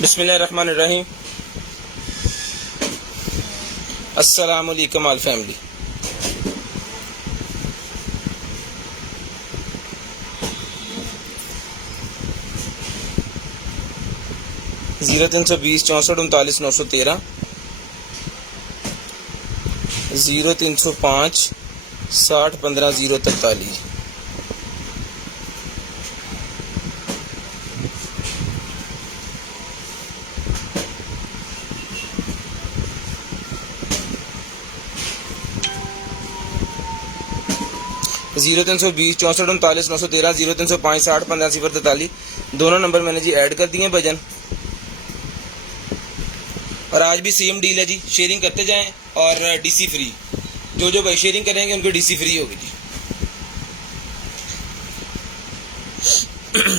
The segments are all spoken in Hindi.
बिस्मिल्लाहिर्रहमानिर्रहीम। अस्सलामु अलैकुम all family. Zero 320 64 39 913 zero 305 60 15 043। Zero 320 64 39 913 zero 305 60 15 043 दोनों नंबर मैंने जी ऐड कर दिए हैं भजन। और आज भी सेम डील है जी, शेयरिंग करते जाएं और डीसी फ्री। जो भाई शेयरिंग करेंगे उनकी डीसी फ्री होगी जी।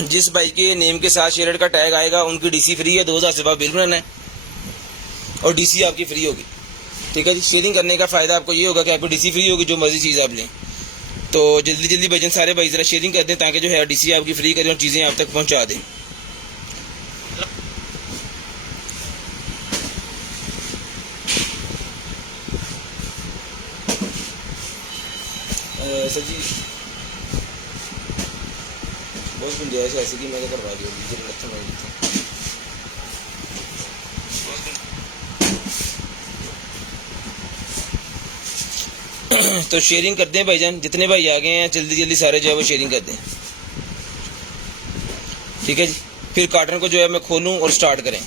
जिस भाई के नेम के साथ शेयर का टैग आएगा उनकी डीसी फ्री है। 2000 से बिल बनाना है और डीसी आपकी फ्री होगी। ठीक है जी। शेयरिंग करने का फ़ायदा आपको ये होगा कि आपको डीसी फ्री होगी, जो मर्जी चीज़ आप लें। तो जल्दी जल्दी भजन सारे भाई ज़रा शेयरिंग कर दें ताकि जो है डीसी आपकी फ्री करें और चीज़ें आप तक पहुंचा दें। सर जी बहुत गुंजाइश ऐसी कि मैंने करवा दी होगी। तो शेयरिंग करते हैं भाईजान, जितने भाई आ गए हैं जल्दी जल्दी सारे जो है वो शेयरिंग कर दें। ठीक है जी। फिर कार्टन को जो है मैं खोलूं और स्टार्ट करें।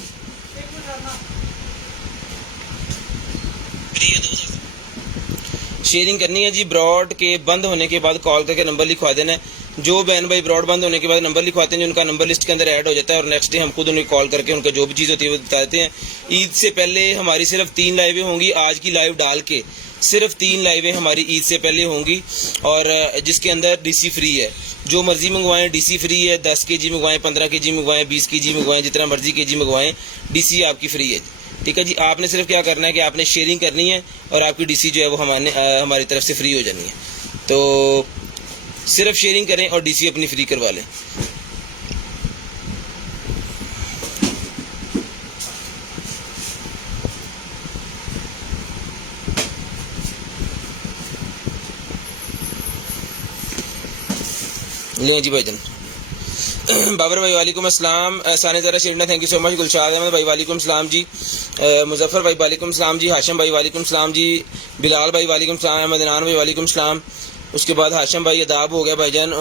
शेयरिंग करनी है जी। ब्रॉड के बंद होने के बाद कॉल करके नंबर लिखवा देना है। जो बहन भाई ब्रॉड बंद होने के बाद नंबर लिखवाते हैं उनका नंबर लिस्ट के अंदर ऐड हो जाता है और नेक्स्ट डे हम खुद उन्हें कॉल करके उनका जो भी चीज़ होती है वो बता देते हैं। ईद से पहले हमारी सिर्फ 3 लाइवें होंगी। आज की लाइव डाल के सिर्फ 3 लाइवें हमारी ईद से पहले होंगी और जिसके अंदर डीसी फ्री है। जो मर्जी मंगवाएं डीसी फ्री है। 10 kg मंगवाएं, 15 kg मंगवाएं, 20 kg मंगवाएं, जितना मर्जी kg मंगवाएं, डीसी आपकी फ्री है। ठीक है जी। आपने सिर्फ क्या करना है कि आपने शेयरिंग करनी है और आपकी डीसी जो है वो हमारी तरफ से फ्री हो जानी है। तो सिर्फ शेयरिंग करें और डीसी अपनी फ्री करवा लें। लें जी भाईजान। बाबर भाई वालेकुम अस्सलाम। साने ज़रा शेरना thank you so much. Gulshad Ahmad भाई वालेकुम सलाम जी। मुजफ्फर भाई वालेकुम सलाम जी। हाशिम भाई वालेकुम सलाम जी। बिलाल भाई वालेकुम सलाम। अहमद इनान भाई वालेकुम सलाम। उसके बाद हाशिम भाई अदाब हो गया भाईजान।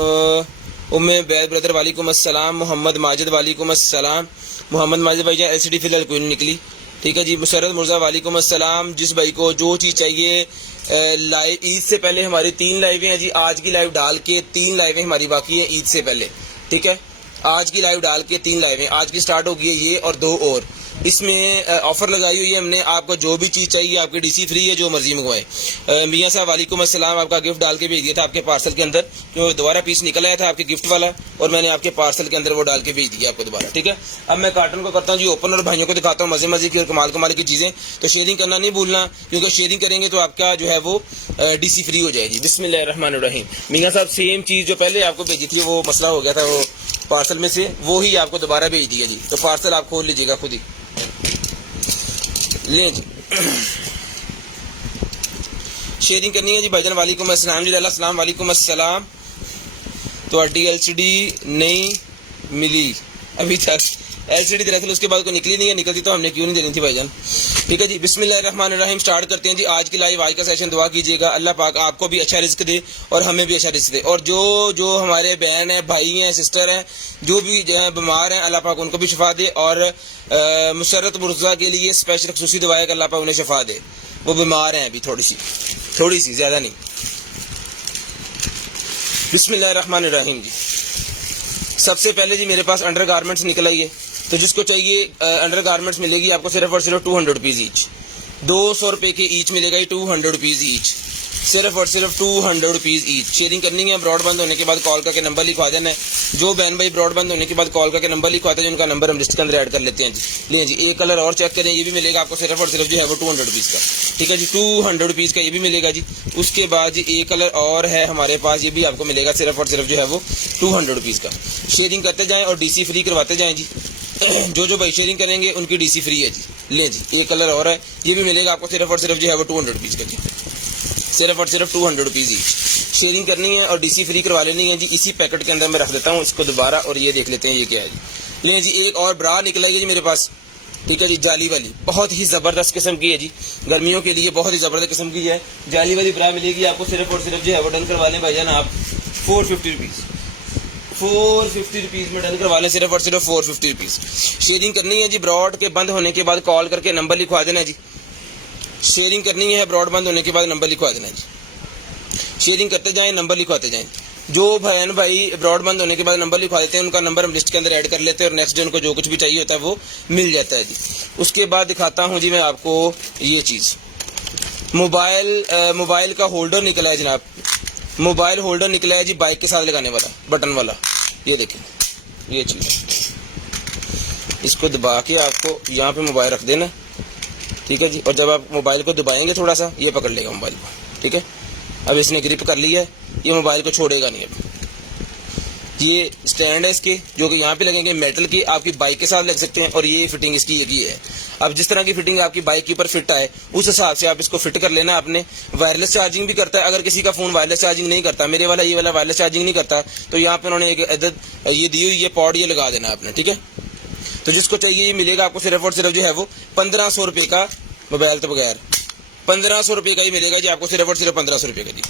उम्मे बैद ब्रदर वालेकुम अस्सलाम। मोहम्मद माजिद वालेकुम अस्सलाम। मोहम्मद माजिद भाईजान एलसीडी फिलहाल कोई नहीं निकली। ठीक है जी। मुसरत मुर्जा वालेकुम अस्सलाम। जिस भाई को जो चीज़ चाहिए लाइव ईद से पहले हमारी 3 लाइवें हैं जी। आज की लाइव डाल के 3 लाइवें हमारी बाकी है ईद से पहले। ठीक है। आज की लाइव डाल के 3 लाइवें आज की स्टार्ट होगी है ये और 2 और। इसमें ऑफर लगाई हुई है हमने। आपको जो भी चीज़ चाहिए आपकी डीसी फ्री है, जो मर्जी मंगवाएं। मियाँ साहब वालेकुम अस्सलाम। आपका गिफ्ट डाल के भेज दिया था आपके पार्सल के अंदर, क्योंकि दोबारा पीस निकल आया था आपके गिफ्ट वाला और मैंने आपके पार्सल के अंदर वो डाल के भेज दिया आपको दोबारा। ठीक है। अब मैं कार्टन को करता हूँ जी ओपन और भाइयों को दिखाता हूँ मजे मजे की और कमाल कमाल की चीज़ें। तो शेयरिंग करना नहीं भूलना, क्योंकि शेयरिंग करेंगे तो आपका जो है वो डीसी फ्री हो जाएगी। बिस्मिल्लाहिर्रहमानिर्रहीम। मियाँ साहब सेम चीज़ जो पहले आपको भेजी थी वो मसला हो गया था, वो पार्सल में से वो ही आपको दोबारा भेज दिया जी। तो पार्सल आप खोल लीजिएगा खुद ही। ले जी। शेयरिंग करनी है जी भाईजान। वालेकुम अस्सलाम जी। अस्सलाम वालेकुम अस्सलाम। तो एलसीडी नहीं मिली अभी तक। एलसीडी दरअसल उसके बाद कोई निकली नहीं है, निकलती तो हमने क्यों नहीं देनी थी भाईजान। ठीक है जी। बिस्मिल्लाहिर्रहमानिर्रहीम। स्टार्ट करते हैं जी आज की लाइव। आज का सेशन दुआ कीजिएगा अल्लाह पाक आपको भी अच्छा रिस्क दे और हमें भी अच्छा रिस्क दे। और जो हमारे बहन हैं, भाई हैं, सिस्टर हैं, जो भी जो है बीमार हैं, अल्लाह पाक उनको भी शिफा दे। और मुसरत मुर्जा के लिए स्पेशल खुसूसी दुआ है कि अल्लाह पाक उन्हें शिफा दे। वो बीमार हैं अभी थोड़ी सी ज़्यादा नहीं। बिस्मिल्लाहिर्रहमानिर्रहीम जी। सबसे पहले जी मेरे पास अंडर गारमेंट्स निकल आई है। तो जिसको चाहिए अंडर गारमेंट्स मिलेगी आपको सिर्फ और सिर्फ 200 रुपीज़ ईच। 200 रुपये के ईच मिलेगा ये 200 रुपीज़ ईच। सिर्फ और सिर्फ 200 रुपीज़ ईच। शेयरिंग करनी है। ब्रॉड बंद होने के बाद कॉल करके नंबर लिखवा देना है। जो बहन भाई ब्रॉड बंद होने के बाद कॉल करके नंबर लिखवाते हैं उनका नंबर हम लिस्ट के अंदर ऐड कर लेते हैं जी। ले जी। एक कलर और चेक करें, ये भी मिलेगा आपको सिर्फ और सिर्फ जो है वो 200 रुपीज़ का। ठीक है जी। 200 रुपीज़ का ये भी मिलेगा जी। उसके बाद जी एक कलर और है हमारे पास, ये भी आपको मिलेगा सिर्फ और सिर्फ जो है वो 200 रुपीज़ का। शेयरिंग करते जाएँ और डीसी फ्री करवाते जाएँ जी। जो भाई शेयरिंग करेंगे उनकी डीसी फ्री है जी। लें जी, एक कलर और है, ये भी मिलेगा आपको सिर्फ और सिर्फ जो है वो 200 रुपीज़ का जी, सिर्फ और सिर्फ 200 रुपीज़ ही। शेयरिंग करनी है और डीसी फ्री करवा लेनी है जी। इसी पैकेट के अंदर मैं रख देता हूँ इसको दोबारा, और ये देख लेते हैं ये क्या है जी। लें जी, एक और ब्रा निकला है जी मेरे पास, ठीक है जी, जाली वाली, बहुत ही ज़बरदस्त किस्म की है जी, गर्मियों के लिए बहुत ही ज़बरदस्त किस्म की है। जाली वाली ब्रा मिलेगी आपको सिर्फ और सिर्फ जो है वो डन करवा लें भाईजान आप 450 रुपीज़, 450 रुपीज़ में डन करवा लें, सिर्फ और सिर्फ 450 रुपीज़। शेयरिंग करनी है जी, ब्रॉड के बंद होने के बाद कॉल करके नंबर लिखवा देना जी। शेयरिंग करनी है, ब्रॉड बंद होने के बाद नंबर लिखवा देना जी। शेयरिंग करते जाएं, नंबर लिखवाते जाएं। जो बहन भाई ब्रॉड बंद होने के बाद नंबर लिखवा देते हैं उनका नंबर हम लिस्ट के अंदर ऐड कर लेते हैं और नेक्स्ट डे उनको जो कुछ भी चाहिए होता है वो मिल जाता है जी। उसके बाद दिखाता हूँ जी मैं आपको ये चीज़, मोबाइल का होल्डर निकला है जनाब, मोबाइल होल्डर निकला है जी, बाइक के साथ लगाने वाला, बटन वाला, ये देखें ये चीज़। इसको दबा के आपको यहाँ पे मोबाइल रख देना, ठीक है जी, और जब आप मोबाइल को दबाएंगे थोड़ा सा ये पकड़ लेगा मोबाइल को, ठीक है। अब इसने ग्रिप कर लिया है, ये मोबाइल को छोड़ेगा नहीं। अब ये स्टैंड है इसके जो कि यहाँ पे लगेंगे मेटल के, आपकी बाइक के साथ लग सकते हैं, और ये फिटिंग इसकी एक ही है। अब जिस तरह की फिटिंग आपकी बाइक के ऊपर फिट आए उस हिसाब से आप इसको फिट कर लेना आपने। वायरलेस चार्जिंग भी करता है, अगर किसी का फ़ोन वायरलेस चार्जिंग नहीं करता, मेरे वाला ये वाला वायरलेस चार्जिंग नहीं करता, तो यहाँ पे उन्होंने एक अदद ये दी हुई है पॉड, ये लगा देना आपने, ठीक है। तो जिसको चाहिए ये मिलेगा आपको सिर्फ और सिर्फ जो है वो 1500 रुपये का, मोबाइल तो बगैर 1500 रुपये का ही मिलेगा जी आपको, सिर्फ और सिर्फ 1500 रुपये का जी।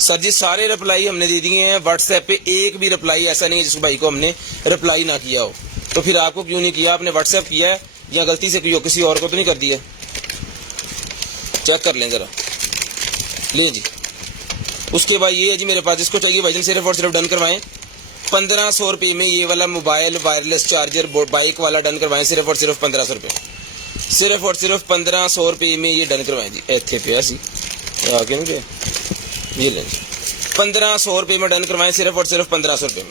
सर जी सारे रिप्लाई हमने दे दिए हैं व्हाट्सएप पे, एक भी रिप्लाई ऐसा नहीं है जिस भाई को हमने रिप्लाई ना किया हो। तो फिर आपको क्यों नहीं किया, आपने व्हाट्सएप किया है या गलती से किसी और को तो नहीं कर दिया, चेक कर लें ज़रा। ले जी, उसके बाद ये है जी मेरे पास, जिसको चाहिए भाईजान सिर्फ और सिर्फ डन करवाएं 1500 रुपये में ये वाला मोबाइल वायरलेस चार्जर बाइक वाला डन करवाएं, सिर्फ और सिर्फ 1500 रुपये, सिर्फ और सिर्फ 1500 रुपये में ये डन करवाएं जी। इतने पे ऐसी आगे नहीं गया, ये लें जी 1500 रुपये में डन करवाएं, सिर्फ और सिर्फ 1500 रुपये में,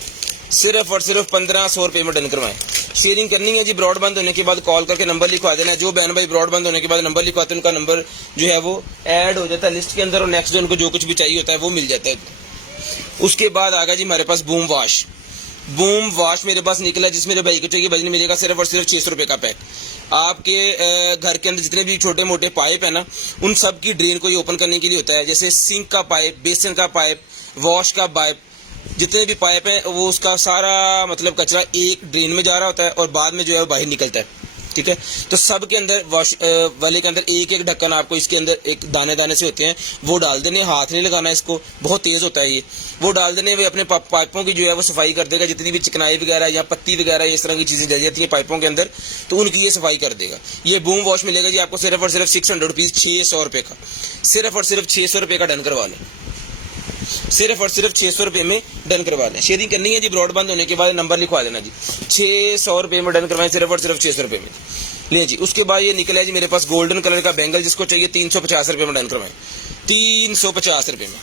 सिर्फ और सिर्फ 1500 रुपये में डन करवाएं। शेयरिंग करनी है जी, ब्रॉड बंद होने के बाद कॉल करके नंबर लिखवा देना है। जो बहन भाई ब्रॉड बंद होने के बाद नंबर लिखवाते हैं उनका नंबर जो है वो ऐड हो जाता है लिस्ट के अंदर, और नेक्स्ट डे उनको जो कुछ भी चाहिए होता है वो मिल जाता है। उसके बाद आ गया जी हमारे पास बूम वाश, बूम वाश मेरे पास निकला, जिस मेरे भाई को चाहिए भाई मिलेगा सिर्फ और सिर्फ 600 रुपये का पैक। आपके घर के अंदर जितने भी छोटे मोटे पाइप है ना, उन सब की ड्रेन को ये ओपन करने के लिए होता है, जैसे सिंक का पाइप, बेसन का पाइप, वॉश का पाइप, जितने भी पाइप हैं वो उसका सारा मतलब कचरा एक ड्रेन में जा रहा होता है और बाद में जो है वो बाहर निकलता है, ठीक है। तो सब के अंदर वॉश वाले के अंदर एक एक ढक्कन आपको इसके अंदर एक दाने दाने से होते हैं, वो डाल देने, हाथ नहीं लगाना इसको, बहुत तेज़ होता है ये, वो डाल देने वे अपने पाइपों की जो है वो सफाई कर देगा, जितनी भी चिकनाई वगैरह या पत्ती वगैरह इस तरह की चीज़ें जल जाती हैं पाइपों के अंदर, तो उनकी ये सफाई कर देगा। ये बूम वॉश मिलेगा जी आपको सिर्फ और सिर्फ 600 रुपीज़, 600 रुपये का, सिर्फ और सिर्फ 600 रुपये का डन करवा लें, सिर्फ और सिर्फ 600 रुपये में डन करवा लें। शेयरिंग करनी है जी, ब्रॉड बंद होने के बाद नंबर लिखवा देना जी, 600 रुपये में डन करवाएं, सिर्फ और सिर्फ 600 रुपये में ले जी। उसके बाद ये निकला है जी मेरे पास गोल्डन कलर का बैंगल, जिसको चाहिए 350 रुपये में डन करवाएं, 350 रुपये में,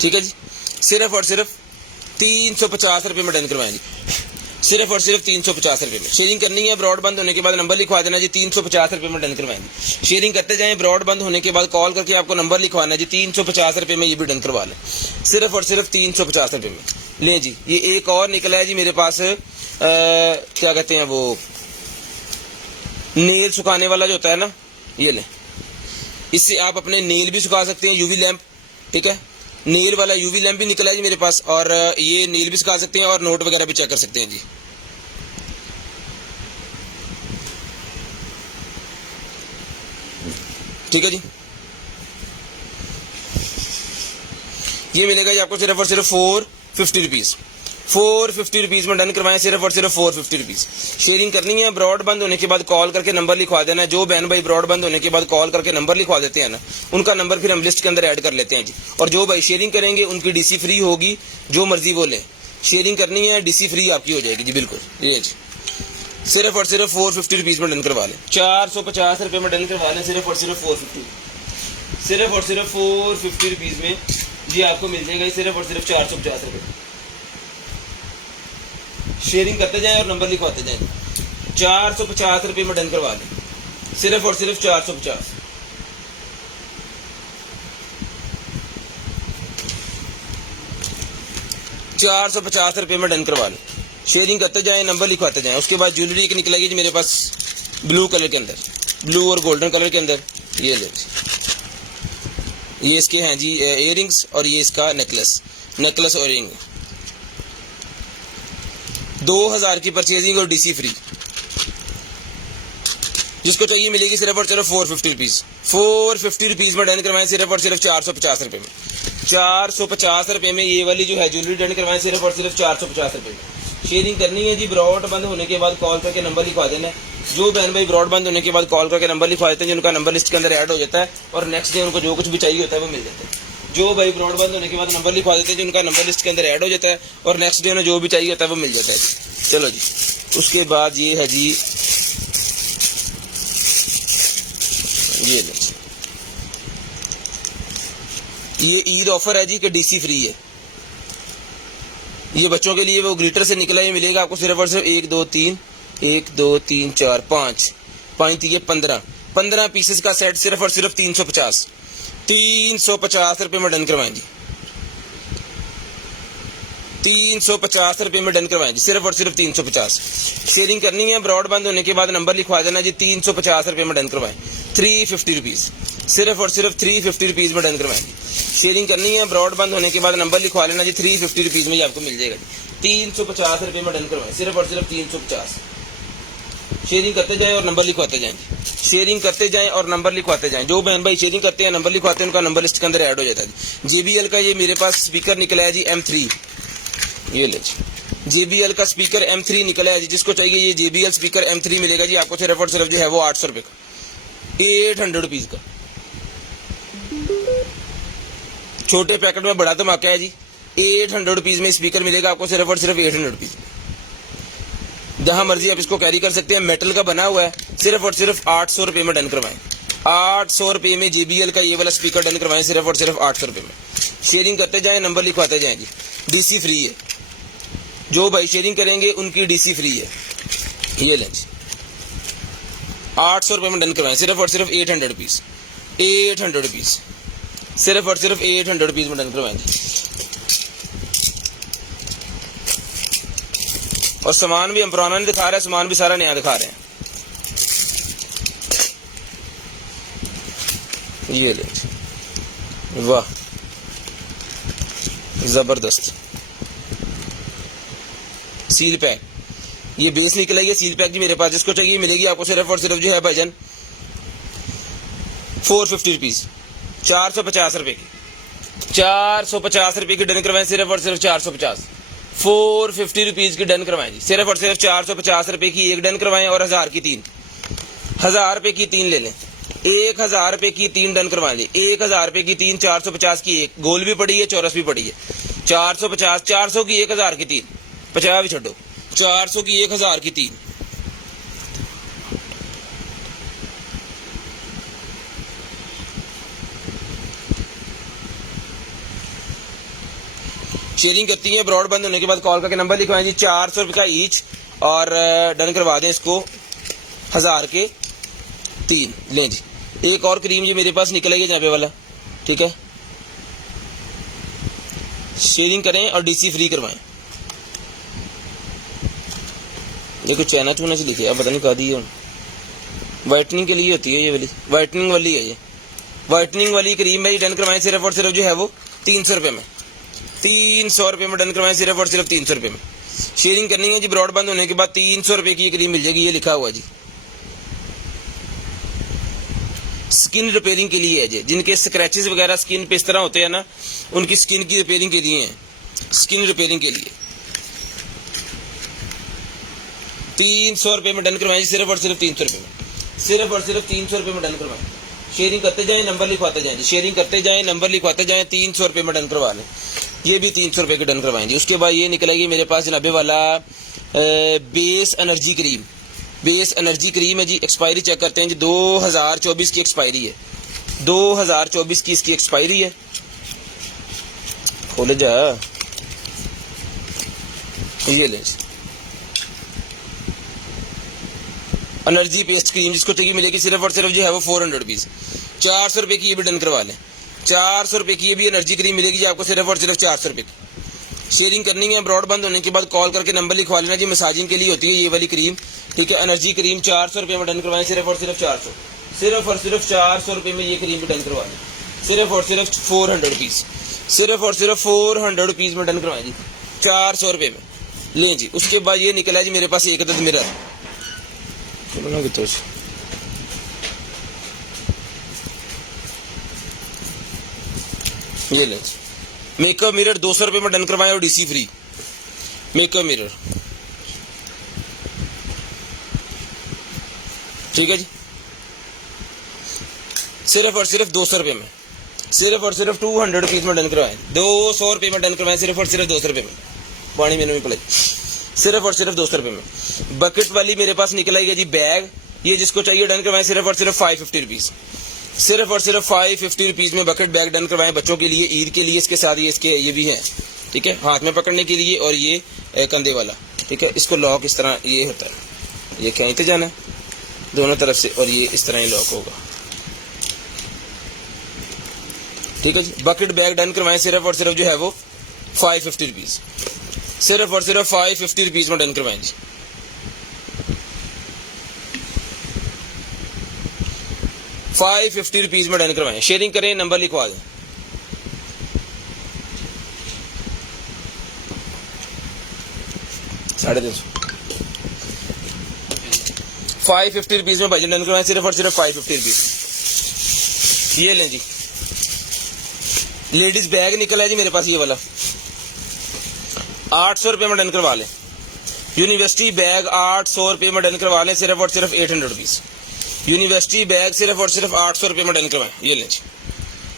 ठीक है जी, सिर्फ और सिर्फ 350 रुपये में डन करवाएं जी, सिर्फ और सिर्फ 350 रुपये में। शेयरिंग करनी है, ब्रॉड बंद होने के बाद नंबर लिखवा देना जी, 350 रुपये में डन करवाएंगे। शेयरिंग करते जाएं, ब्रॉड बंद होने के बाद कॉल करके आपको नंबर लिखवाना है जी, 350 रुपये में ये भी डन करवा लें, सिर्फ और सिर्फ 350 रुपये में लें जी। ये एक और निकला है जी मेरे पास, क्या कहते हैं वो नेल सुखाने वाला जो होता है ना, ये लें, इससे आप अपने नेल भी सुखा सकते हैं, यूवी लैंप, ठीक है, नेल वाला यूवी लैंप भी निकला है जी मेरे पास, और ये नेल भी सुखा सकते हैं और नोट वगैरह भी चेक कर सकते हैं जी। ठीक है जी, ये मिलेगा जी आपको सिर्फ और सिर्फ 450 रुपीज़, 450 रुपीज़ में डन करवाएं, सिर्फ और सिर्फ 450 रुपीज़। शेयरिंग करनी है, ब्रॉड बंद होने के बाद कॉल करके नंबर लिखवा देना है। जो बहन भाई ब्रॉड बंद होने के बाद कॉल करके नंबर लिखवा देते हैं ना, उनका नंबर फिर हम लिस्ट के अंदर ऐड कर लेते हैं जी। और जो भाई शेयरिंग करेंगे उनकी डीसी फ्री होगी, जो मर्जी वो लें, शेयरिंग करनी है डीसी फ्री आपकी हो जाएगी जी, बिल्कुल। ये जी सिर्फ और सिर्फ 450 रुपीज़ में डन करवा लें, 450 रुपये में डन करवा लें, सिर्फ और सिर्फ 450, सिर्फ और सिर्फ 450 रुपीज़ में जी आपको मिल जाएगा, सिर्फ और सिर्फ 450 रुपये। शेयरिंग करते जाएं और नंबर लिखवाते जाएं, 450 रुपये में डन करवा लें, सिर्फ और सिर्फ 450। ₹450 में डन करवा लें। शेयरिंग करते जाएं, नंबर लिखवाते जाएं। उसके बाद ज्वेलरी एक निकलेगी जी मेरे पास ब्लू कलर के अंदर, ब्लू और गोल्डन कलर के अंदर। ये ले, ये इसके हैं जी इयररिंग्स और ये इसका नेकलेस और रिंग। 2000 की परचेजिंग और डीसी फ्री। जिसको चाहिए मिलेगी सिर्फ और सिर्फ ₹450। ₹450 में डन करवाएं, सिर्फ और सिर्फ ₹450 में। ₹450 में ये वाली जो है ज्वेलरी डन करवाएं, सिर्फ और सिर्फ ₹450 में। शेयरिंग करनी है जी। ब्रॉड बंद होने के बाद कॉल करके नंबर लिखवा देना है। जो बहन भाई ब्रॉड बंद होने के बाद कॉल करके नंबर लिखवा देते हैं, जिनका नंबर लिस्ट के अंदर ऐड हो जाता है और नेक्स्ट डे उनको जो कुछ भी चाहिए होता है वो मिल जाता है। जो भाई ब्रॉड बंद होने के बाद नंबर लिखवा देते हैं, जिनका नंबर लिस्ट के अंदर ऐड हो जाता है और नेक्स्ट डे उन्हें जो भी चाहिए होता है वो मिल जाता है। चलो जी, उसके बाद ये है जी, ये ईद ऑफर है जी कि डीसी फ्री है। ये बच्चों के लिए वो ग्लिटर से निकला, ये मिलेगा आपको सिर्फ और सिर्फ 1 2 3 4 5 ये 15 पीसेस का सेट, सिर्फ और सिर्फ ₹350 में डन करवाएं जी। ₹350 में डन करवाएं जी, सिर्फ और सिर्फ 350। शेयरिंग करनी है, ब्रॉड बंद होने के बाद नंबर लिखवा देना जी। ₹350 में डन करवाएं, ₹350, सिर्फ और सिर्फ ₹350 में डन करवाएं। शेयरिंग करनी है, ब्रॉड बंद होने के बाद नंबर लिखवा लेना जी। ₹350 में ये आपको मिल जाएगा जी। ₹350 में डन करवाएं, सिर्फ और सिर्फ 350। शेयरिंग करते जाएं और नंबर लिखवाते जाएं। शेयरिंग करते जाएं और नंबर लिखवाते जाएं। जो बहन भाई शेयरिंग करते हैं, नंबर लिखवाते हैं, उनका नंबर लिस्ट के अंदर ऐड हो जाता है। JBL का ये मेरे पास स्पीकर निकला है जी M3। ये ले, JBL का स्पीकर M3 निकला है जी। जिसको चाहिए ये JBL स्पीकर M3 मिलेगा जी आपको सिर्फ और सिर्फ जो है वो ₹800 का, ₹800 का। छोटे पैकेट में बड़ा धमाका है जी। ₹800 में स्पीकर मिलेगा आपको सिर्फ और सिर्फ ₹800। जहां मर्जी आप इसको कैरी कर सकते हैं। मेटल का बना हुआ है, सिर्फ और सिर्फ ₹800 में डन करवाएं। ₹800 में JBL का ये वाला स्पीकर डन करवाएं, सिर्फ और सिर्फ ₹800 में। शेयरिंग करते जाएं, नंबर लिखवाते जाएं जी। डीसी फ्री है। जो भाई शेयरिंग करेंगे उनकी डीसी फ्री है। ये लें जी, ₹800 में डन करवाएं, सिर्फ और सिर्फ ₹800। ₹800, सिर्फ और सिर्फ ₹800 में डन करवाएं जी। और सामान भी हम पुराना नहीं दिखा रहे हैं, सामान भी सारा नया दिखा रहे हैं। ये ले, वाह जबरदस्त सील पैक। ये बेस निकला, ये सील पैक जी मेरे पास। जिसको चाहिए मिलेगी आपको सिर्फ और सिर्फ जो है भाईजान ₹450, ₹450 की। ₹450 की डन करवाएं, सिर्फ और सिर्फ 450। ₹450 की डन करवाएं जी, सिर्फ और सिर्फ ₹450 की एक डन करवाएं और 1000 की 3, ₹1000 की 3 ले लें। ₹1000 की 3 डन करवा ली। ₹1000 की 3, 450 की एक, गोल भी पड़ी है, चौरस भी पड़ी है। 450, 400 की 1000 की 3, 50 भी छोड़ो, 400 की 1000 की 3। शेयरिंग करती है, ब्रॉड बंद होने के बाद कॉल करके नंबर लिखवाएं जी। ₹400 का ईच और डन करवा दें इसको 1000 के 3 लें जी। एक और क्रीम ये मेरे पास निकलेगी जहाँ पे वाला, ठीक है। शेयरिंग करें और डीसी फ्री करवाएं। देखो चाइना चूना से लिखे, अब पता नहीं कहा दी है। वाइटनिंग के लिए होती है ये वाली, वाइटनिंग वाली है ये। वाइटनिंग वाली क्रीम में डन करवाएं, सिर्फ और सिर्फ जो है वो ₹300 में। ₹300 में डन करवाएं, सिर्फ और सिर्फ ₹300 में। शेयरिंग करनी है जी, ब्रॉड बंद होने के बाद ₹300 की क्रीम मिल जाएगी। ये लिखा हुआ जी, स्किन रिपेयरिंग के लिए है जी। जिनके स्क्रैचेस वगैरह स्किन पे इस तरह होते हैं ना, उनकी स्किन की रिपेयरिंग के लिए है। स्किन रिपेयरिंग के लिए ₹300 में डन करवाएं, सिर्फ और सिर्फ ₹300 में। सिर्फ और सिर्फ ₹300 में डन करवाएं। शेयरिंग करते जाएं, नंबर लिखवाते जाएं। शेयरिंग करते जाएं, नंबर लिखवाते जाएं। ₹300 में डन करवा लें। ये भी ₹300 की डन करवाएंगे। उसके बाद ये निकलेगी मेरे पास जनाबे वाला base energy cream. Base energy cream है जी। एक्सपायरी चेक करते हैं जी, 2024 की एक्सपायरी है। 2024 की इसकी एक्सपायरी है। खोले जा, ये ले एनर्जी पेस्ट क्रीम। जिसको चाहिए मिलेगी सिर्फ और सिर्फ जो है वो ₹400। ₹400 की ये भी डन करवा लें। ₹400 की ये भी एनर्जी क्रीम मिलेगी जी आपको सिर्फ और सिर्फ ₹400 की। शेयरिंग करनी है, ब्रॉड बंद होने के बाद कॉल करके नंबर लिखवा लेना जी। मसाजिंग के लिए होती है ये वाली क्रीम, ठीक है, एनर्जी क्रीम। 400 रुपये में डन करवाएं, सिर्फ और सिर्फ 400, सिर्फ और सिर्फ 400 रुपये में ये क्रीम भी डन करवा लें, सिर्फ और सिर्फ 400 रुपीज़, सिर्फ और सिर्फ 400 रुपीज़ में डन करवाएं जी, 400 रुपये में लें जी। उसके बाद ये निकला जी मेरे पास एक अदद मिरर, ये लें जी। मेकअप मिरर 200 रुपये में डन करवाएं और डीसी फ्री। मेकअप मिरर, ठीक है जी, सिर्फ और सिर्फ 200 रुपये में, सिर्फ और सिर्फ 200 रुपीज़ में डन करवाएं, 200 रुपये में डन करवाएं, सिर्फ और सिर्फ 200 रुपये में। पानी में नहीं पड़े, सिर्फ और सिर्फ 200 रुपये में। बकेट वाली मेरे पास निकल आई है जी बैग, ये जिसको चाहिए डन करवाएं, सिर्फ और सिर्फ 550 रुपीज़, सिर्फ और सिर्फ 550 रुपीज़ में बकेट बैग डन करवाएं बच्चों के लिए, ईद के लिए। इसके साथ ये इसके ये भी है, ठीक है, हाथ में पकड़ने के लिए, और ये कंधे वाला, ठीक है। इसको लॉक इस तरह ये होता है, ये कहीं तो जाना है दोनों तरफ से, और ये इस तरह ही लॉक होगा, ठीक है जी। बकेट बैग डन करवाएं, सिर्फ और सिर्फ जो है वो 550 रुपीज़, सिर्फ और सिर्फ 550 रुपीज़ में डन करवाएं जी। ₹550 में डन करवाएं। शेयरिंग करें, नंबर लिखवा दें। ₹350 ₹550 में भाई डन करवाएं, सिर्फ और सिर्फ 550 रुपीज़। ये लें जी, लेडीज बैग निकला है जी मेरे पास ये वाला, 800 रुपये में डन करवा लें। यूनिवर्सिटी बैग 800 रुपये में डन करवा लें, सिर्फ और सिर्फ 800 रुपीज़। यूनिवर्सिटी बैग सिर्फ और सिर्फ 800 रुपये में डन करवाएं, ये लें जी,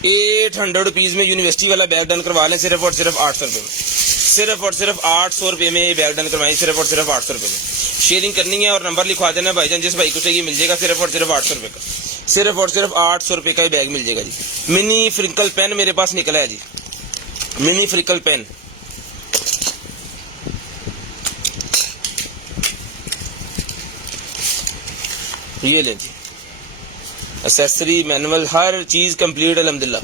800 रुपीज़ में यूनिवर्सिटी वाला बैग डन करवा लें, सिर्फ और सिर्फ 800 रुपये में, सिर्फ और सिर्फ 800 रुपये में ये बैग डन करवाएं, सिर्फ और सिर्फ 800 रुपये में। शेयरिंग करनी है और नंबर लिखवा देना भाईजान, जिस भाई को चाहिए मिल जाएगा, सिर्फ और सिर्फ 800 रुपये का, सिर्फ और सिर्फ 800 रुपये का ही बैग मिल जाएगा जी। मिनी फ्रिंकल पेन मेरे पास निकला है जी, मिनी फ्रिंकल पेन, ये लें जी, एक्सेसरी मैनुअल हर चीज कंप्लीट अल्हम्दुलिल्लाह।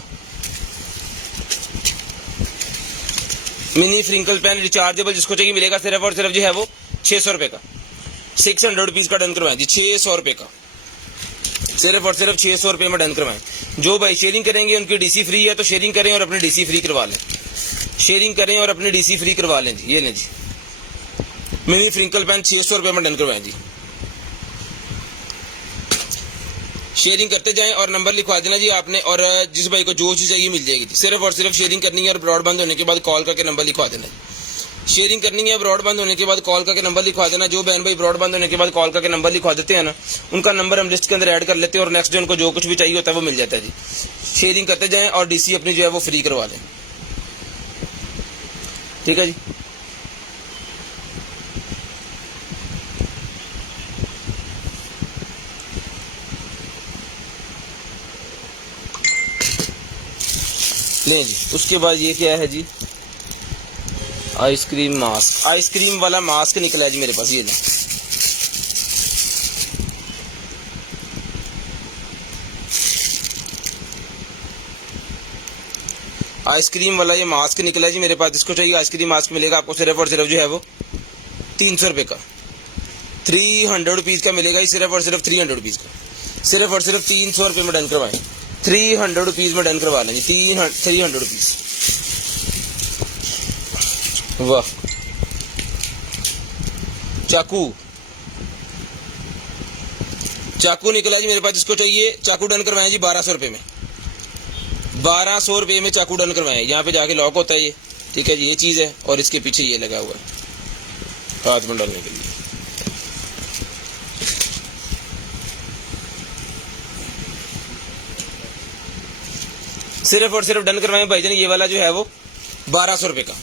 मिनी फ्रिंकल पेन रिचार्जेबल जिसको चाहिए मिलेगा, सिर्फ और सिर्फ जो है वो 600 रुपये का, 600 रुपीज़ का डन करवाएं जी, 600 रुपये का, सिर्फ और सिर्फ 600 रुपये में डन करवाएं। जो भाई शेयरिंग करेंगे उनकी डीसी फ्री है, तो शेयरिंग करें और अपनी डीसी फ्री करवा लें, शेयरिंग करें और अपनी डीसी फ्री करवा लें जी। ये लें जी, मिनी फ्रिंकल पेन 600 रुपये में डन करवाएं जी। शेयरिंग करते जाएं और नंबर लिखवा देना जी आपने, और जिस भाई को जो चीज़ चाहिए मिल जाएगी जी। सिर्फ और सिर्फ शेयरिंग करनी है और ब्रॉड बंद होने के बाद कॉल करके नंबर लिखवा देना जी। शेयरिंग करनी है, ब्रॉड बंद होने के बाद कॉल करके नंबर लिखवा देना। जो बहन भाई ब्रॉड बंद होने के बाद कॉल करके नंबर लिखवा देते हैं ना, उनका नंबर हम लिस्ट के अंदर ऐड कर लेते हैं और नेक्स्ट डे उनको जो कुछ भी चाहिए होता है वो मिल जाता है जी। शेयरिंग करते जाएं और डीसी अपनी जो है वो फ्री करवा लें, ठीक है जी। लें जी, उसके बाद ये क्या है जी, आइसक्रीम मास्क, आइसक्रीम वाला मास्क निकला है जी मेरे पास, ये लें। आइसक्रीम वाला ये मास्क निकला है जी मेरे पास, जिसको चाहिए आइसक्रीम मास्क मिलेगा आपको, सिर्फ और सिर्फ जो है वो 300 रुपये का, 300 रुपीज़ का मिलेगा, सिर्फ और सिर्फ 300 रुपीज़ का, सिर्फ और सिर्फ 300 रुपये में डन करवाएं, 300 रुपीज़ में डन करवा लेंगे, 300 रुपीज़। वाह, चाकू, चाकू निकला जी मेरे पास, जिसको चाहिए चाकू डन करवाएं जी 1200 रुपये में, 1200 रुपये में चाकू डन करवाएं। यहाँ पे जाके लॉक होता है ये, ठीक है जी, ये चीज़ है, और इसके पीछे ये लगा हुआ है हाथ में डालने के लिए। सिर्फ और सिर्फ डन करवाएं भाईजान, ये वाला जो है वो 1200 रुपये का,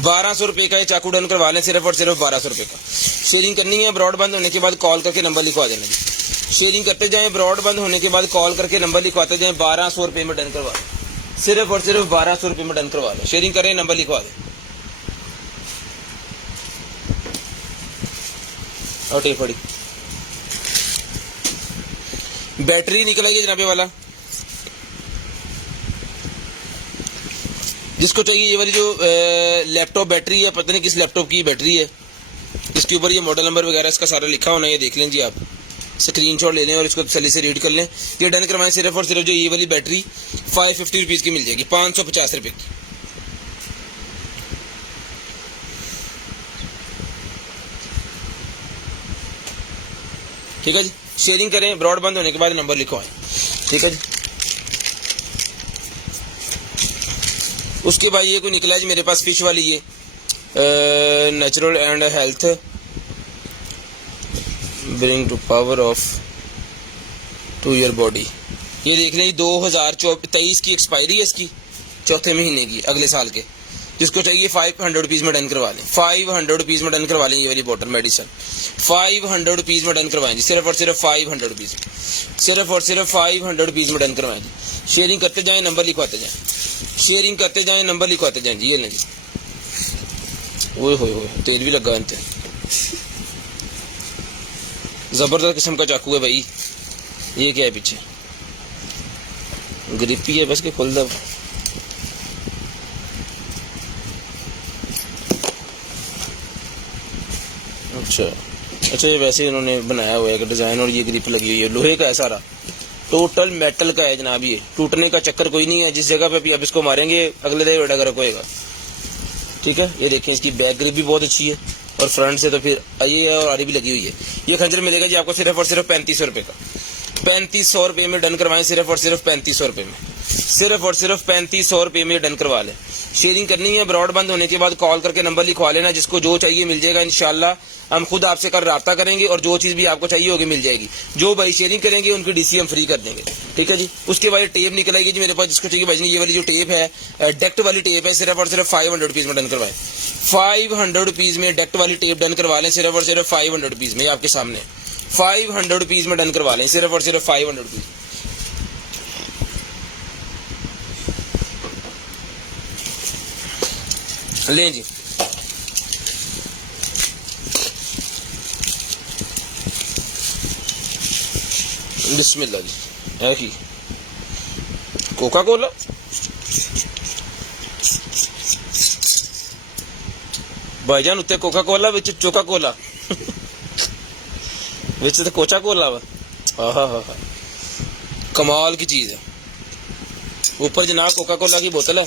1200 रुपये का ये चाकू डन करवा लें, सिर्फ और सिर्फ 1200 रुपये का। शेयरिंग करनी है, ब्रॉड बंद होने के बाद कॉल करके नंबर लिखवा देना जी। शेयरिंग करते जाएं, ब्रॉड बंद होने के बाद कॉल करके नंबर लिखवाते जाएं, 1200 रुपये में डन करवा लें, सिर्फ और सिर्फ 1200 रुपये में डन करवा लें। शेयरिंग करें, नंबर लिखवा दें। और टेप पड़ी बैटरी निकल आई है जनाबे वाला, जिसको चाहिए ये वाली जो लैपटॉप बैटरी है, पता नहीं किस लैपटॉप की बैटरी है, इसके ऊपर ये मॉडल नंबर वगैरह इसका सारा लिखा होना है, ये देख लें जी, आप स्क्रीनशॉट ले लें और इसको तसल्ली से रीड कर लें। ये डन करवाएं। सिर्फ और सिर्फ जो ये वाली बैटरी 550 रुपीज़ की मिल जाएगी, 550 रुपये की। ठीक है जी, शेयरिंग करें, ब्रॉडबैंड होने के बाद नंबर लिखवाएं। ठीक है जी। उसके बाद ये कोई निकला है जी मेरे पास फिश वाली, ये natural and health bring to power of to your body. ये देख लें 2023 की एक्सपायरी है इसकी, चौथे महीने की, अगले साल के। जिसको चाहिए 500 रुपीज़ में डन करवा लें, 500 रुपीज़ में डन करवा लें। ये वाली बॉटल मेडिसन 500 रुपीज़ में डन करवाएं जी, सिर्फ और सिर्फ 500 रुपीज़, सिर्फ और सिर्फ 500 रुपीज़ में डन करवाएं जी। शेयरिंग करते जाएं, नंबर लिखवाते जाएं, शेयरिंग करते जाएं, नंबर लिखवाते जाएं जी। ये लें जी, ओए होए तेल भी लगा इनते, जबरदस्त किस्म का चाकू है भाई। ये क्या है पीछे, ग्रिपी है बस के खुल दब। अच्छा ये वैसे इन्होंने बनाया हुआ है कि डिजाइन, और ये ग्रिप लगी हुई है, लोहे का है सारा, टोटल मेटल का है जनाब। ये टूटने का चक्कर कोई नहीं है। जिस जगह पे भी आप इसको मारेंगे अगले दिन बड़ा गर्क होएगा। ठीक है, ये देखें, इसकी बैक ग्रिप भी बहुत अच्छी है, और फ्रंट से तो फिर ये और आरी भी लगी हुई है। ये खंजर मिलेगा जी आपको सिर्फ और सिर्फ 3500 रुपये का, 3500 रुपये में डन करवाएं। सिर्फ और सिर्फ 3500 रुपये में, सिर्फ और सिर्फ 3500 रुपये में डन करवा लें। शेयरिंग करनी है, ब्रॉडबैंड होने के बाद कॉल करके नंबर लिखवा लेना। जिसको जो चाहिए मिल जाएगा इंशाल्लाह। हम खुद आपसे कल रब्ता करेंगे और जो चीज़ भी आपको चाहिए होगी मिल जाएगी। जो भाई शेयरिंग करेंगे उनकी डीसी हम फ्री कर देंगे। ठीक है जी। उसके बाद टेप निकल आएगी जी मेरे पास, जिसको चाहिए भाई ये वाली जो टेप है, डेक्ट वाली टेप है, सिर्फ और सिर्फ 500 रुपीज़ में डन करवाएं। 500 रुपीज़ में डेक्ट वाली टेप डन करवा लें, सिर्फ और सिर्फ 500 रुपीज़ में। आपके सामने 500 रुपीज़ में डन करवा लें, सिर्फ और सिर्फ 500 रुपीज़। लें जी, बिस्मिल्लाह जी। है ही कोका कोला, भाईजान उत्ते कोका कोला विच चोका कोला विच तो कोचा कोला वा। हाँ, कमाल की चीज़ है। ऊपर जनाब कोका कोला की बोतल है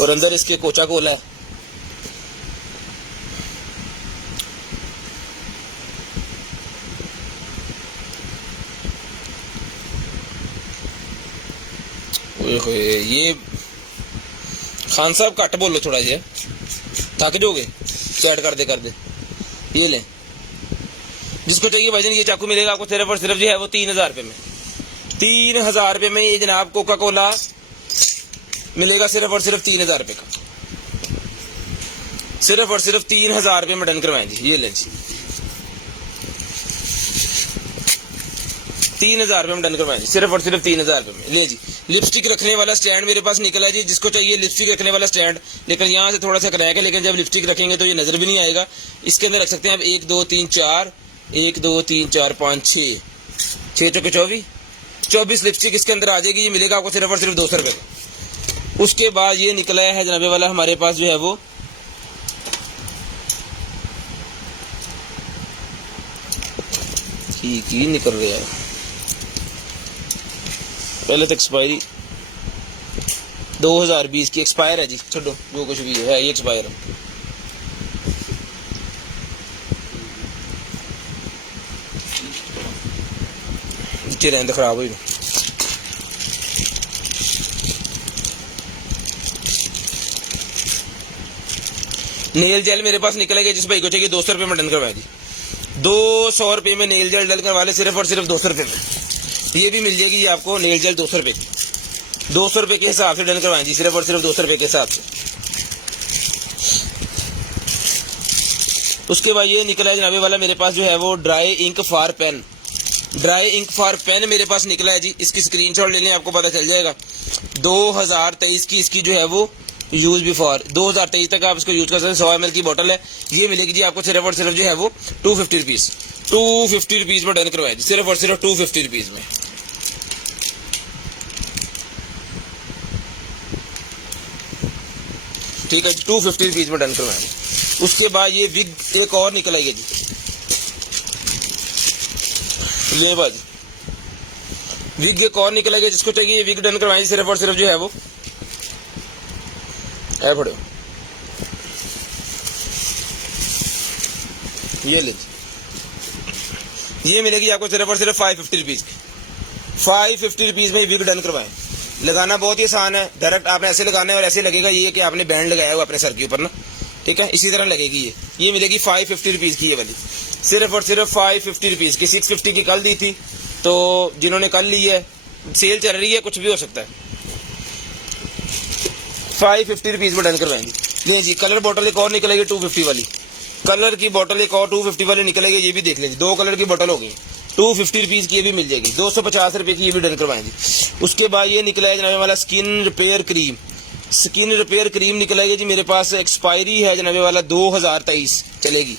और अंदर इसके कोचा कोला है। ये खान साहब घट बोलो थोड़ा जिहा, थक जाओगे चैट कर दे। ये लें, जिसको चाहिए भाईजान ये चाकू मिलेगा आपको सिर्फ और सिर्फ जो है वो 3000 रुपये में। 3000 रुपये में ये जनाब कोका कोला मिलेगा, सिर्फ और सिर्फ 3000 रुपये का, सिर्फ और सिर्फ 3000 रुपये में डन करवाएं जी। ये लें जी, 3000 रुपये में डन करवाएं जी, सिर्फ और सिर्फ 3000 रुपये में। ले जी, लिपस्टिक रखने वाला स्टैंड मेरे पास निकला है जी। जिसको चाहिए लिपस्टिक रखने वाला स्टैंड, लेकिन यहाँ से थोड़ा सा क्रैक है, लेकिन जब लिपस्टिक रखेंगे तो ये नजर भी नहीं आएगा। इसके अंदर रख सकते हैं आप 1 2 3 4, 1 2 3 4 5 6, 6 चौके 24 लिपस्टिक इसके अंदर आ जाएगी। ये मिलेगा आपको सिर्फ और सिर्फ 200 रुपये का। उसके बाद ये निकला है जनाबे वाला हमारे पास जो है वो की निकल रहा है। पहले तो एक्सपायरी 2020 की एक्सपायर है जी, छोड़ो जो कुछ भी है ये एक्सपायर है। नीचे रहने खराब हुई। नेल जेल मेरे पास निकलेगा, जिस भाई को चाहिए 200 रुपये में डन करवाया जी। 200 रुपये में नेल जेल डन करवा ले, सिर्फ और सिर्फ 200 रुपये में। ये भी मिल जाएगी आपको नेल जेल 200 रुपये की, 200 रुपये के हिसाब से डन करवाएं जी, सिर्फ और सिर्फ 200 रुपये के हिसाब से। उसके बाद ये निकला है जनाबे वाला मेरे पास जो है वो dry ink for pen, dry ink for pen मेरे पास निकला है जी। इसकी स्क्रीनशॉट ले लें, आपको पता चल जाएगा। 2023 की इसकी जो है वो यूज बिफोर 2023 तक आप इसको यूज कर सकते हैं। 100 ml की बोतल है, ये मिलेगी जी आपको सिर्फ और सिर्फ जो है वो 250 रुपीज़, 250 रुपीज़ में डन करवाए, सिर्फ और सिर्फ 250 रुपीज़ में। ठीक है जी, 250 रुपीज़ में डन करवाएंगे। उसके बाद ये विग एक और निकल आएगी जी, ये बाजी विग एक और निकल आएगी। जिसको चाहिए ये विग डन करवाएंगे, सिर्फ और सिर्फ जो है वो है पड़े, ये ले, ये मिलेगी आपको सिर्फ और सिर्फ 550 रुपीज़ की। 550 रुपीज़ में विग डन करवाएं। लगाना बहुत ही आसान है, डायरेक्ट आपने ऐसे लगाना है और ऐसे लगेगा ये कि आपने बैंड लगाया हुआ अपने सर के ऊपर ना, ठीक है, इसी तरह लगेगी ये मिलेगी 550 रुपीज़ की, ये वाली सिर्फ और सिर्फ 550 रुपीज़ की। 650 की कल दी थी, तो जिन्होंने कल ली है, सेल चल रही है, कुछ भी हो सकता है। 550 रुपीज़ में डन करवाएंगे। नहीं जी, कलर बॉटल एक और निकलेगी 250 वाली, कलर की बॉटल एक और 250 वाली निकलेगी, ये भी देख लीजिए, 2 कलर की बॉटल हो गई, 250 रुपीज़ की ये भी मिल जाएगी। 250 रुपये की ये भी डन करवाएंगे। उसके बाद ये निकला है जनाबे वाला skin repair cream, skin repair cream निकलेगी जी मेरे पास, एक्सपायरी है जनाबे वाला 2023 चलेगी।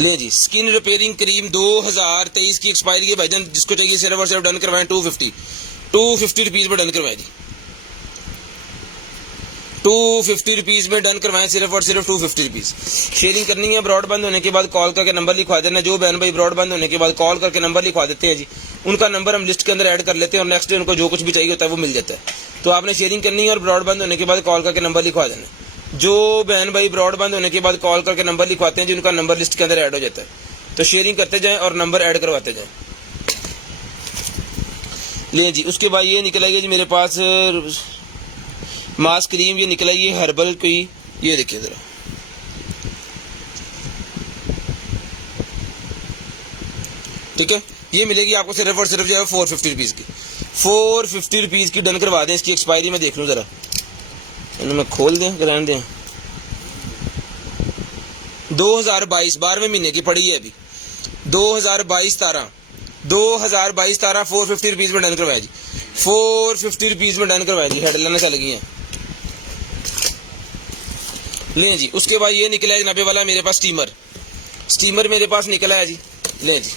ले जी, स्किन रिपेयरिंग क्रीम 2023 की एक्सपायरी है भाईजान, जिसको चाहिए सिर्फ और सिर्फ डन करवाएं 250 रुपीज़ में डन करवाएं जी, 250 रुपीज़ में डन करवाएं, सिर्फ और सिर्फ 250 रुपीज़। शेयरिंग करनी है, ब्रॉडबैंड होने के बाद कॉल करके नंबर लिखवा देना। जो बहन भाई ब्रॉडबैंड होने के बाद कॉल करके नंबर लिखवा देते हैं जी, उनका नंबर हम लिस्ट के अंदर ऐड कर लेते हैं और नेक्स्ट डे उनको जो कुछ भी चाहिए होता है वो मिल जाता है। तो आपने शेयरिंग करनी है और ब्रॉडबैंड होने के बाद कॉल करके नंबर लिखवा देना। जो बहन भाई ब्रॉडबैंड होने के बाद कॉल करके नंबर लिखवाते हैं जिनका नंबर लिस्ट के अंदर ऐड हो जाता है, तो शेयरिंग करते जाएं और नंबर ऐड करवाते जाएं। ले जी, उसके बाद ये निकलेगी जी मेरे पास मास्क क्रीम, ये निकला ये हर्बल की, ये देखिए जरा, ठीक है, ये मिलेगी आपको सिर्फ और सिर्फ जो है 450 रुपीज़ की। 450 रुपीज़ की डन करवा दें। इसकी एक्सपायरी में देख लूँ ज़रा, इन्होंने खोल दें, रहने दें। 2022 12वें महीने की पड़ी है अभी, 2022 तारा 450 रुपीज़ में डन करवाया जी, 450 रुपीज़ में डन करवाया जी। हेडलाइनें चल गई हैं। लें जी, उसके बाद ये निकला है जनाबे वाला मेरे पास स्टीमर मेरे पास निकला है जी। लें जी,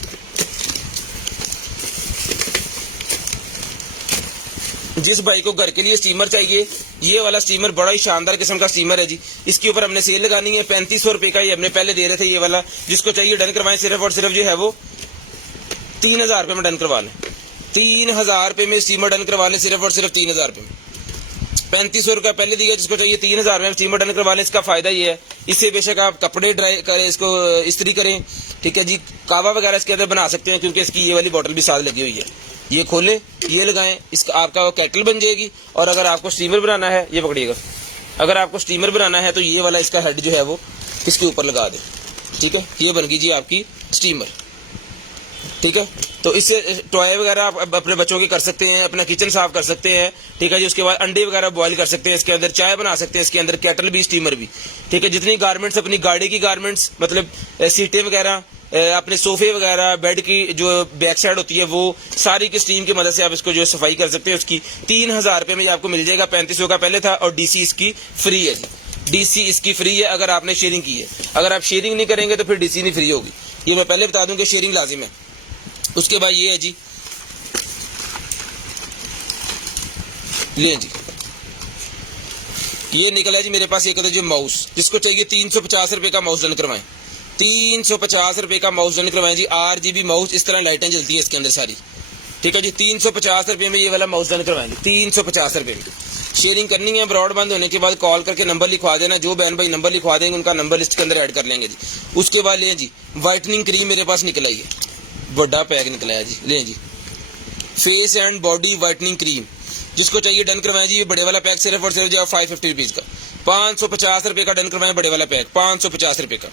जिस भाई को घर के लिए स्टीमर चाहिए, ये वाला स्टीमर बड़ा ही शानदार किस्म का स्टीमर है जी। इसके ऊपर हमने सेल लगानी है, 3500 रुपये का ये हमने पहले दे रहे थे। ये वाला जिसको चाहिए डन करवाएं, सिर्फ और सिर्फ जो है वो 3000 रुपये में डन करवा लें। 3000 रुपये में स्टीमर डन करवा लें, सिर्फ और सिर्फ 3000 रुपये में। 3500 रुपये पहले दिया, जिसको चाहिए 3000 में स्टीमर डन करवा लें। इसका फायदा ये है, इससे बेशक आप कपड़े ड्राई करें, इसको इस्त्री करें, ठीक है जी, कावा वगैरह इसके अंदर बना सकते हैं, क्योंकि इसकी ये वाली बोतल भी साथ लगी हुई है। ये खोलें, ये लगाएं, इसका आपका वो केटल बन जाएगी। और अगर आपको स्टीमर बनाना है, ये पकड़िएगा, अगर आपको स्टीमर बनाना है तो ये वाला इसका हेड जो है वो इसके ऊपर लगा दें, ठीक है, ये बन गई जी आपकी स्टीमर, ठीक है। तो इससे टॉय वगैरह आप अपने बच्चों के कर सकते हैं, अपना किचन साफ कर सकते हैं, ठीक है जी। उसके बाद अंडे वगैरह बॉईल कर सकते हैं, इसके अंदर चाय बना सकते हैं, इसके अंदर केटल भी स्टीमर भी, ठीक है। जितनी गारमेंट्स अपनी गाड़ी की गारमेंट्स, मतलब सीटें वगैरह, अपने सोफे वगैरह, बेड की जो बैक साइड होती है, वो सारी की स्टीम की मदद से आप इसको जो सफाई कर सकते हैं। उसकी 3000 रुपये में आपको मिल जाएगा। 3500 का पहले था और डीसी इसकी फ्री है जी। डीसी इसकी फ्री है अगर आपने शेयरिंग की है। अगर आप शेयरिंग नहीं करेंगे तो फिर डीसी नहीं फ्री होगी। ये मैं पहले बता दूं कि शेयरिंग लाजिम है। उसके बाद ये है जी, ले जी, ये निकला है जी मेरे पास एक जो माउस, जिसको चाहिए 350 रुपये का माउस डन करवाएं। 350 रुपये का माउस डन करवाएं जी। RGB माउस, इस तरह लाइटें जलती है इसके अंदर सारी, ठीक है जी। 350 रुपये में ये वाला माउस डन करवाएंगे, 350 रुपये में। शेयरिंग करनी है, ब्रॉडबैंड होने के बाद कॉल करके नंबर लिखवा देना। जो बहन भाई नंबर लिखवा देंगे उनका नंबर लिस्ट के अंदर ऐड कर लेंगे जी। उसके बाद लें जी, वाइटनिंग क्रीम मेरे पास निकला है, बड़ा पैक निकला है जी। लें जी, face and body whitening cream, जिसको चाहिए डन करवाएं जी। ये बड़े वाला पैक सिर्फ और सिर्फ जो 550 रुपीज़ का, 550 रुपये का डन करवाएं। बड़े वाला पैक 550 रुपये का,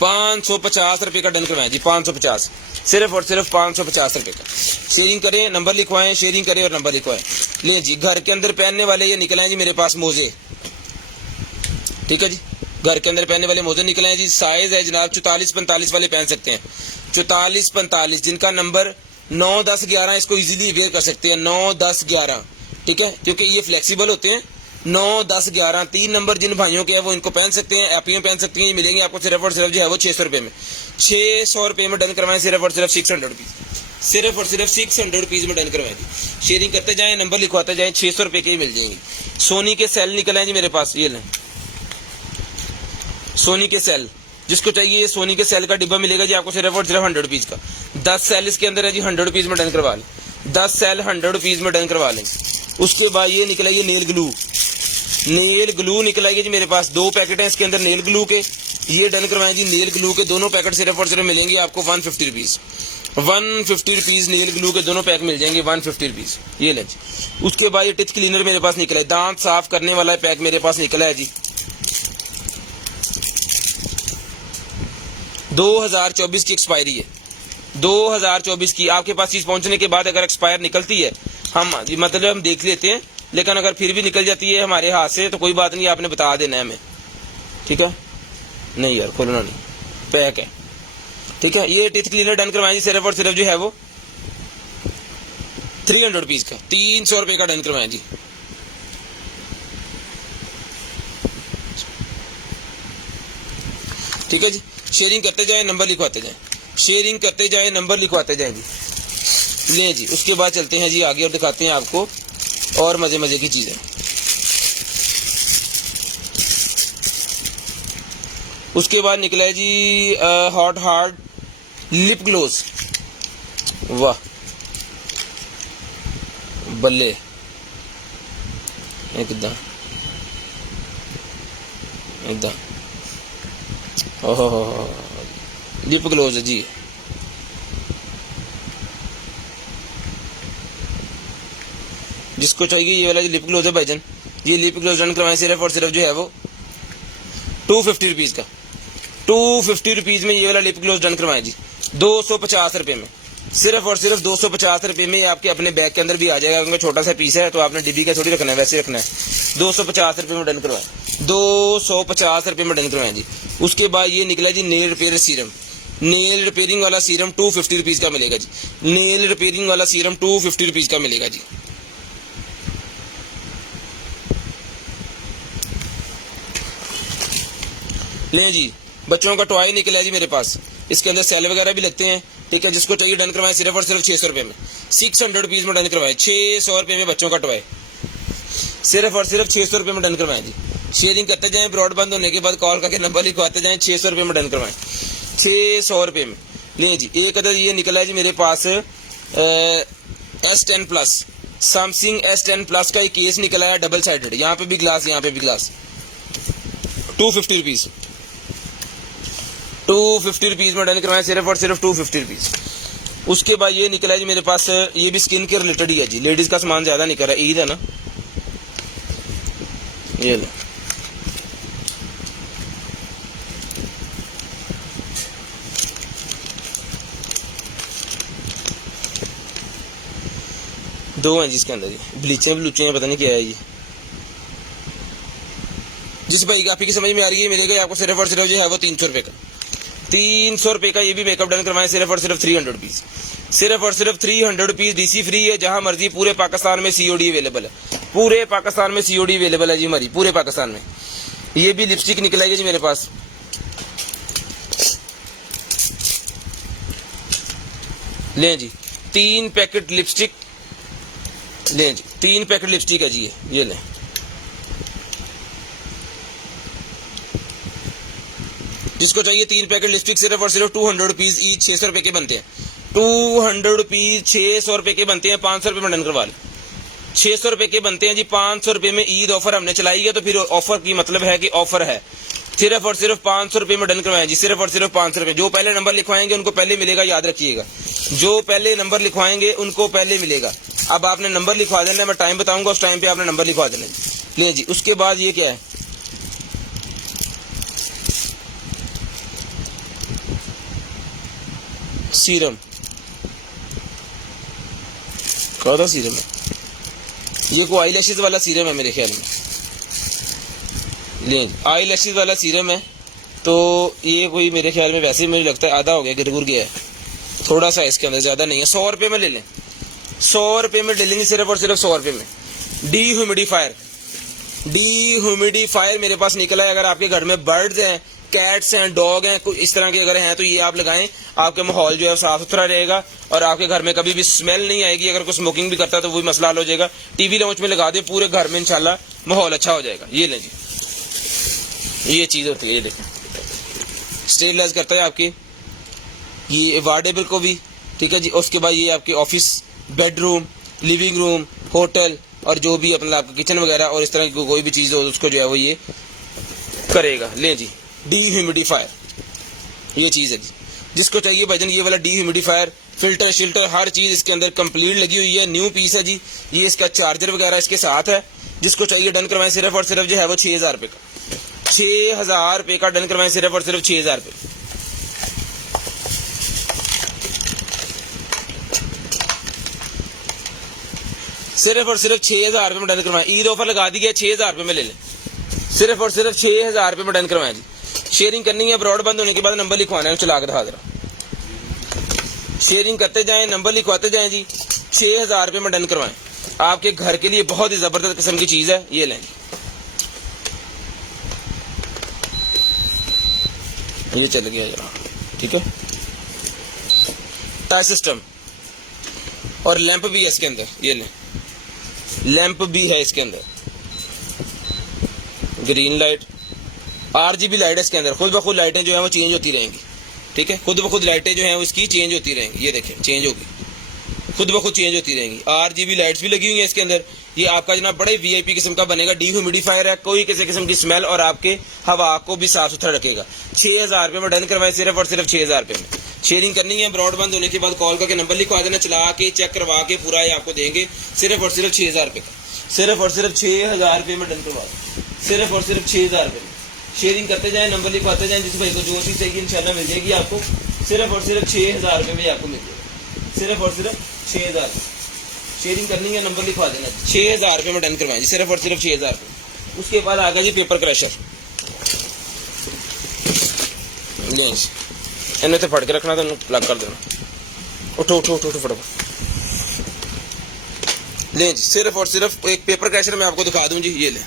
550 रुपये का डन करवाएं जी। 550, सिर्फ और सिर्फ 550 रुपये का। शेयरिंग करें, नंबर लिखवाएं, शेयरिंग करें और नंबर लिखवाएं। लें जी, घर के अंदर पहनने वाले ये निकले हैं जी मेरे पास मोजे, ठीक है जी। घर के अंदर पहनने वाले मोजे निकले हैं जी। साइज है जनाब 44-45 वाले पहन सकते हैं। 44-45 जिनका नंबर 9, 10, 11, इसको इजीली वेयर कर सकते हैं। 9, 10, 11, ठीक है, क्योंकि ये फ्लेक्सिबल होते हैं। 9, 10, 11 3 नंबर जिन भाइयों के हैं वो इनको पहन सकते हैं, एपी में पहन सकते हैं। ये मिलेंगे आपको सिर्फ और सिर्फ जो है वो 600 रुपये में। 600 रुपये में डन करवाएं, सिर्फ और सिर्फ 600 रुपीज़। सिर्फ और सिर्फ 600 रुपीज़ में डन करवाएं जी। शेयरिंग करते जाएं, नंबर लिखवाते जाएं, 600 रुपये के ही मिल जाएंगे। सोनी के सेल निकल आए जी मेरे पास, ये लें सोनी के सेल, जिसको चाहिए ये सोनी के सेल का डिब्बा मिलेगा जी आपको सिर्फ और सिर्फ 100 रुपीज़ का। 10 सेल इसके अंदर है जी, 100 रुपीज़ में डन करवा लें। 10 सेल 100 रुपीज़ में डन करवा लें। उसके बाद ये निकला ये नेल ग्लू, नेल ग्लू निकला जी मेरे पास, 2 पैकेट हैं इसके अंदर नेल ग्लू के, ये डन करवाएं जी। नेल ग्लू के दोनों पैकेट सिर्फ और सिर्फ मिलेंगे आपको 150 रुपीज़। 150 रुपीज़ नेल ग्लू के दोनों पैक मिल जाएंगे, 150 रुपीज़, ये लें जी। उसके बाद ये टिथ क्लीनर मेरे पास निकला है, दांत साफ करने वाला पैक मेरे पास निकला है जी। 2024 की एक्सपायरी है, 2024 की। आपके पास चीज़ पहुंचने के बाद अगर एक्सपायर निकलती है हम देख लेते हैं, लेकिन अगर फिर भी निकल जाती है हमारे हाथ से तो कोई बात नहीं, आपने बता देना है हमें, ठीक है। नहीं यार खोलना नहीं, पैक है, ठीक है। ये टीथ क्लीनर डन करवाएं जी सिर्फ और सिर्फ जो है वो 300 रुपीज़ का, 300 रुपये का डन करवाएं जी। ठीक है जी। शेयरिंग करते जाएं, नंबर लिखवाते जाएं, शेयरिंग करते जाएं, नंबर लिखवाते जाएं जी। लें जी। उसके बाद चलते हैं जी आगे और दिखाते हैं आपको और मजे मजे की चीज़ें। उसके बाद निकला है जी हॉट हार्ड लिप ग्लोस, वाह बल्ले एकदम एकदम, ओहो लिप ग्लोस है जी। जिसको चाहिए ये वाला जो लिप ग्लोस है भाईजान, ये लिप ग्लोस डन करवाएं सिर्फ और सिर्फ जो है वो 250 रुपीज़ का, 250 रुपीज़ में ये वाला लिप ग्लोस डन करवाएं जी। 250 रुपये में, सिर्फ और सिर्फ 250 रुपये में आपके अपने बैग के अंदर भी आ जाएगा, क्योंकि छोटा सा पीस है तो आपने डिब्बी का थोड़ी रखना है, वैसे रखना है। 250 रुपये में डन करवाएं, 250 रुपये में डन करवाएं जी। उसके बाद ये निकला जी nail repair serum, nail repairing वाला सीरम 250 रुपीज़ का मिलेगा जी। नेल रिपेयरिंग वाला सीरम 250 रुपीज़ का मिलेगा जी। लें जी। बच्चों का टॉय निकला है जी मेरे पास, इसके अंदर सेल वगैरह भी लगते हैं, ठीक है। जिसको चाहिए डन करवाएं सिर्फ और सिर्फ 600 रुपये में, 600 रुपीज़ में डन करवाएं। 600 रुपये में बच्चों का टॉय सिर्फ और सिर्फ 600 रुपये में डन करवाएं जी। शेयरिंग करते जाएं, ब्रॉड बंद होने के बाद कॉल करके नंबर लिखवाते जाएं, 600 रुपये में डन करवाएं, 600 रुपये में। लें जी। एक अदर ये निकला है जी मेरे पास S10 plus, Samsung S10 plus का एक केस निकला है डबल साइडेड, यहाँ पे भी ग्लास, यहाँ पे भी ग्लास, 250 रुपीज़, 250 रुपीज़ में डन करवाएं सिर्फ और सिर्फ 250 रुपीज़। उसके बाद ये निकला है जी मेरे पास, ये भी स्किन के रिलेटेड ही है जी, लेडीज़ का सामान ज़्यादा निकल रहा है, ईद है ना, ये लो। दो हैं जिसके अंदर ये ब्लीचें पता नहीं क्या है ये। जिस भाई की आपकी समझ में आ रही है मिलेगा आपको सिर्फ और सिर्फ जो है वो 300 रुपये का, 300 रुपये का ये भी मेकअप डन करवाएं सिर्फ और सिर्फ 300 रुपीज़, सिर्फ और सिर्फ 300 रुपीज़। डीसी फ्री है, जहां मर्जी पूरे पाकिस्तान में COD अवेलेबल है, पूरे पाकिस्तान में COD अवेलेबल है जी हमारी, पूरे पाकिस्तान में। ये भी लिपस्टिक निकला है जी मेरे पास, लें जी। 3 पैकेट लिपस्टिक लें जी, 3 पैकेट लिपस्टिक है जी, ये लें। जिसको चाहिए 3 पैकेट लिपस्टिक सिर्फ और सिर्फ 200 रुपीज़ ईच, 600 रुपये के बनते हैं, 200 रुपीज़ 600 रुपये के बनते हैं, 500 रुपये में डन करवा लें। 600 रुपये के बनते हैं जी, 500 रुपये में ईद ऑफर हमने चलाई है, तो फिर ऑफर की मतलब है कि ऑफर है। सिर्फ और सिर्फ 500 रुपये में डन करवाएं जी, सिर्फ और सिर्फ 500 रुपये। जो पहले नंबर लिखवाएंगे उनको पहले मिलेगा, याद रखिएगा, जो पहले नंबर लिखवाएंगे उनको पहले मिलेगा। अब आपने नंबर लिखवा देना है, मैं टाइम बताऊंगा, उस टाइम पे आपने नंबर लिखवा देना है। ले जी। उसके बाद ये क्या है, सीरम, कौन सा सीरम है ये? कोई आई लैशेज वाला सीरम है मेरे ख्याल में, लें आई लैशेज वाला सीरम है। तो ये कोई मेरे ख्याल में, वैसे मुझे लगता है आधा हो गया, गिरगुर गया है थोड़ा सा, इसके अंदर ज़्यादा नहीं है। 100 रुपये में ले लें, 100 रुपये में ले लेंगे सिर्फ और सिर्फ 100 रुपये में। डी ह्यूमिडिफायर मेरे पास निकला है। अगर आपके घर में बर्ड्स हैं, कैट्स हैं, डॉग हैं, कोई इस तरह के अगर हैं तो ये आप लगाएं, आपका माहौल जो है साफ सुथरा रहेगा और आपके घर में कभी भी स्मेल नहीं आएगी। अगर कोई स्मोकिंग भी करता है तो वही मसला हल हो जाएगा। टीवी लाउंज में लगा दे, पूरे घर में इंशाल्लाह माहौल अच्छा हो जाएगा। ये लें जी, ये चीज़ होती है, ये देखें स्टेबलाइज करता है आपकी, ये वार्डेबल को भी, ठीक है जी। उसके बाद ये आपके office, bedroom, living room, hotel और जो भी अपना आपका किचन वगैरह और इस तरह की कोई भी चीज़ हो उसको जो है वो ये करेगा। लें जी, डीह्यूमिडिफायर, ये चीज़ है जी, जिसको चाहिए भाईजान ये वाला डीह्यूमिडिफायर, फिल्टर शिल्टर हर चीज़ इसके अंदर कंप्लीट लगी हुई है, न्यू पीस है जी। ये इसका चार्जर वगैरह इसके साथ है। जिसको चाहिए डन करवाएं, सिर्फ और सिर्फ जो है वो 6000 रुपये का, 6000 रुपये का डन करवाएं, सिर्फ और सिर्फ 6000 रुपये। सिर्फ और सिर्फ 6000 रुपये में डन करवाएं। ईद ऑफर लगा दी गया, 6000 रुपये में ले लें, सिर्फ और सिर्फ 6000 रुपये में डन करवाएं जी। शेयरिंग करनी है, ब्रॉडबैंड होने के बाद नंबर लिखवाना है, चला के दिखा दे। शेयरिंग करते जाएं, नंबर लिखवाते जाएं जी। 6000 रुपये में डन करवाएं, आपके घर के लिए बहुत ही जबरदस्त किस्म की चीज है। ये लें, ये चल गया जरा, ठीक है। टाई सिस्टम और लैंप भी है इसके अंदर, ये लें, लैंप भी है इसके अंदर, ग्रीन लाइट, RGB लाइट है इसके अंदर। खुद ब खुद लाइटें जो है वो चेंज होती रहेंगी, ठीक है। खुद ब खुद लाइटें जो हैं वो इसकी चेंज होती रहेंगी, ये देखें चेंज होगी, खुद ब खुद चेंज होती रहेंगी। RGB लाइट्स भी लगी हुई हैं इसके अंदर। ये आपका जनाब बड़े VIP किस्म का बनेगा, डीह्यूमिडिफायर है, कोई किसी किस्म की स्मेल और आपके हवा को भी साफ सुथरा रखेगा। 6000 रुपये में डन करवाएं, सिर्फ और सिर्फ 6000 रुपये में। शेयरिंग करनी है, ब्रॉडबैंड होने के बाद कॉल करके नंबर लिखवा देना, चला के चेक करवा के पूरा ये आपको देंगे, सिर्फ और सिर्फ 6000 रुपये का, सिर्फ और सिर्फ 6000 रुपये में डन करवा दें, सिर्फ और सिर्फ 6000 रुपये में। शेयरिंग करते जाएं, नंबर लिखवाते जाएं, जिस भाई को जो चीज़ चाहिए इंशाल्लाह मिल जाएगी आपको, सिर्फ और सिर्फ 6000 रुपये में आपको मिल जाएगा, सिर्फ और सिर्फ 6000। शेयरिंग करनी है, नंबर लिखवा देना, 6000 रुपये में डन करवाएं जी, सिर्फ और सिर्फ 6000 रुपये। उसके बाद आ गया जी पेपर क्रशर, इन्हें तो फट के रखना, तो प्लग कर देना। उठो उठो उठो उठो फटाफट, लें जी, सिर्फ और सिर्फ एक पेपर क्रशर मैं आपको दिखा दूं जी, ये लें,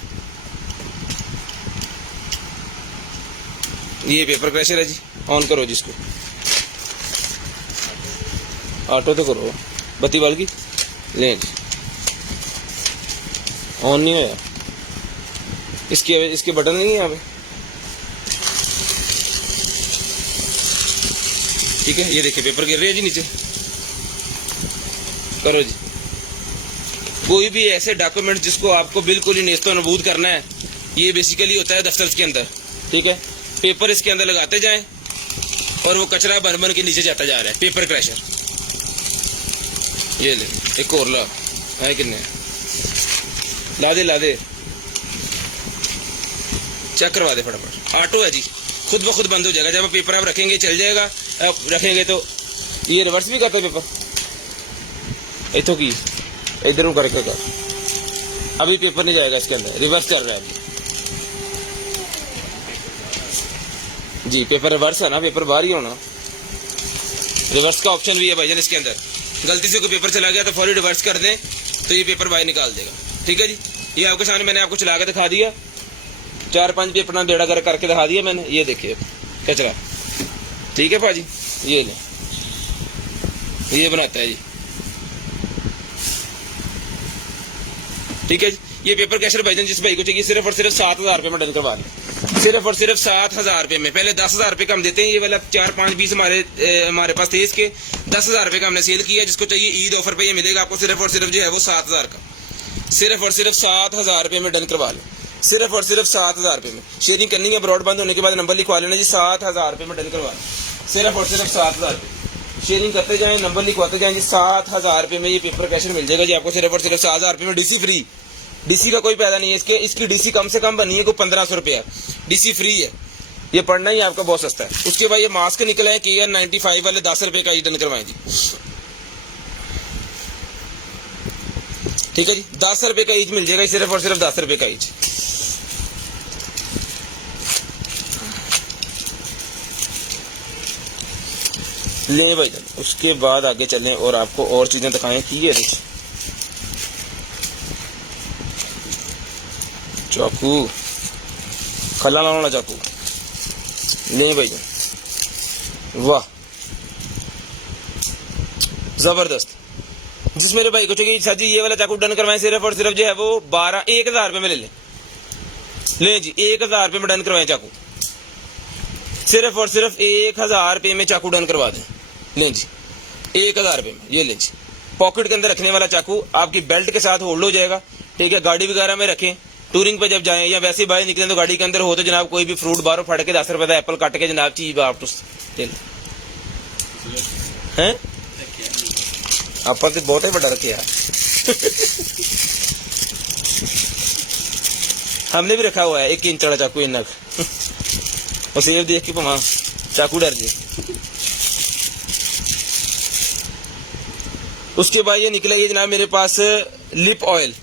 ये पेपर क्रशर है जी। ऑन करो जिसको, ऑटो तो करो, बत्ती बाल की, लें जी, ऑन नहीं होया, इसके बटन नहीं है यहाँ पे, ठीक है। ये देखिए पेपर गिर रही है जी नीचे, करो जी। कोई भी ऐसे डॉक्यूमेंट जिसको आपको बिल्कुल ही नेस्तो नबूद करना है, ये बेसिकली होता है दफ्तर के अंदर, ठीक है। पेपर इसके अंदर लगाते जाएं और वो कचरा बन बन के नीचे जाता जा रहा है, पेपर क्रशर। ये ले, एक और ला है, कितने ला दे, चेक करवा दे फटाफट। ऑटो है जी, खुद ब खुद बंद हो जाएगा। जब आप पेपर आप रखेंगे चल जाएगा, आप रखेंगे तो ये रिवर्स भी करता है पेपर, इतो की इधर करके कर, अभी पेपर नहीं जाएगा इसके अंदर, रिवर्स चल रहा है अभी जी। पेपर रिवर्स है ना, पेपर बाहर ही होना, रिवर्स का ऑप्शन भी है भाईजान इसके अंदर। गलती से कोई पेपर चला गया तो फौरी रिवर्स कर दें तो ये पेपर बाहर निकाल देगा, ठीक है जी। ये आपके सामने मैंने आपको चला के दिखा दिया, 4-5 पेपर ना बेड़ा कर करके दिखा दिया मैंने। ये देखिए कचरा, ठीक है भाजी, ये ले, ये बनाता है जी, ठीक है जी। ये पेपर क्रशर भाईजान जिस भाई को चाहिए सिर्फ और सिर्फ 7000 रुपये में डन करवा लें, सिर्फ और सिर्फ 7000 रुपये में। पहले 10000 रुपये का हम देते हैं, ये वाला 4-5 पीस हमारे पास थे, इसके 10000 रुपये का हमने सेल किया। जिसको चाहिए ईद ऑफर पे ये मिलेगा आपको, सिर्फ और सिर्फ जो है वो 7000 का, सिर्फ और सिर्फ 7000 रुपये में डन करवा लें, सिर्फ और सिर्फ 7000 रुपये में। शेयरिंग करनी है, ब्रॉडबैंड होने के बाद नंबर लिखवा लेना जी, 7000 रुपये में डन करवा लें, सिर्फ और सिर्फ 7000 रुपये। शेयरिंग करते जाएं, नंबर लिखवाते जाएंगे, 7000 रुपये में ये पेपर क्रशर मिल जाएगा जी आपको, सिर्फ और सिर्फ 7000 रुपये में। डीसी फ्री, डीसी का कोई पैदा नहीं है इसकी डीसी कम से कम बनी है कोई 1500 रुपया, डीसी फ्री है। ये पढ़ना ही आपका बहुत सस्ता है। उसके बाद ये मास्क निकले हैं KN95 वाले, 10 रुपये का डन करवाएं जी, ठीक है जी। 10 रुपये का ईच मिल जाएगा, सिर्फ और सिर्फ 10 रुपये का ईच। ले भाई, उसके बाद आगे चलें और आपको और चीजें दिखाएं की है। चाकू, खला लाना चाकू, नहीं भाई, वाह जबरदस्त। जिस मेरे भाई को चाहिए सर जी ये वाला चाकू डन करवाएं, सिर्फ और सिर्फ जो है वो 1000 रुपये में ले लें जी, 1000 रुपये में डन करवाएं चाकू, सिर्फ और सिर्फ 1000 रुपये में चाकू डन करवा दें। लें जी 1000 रुपये में, ये लें जी। पॉकेट के अंदर रखने वाला चाकू, आपकी बेल्ट के साथ होल्ड हो जाएगा, ठीक है। गाड़ी वगैरह में रखें, टूरिंग पे जब जाएं या वैसे बाहर निकलें तो गाड़ी के अंदर हो तो जनाब कोई भी फ्रूट बाहरों फट के 10 रुपए का एप्पल काट के जनाब चीज आप हैं आप तो बहुत ही बड़ा रखे यार। हमने भी रखा हुआ है 1 इंच वाला चाकू इनक और सेब देख के पमा चाकू डर जे। उसके बाद ये निकला ये जनाब मेरे पास लिप ऑयल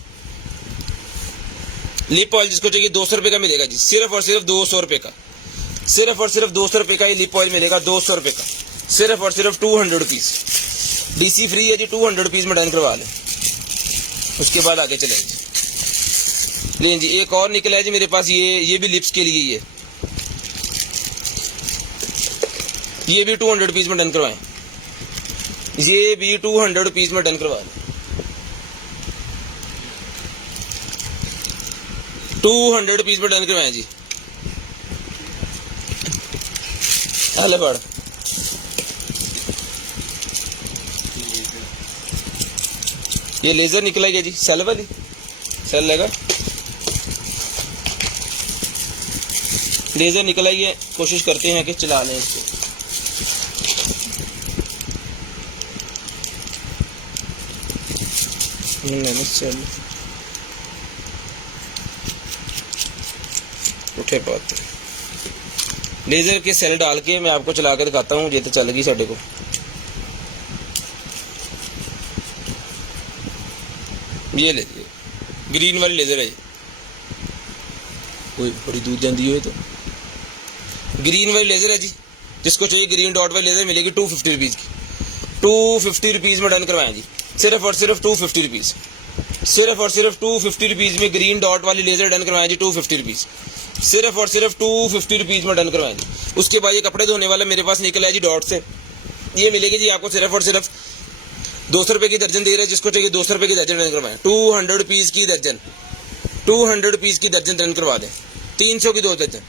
जिसको चाहिए 200 रुपए का मिलेगा जी, सिर्फ और सिर्फ 200 रुपए का, सिर्फ और सिर्फ 200 रुपए का ये लिप ऑयल मिलेगा, 200 रुपए का, सिर्फ और सिर्फ 200 रुपीज। डीसी फ्री है जी, 200 रुपीज में डन करवा लें। उसके बाद आगे चलेंगे। लें जी एक और निकला है जी मेरे पास, ये भी लिप्स के लिए, ये भी 200 रुपीज में डन करवाएं, ये भी 200 रुपीज में डन करवा लें, 200 रुपीज में डन करवाएं जी। हेलो बड़ ये लेजर निकला गया जी, सेल वाली सेल लगा, लेजर निकला ही है, कोशिश करते हैं कि चला लें इसको। उठे बात लेजर के सेल डाल के मैं आपको चला के दिखाता हूँ, ये तो चल गई साढ़े को। ये लीजिए ग्रीन वाली लेजर है, कोई बड़ी दूर जाती है तो ग्रीन वाली लेजर है जी, जिसको चाहिए ग्रीन डॉट वाली लेजर मिलेगी 250 रुपीज की, 250 रुपीज में डन करवाएं जी, सिर्फ और सिर्फ 250 रुपीज, सिर्फ और सिर्फ 250 रुपीज में ग्रीन डॉट वाली लेजर डन करवाएं जी, 250 रुपीज, सिर्फ और सिर्फ 250 रुपीज में डन करवाएं जी। उसके बाद ये कपड़े धोने वाला मेरे पास निकला है जी डॉट से, ये मिलेगी जी आपको सिर्फ और सिर्फ 200 रुपए की दर्जन दे रहे हैं, जिसको चाहिए 200 रुपए की दर्जन डन करवाएं, 200 रुपीज की दर्जन, 200 रुपीज की दर्जन डन करवा दें, 300 की 2 दर्जन,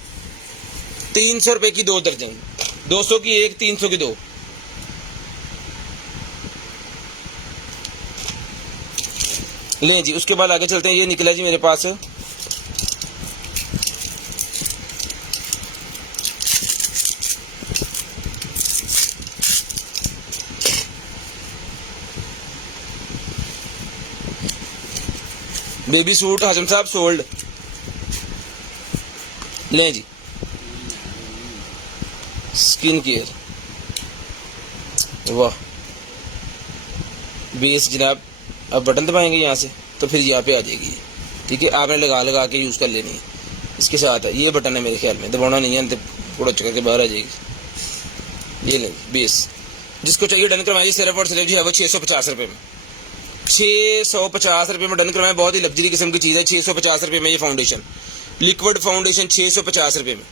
300 रुपए की 2 दर्जन, 200 की 1, 300 की 2। लें जी उसके बाद आगे चलते हैं। ये निकला जी मेरे पास बेबी सूट हाशम साहब सोल्ड। लें जी स्किन केयर, वाह बेस जनाब, अब बटन दबाएंगे यहाँ से तो फिर यहाँ पे आ जाएगी, ठीक है। आपने लगा के यूज़ कर लेनी है, इसके साथ है ये बटन है मेरे ख्याल में, दबाना नहीं है तो पूरा चक्कर के बाहर आ जाएगी। ये लें बेस, जिसको चाहिए डन करवाइए, सिर्फ और सिर्फ जो है वो 650 रुपये में, 650 रुपये में डन करवाएं। बहुत ही लग्जरी किस्म की चीज़ है, 650 रुपये में ये फाउंडेशन, लिक्विड फाउंडेशन 650 रुपये में,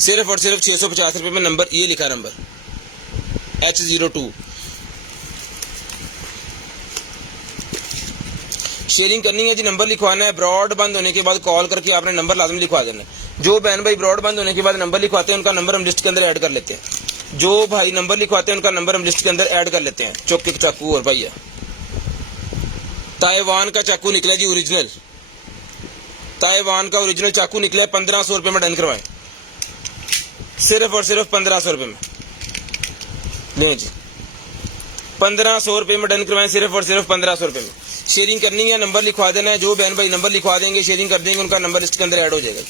सिर्फ और सिर्फ 650 रुपये में। नंबर ये लिखा, नंबर H02। शेयरिंग करनी है जी, नंबर लिखवाना है, ब्रॉड बंद होने के बाद कॉल करके आपने नंबर लाजमी लिखवा देना है। जो बहन भाई ब्रॉड बंद होने के बाद नंबर लिखवाते हैं उनका नंबर हम लिस्ट के अंदर ऐड कर लेते हैं, जो भाई नंबर लिखवाते हैं उनका नंबर हम लिस्ट के अंदर ऐड कर लेते हैं। चौके चाकू और भैया ताइवान का चाकू निकला जी ओरिजिनल, ताइवान का ओरिजिनल चाकू निकला है, 1500 रुपये में डन करवाएं, सिर्फ और सिर्फ 1500 रुपये में। नहीं जी 1500 रुपये में डन करवाएं, सिर्फ और सिर्फ 1500 रुपये में। शेयरिंग करनी है, नंबर लिखवा देना है, जो बहन भाई नंबर लिखवा देंगे शेयरिंग कर देंगे उनका नंबर लिस्ट के अंदर ऐड हो जाएगा।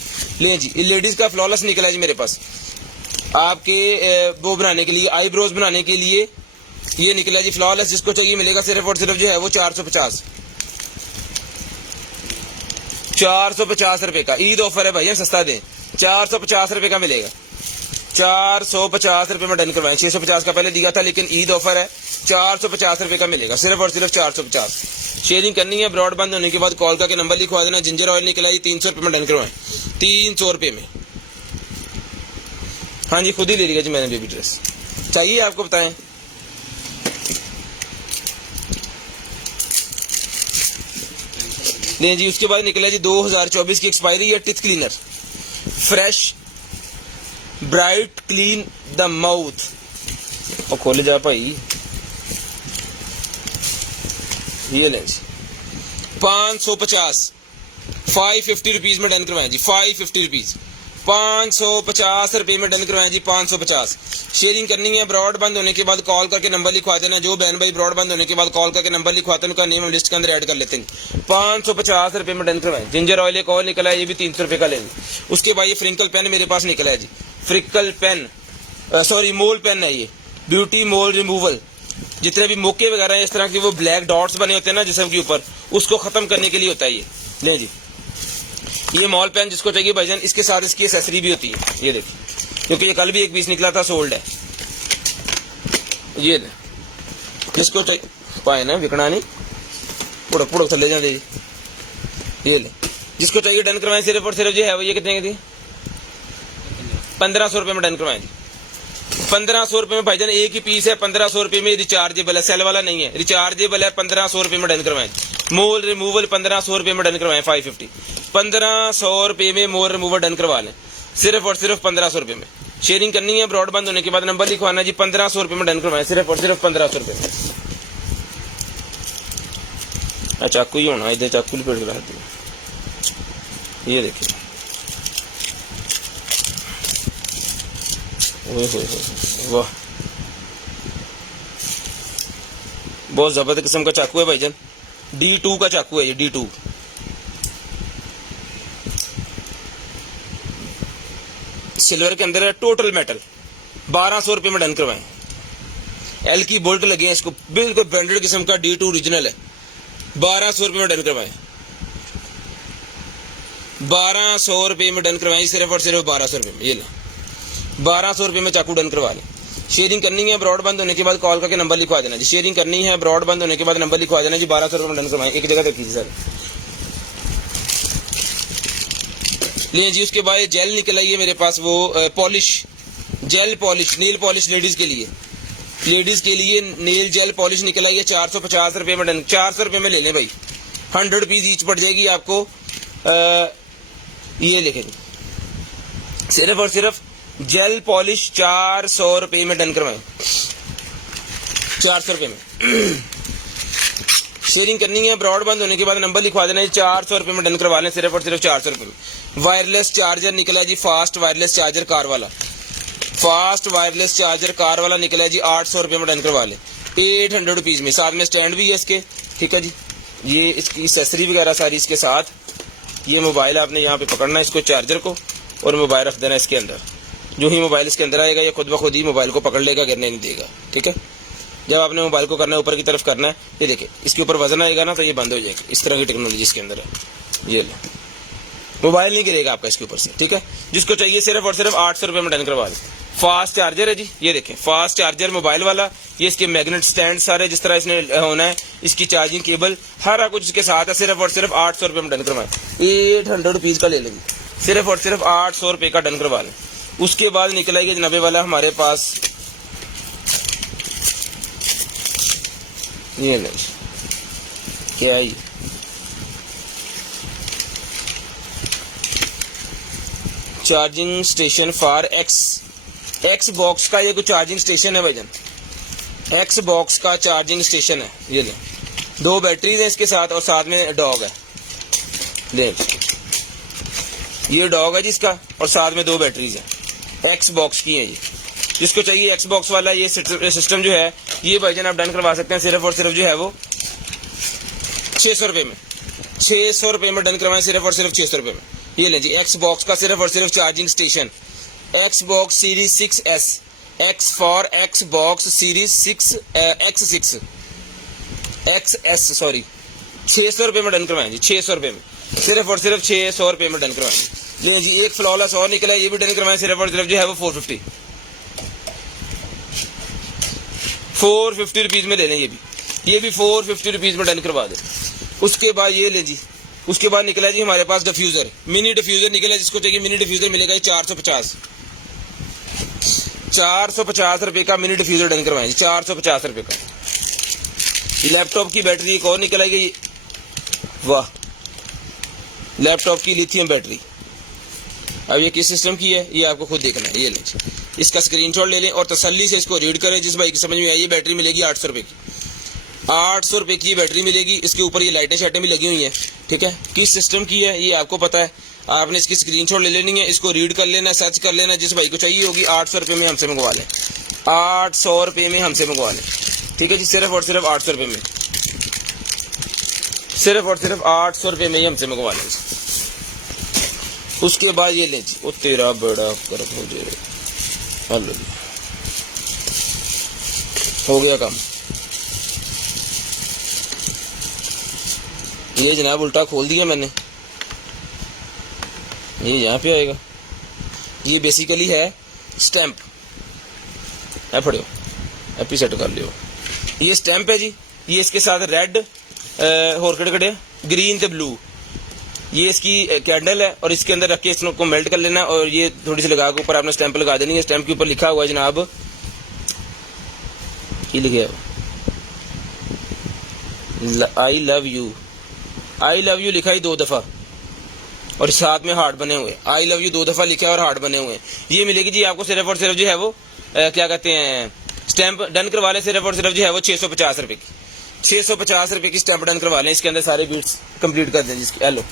ले जी लेडीज का फ्लॉलेस निकला है जी मेरे पास, आपके वो बनाने के लिए, आईब्रोज बनाने के लिए ये निकला जी फ्लॉलेस, जिसको चाहिए मिलेगा सिर्फ और सिर्फ जो है वो 450 रुपए का। ईद ऑफर है भाई, हम सस्ता दें, 450 रुपए का मिलेगा, 450 रुपए में डन करवाएं। 650 का पहले दिया था लेकिन ईद ऑफर है, 450 रुपए का मिलेगा, सिर्फ और सिर्फ 450। शेयरिंग करनी है, ब्रॉड बंद होने के बाद कॉल करके नंबर लिखवा देना। जिंजर ऑयल निकला है 300 रुपए में डन करवाएं, 300 रुपए में। हाँ जी खुद ही ले लिया जी मैंने बेबी ड्रेस। चाहिए आपको बताएं? नहीं जी। उसके बाद निकला जी 2024 की एक्सपायरी है teeth cleaner, fresh bright clean the mouth. और खोले जा भाई, ये लें जी 550 550 रुपीज में डन करवाएं जी। 550 रुपीज 550 रुपए में डन करवाएं जी। 550। शेयरिंग करनी है ब्रॉडबैंड होने के बाद कॉल करके नंबर लिखवा देना। जो बहन भाई ब्रॉडबैंड होने के बाद कॉल करके नंबर लिखवाते हैं उनका नेम हम लिस्ट के अंदर ऐड कर लेते हैं। 550 रुपए में डन करवाएं। जिंजर ऑयल एक और निकला है, ये भी 300 रुपए का लेंगे। उसके बाद ये फ्रिंकल पेन मेरे पास निकला है जी। फ्रिंकल पेन सॉरी मोल पेन है ये, ब्यूटी मोल रिमूवल। जितने भी मोके वगैरह इस तरह के वो ब्लैक डॉट्स बने होते हैं ना जिस्म के ऊपर, उसको खत्म करने के लिए होता है ये। ले जी ये मॉल पेन जिसको चाहिए भाईजान, इसके साथ इसकी एसेसरी भी होती है, ये देखिए, क्योंकि ये कल भी एक पीस निकला था, सोल्ड है। ये ले जिसको चाहिए पाए ना विकना नहीं, पुड़क पुड़क थले जाते जी। ये ले जिसको चाहिए डन करवाएं। सिर्फ और सिर्फ जो है वो ये कितने की थी? 1500 रुपए में डन करवाएं जी। 1500 रुपए में भाईजान एक ही पीस है। 1500 रुपए में रिचार्जेबल है, सेल वाला नहीं है, रिचार्जेबल है। 1500 रुपए में डन करवाएं। मोल रिमूवल 1500 रुपए में डन करवाएं। 550 1500 रुपए में मोल रिमूवल डन करवा लें, सिर्फ और सिर्फ 1500 रुपए में। शेयरिंग करनी है ब्रॉडबैंड होने के बाद नंबर लिखवाना जी। 1500 रुपए में डन करवाएं, सिर्फ और सिर्फ 1500 रुपए में। चाकू ही होना, इधर चाकू ही पेड़ के रहती है। ये देखिए वाह, बहुत जबरदस्त किस्म का चाकू है भाईजान। D2 का चाकू है ये, D2। सिल्वर के अंदर है, टोटल मेटल। 1200 रुपए में डन करवाएं। एल की बोल्ट लगे हैं इसको, बिल्कुल ब्रांडेड किस्म का D2 ओरिजिनल है। 1200 रुपए में डन करवाएं। 1200 रुपए में डन करवाएं, सिर्फ और सिर्फ 1200 रुपए में। ये ला 1200 रुपए में चाकू डन करवा लें। शेयरिंग करनी है ब्रॉडबैंड होने के बाद कॉल करके नंबर लिखवा देना जी। शेयरिंग करनी है ब्रॉडबैंड होने के बाद नंबर लिखवा देना जी। 1200 रुपए में डन करवाएं। एक जगह देखिए सर, लिए जी। उसके बाद जेल निकल आई है मेरे पास, वो polish, gel polish, nail polish ladies के लिए। लेडीज के लिए नेल जेल पॉलिश निकल आई है। 450 रुपए में डन। 400 रुपए में ले लें भाई, 100 रुपीज ईच पड़ जाएगी आपको। ये लिखे सिर्फ और सिर्फ जेल पॉलिश 400 रुपए में डन करवाएं। 400 रुपए में। शेयरिंग करनी है ब्रॉडबैंड होने के बाद नंबर लिखवा देना है। 400 रुपए में डन करवा लें, सिर्फ और सिर्फ 400 रुपए में। वायरलेस चार्जर निकला जी, फास्ट वायरलेस चार्जर कार वाला। फास्ट वायरलेस चार्जर कार वाला निकला है जी। 800 रुपए में डन करवा लें, 800 रुपीज में। साथ में स्टैंड भी है इसके, ठीक है जी। ये इसकी एक्सेसरी वगैरह सारी इसके साथ। ये मोबाइल आपने यहाँ पे पकड़ना है इसको, चार्जर को, और मोबाइल रख देना इसके अंदर। जो ही मोबाइल इसके अंदर आएगा ये खुद ब खुद ही मोबाइल को पकड़ लेगा, गिरने नहीं देगा, ठीक है। जब आपने मोबाइल को करना है ऊपर की तरफ करना है, ये देखिए इसके ऊपर वजन आएगा ना तो ये बंद हो जाएगा। इस तरह की टेक्नोलॉजी इसके अंदर है। ये लो, मोबाइल नहीं गिरेगा आपका इसके ऊपर से, ठीक है। जिसको चाहिए सिर्फ और सिर्फ 800 रुपए में डन करवा दें। फास्ट चार्जर है जी, ये देखें फास्ट चार्जर मोबाइल वाला। ये इसके मैग्नेट स्टैंड सारे जिस तरह इसने होना है, इसकी चार्जिंग केबल हर कुछ इसके साथ है। सिर्फ और सिर्फ 800 रुपए में डन करवाएं। 800 रुपीज का ले लेंगे, सिर्फ और सिर्फ 800 रुपए का डन करवा लें। उसके बाद निकल आएगा जनाबे वाला हमारे पास, ये नहीं क्या है, charging station for x box का। ये कोई चार्जिंग स्टेशन है भाईजान, एक्स बॉक्स का चार्जिंग स्टेशन है। ये ले 2 बैटरीज हैं इसके साथ, और साथ में डॉग है। देख ये डॉग है जिसका, और साथ में 2 बैटरीज है, एक्स बॉक्स की है ये। जिसको चाहिए एक्स बॉक्स वाला ये सिस्टम जो है, ये भाईजान आप डन करवा सकते हैं। सिर्फ और सिर्फ जो है वो 600 रुपए में। 600 रुपए में डन करवाएं, सिर्फ और सिर्फ 600 रुपए में। ये लें जी एक्स बॉक्स का सिर्फ और सिर्फ charging station, x box series 6S, x for x box series 6 X6 XS sorry. 600 रुपए में डन करवाएं जी। 600 रुपए में, सिर्फ और सिर्फ 600 रुपए में डन करवाएं। ले जी एक फ्लॉलेस और निकला है, ये भी डन करवाएं। सिर्फ और सिर्फ जो है वो 450 रुपीज में ले लें। ये भी 450 रुपीज में डन करवा दें। उसके बाद ये ले जी, उसके बाद निकला जी हमारे पास डिफ्यूजर, मिनी डिफ्यूजर निकला। जिसको चाहिए मिनी डिफ्यूजर मिलेगा 450। 450 रुपये का मिनी डिफ्यूजर डन करवाएं जी, 450 रुपये का। लैपटॉप की बैटरी एक और निकल आई, वाह, लैपटॉप की लिथियम बैटरी। अब ये किस सिस्टम की है ये आपको खुद देखना है। ये लें, इसका स्क्रीनशॉट ले लें और तसल्ली से इसको रीड करें। जिस भाई की समझ में आई, ये बैटरी मिलेगी 800 रुपये की, 800 रुपये की बैटरी मिलेगी। इसके ऊपर ये लाइटें शाइटें भी लगी हुई हैं, ठीक है। किस सिस्टम की है ये आपको पता है, आपने इसकी स्क्रीनशॉट ले लेनी है, इसको रीड कर लेना, सर्च कर लेना। जिस भाई को चाहिए होगी 800 रुपये में हमसे मंगवा लें, 800 रुपये में हमसे मंगवा लें, ठीक है जी। सिर्फ और सिर्फ 800 रुपये में, सिर्फ और सिर्फ 800 रुपये में ही हमसे मंगवा लें। उसके बाद ये लें जी, वो तेरा बड़ा कर हो जाए, हो गया काम। ये जनाब उल्टा खोल दिया मैंने, ये यहाँ पे आएगा। ये बेसिकली है स्टैंप, है पढ़ो, एपी सेट कर लियो। ये स्टैंप है जी, ये इसके साथ रेड और कड़े ग्रीन ते ब्लू, ये इसकी कैंडल है और इसके अंदर रख के इसको मेल्ट कर लेना और ये थोड़ी सी लगा के ऊपर आपने स्टैंप लगा देनी है। स्टैंप के ऊपर लिखा हुआ है जनाब, ये लिखा है I love you, I love you लिखा है 2 दफा और साथ में हार्ट बने हुए, आई लव यू 2 दफा लिखा है और हार्ट बने हुए। ये मिलेगी जी आपको सिर्फ और सिर्फ जो है वो क्या कहते हैं, स्टैंप डन करवा लें। सिर्फ और सिर्फ जो है वो 650 रुपये की, 650 रुपये की स्टैंप डन करवा लें। इसके अंदर सारे बीट्स कंप्लीट कर दें जिसके। हेलो,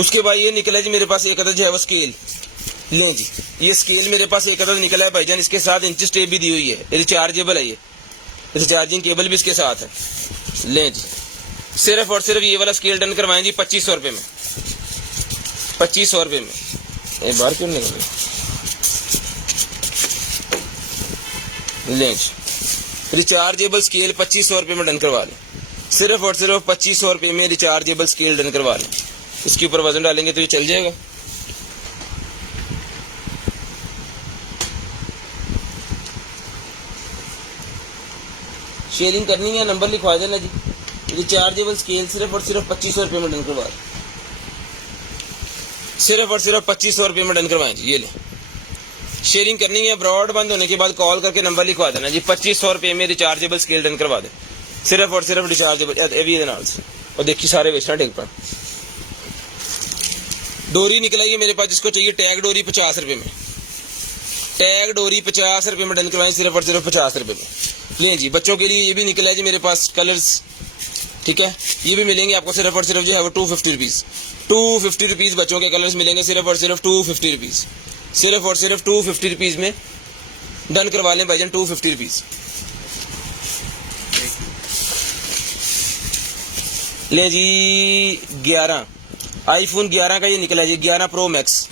उसके बाद ये निकला जी मेरे पास एक अदद जो है वो स्केल, लें जी, ये स्केल मेरे पास एक अदद निकला है भाईजान। इसके साथ इंच टेप भी दी हुई है, रिचार्जेबल है, ये रिचार्जिंग केबल भी इसके साथ है। लें जी, सिर्फ और सिर्फ ये वाला स्केल डन करवाएं जी 2500 रुपये में, 2500 रुपये में। ये बाहर क्यों निकल रही, लें जी, रिचार्जेबल स्केल 2500 रुपये में डन करवा लें। सिर्फ और सिर्फ 2500 रुपये में रिचार्जेबल स्केल डन करवा लें। इसके ऊपर वजन डालेंगे तो ये चल जाएगा। शेयरिंग करनी है, नंबर लिखवा देना जी। रिचार्जेबल स्केल सिर्फ और सिर्फ 2500 रुपये में डन करवा लें, सिर्फ और सिर्फ 2500 रुपये में डन करवाएं जी। ये ले, शेयरिंग करनी है, ब्रॉड बंद होने के बाद कॉल करके नंबर लिखवा देना जी। 2500 रुपये में रिचार्जेबल स्केल डन करवा दें, सिर्फ और सिर्फ रिचार्जेबल। और देखिए सारे वेचना टेक पर। डोरी निकला है मेरे पास, जिसको चाहिए टैग डोरी 50 रुपये में, टैग डोरी 50 रुपये में डन करवाएं, सिर्फ और सिर्फ 50 रुपये में। लें जी, बच्चों के लिए ये भी निकला है जी मेरे पास कलर्स, ठीक है। ये भी मिलेंगे आपको सिर्फ और सिर्फ जो है वो 250 रुपीज़, 250 रुपीज़ बच्चों के कलर्स मिलेंगे सिर्फ और सिर्फ 250 रुपीज़, सिर्फ और सिर्फ 250 रुपीज़ में डन करवा लें भाईजान, 250 रुपीज़। ले जी 11 आईफोन 11 का ये निकला है जी, 11 pro max,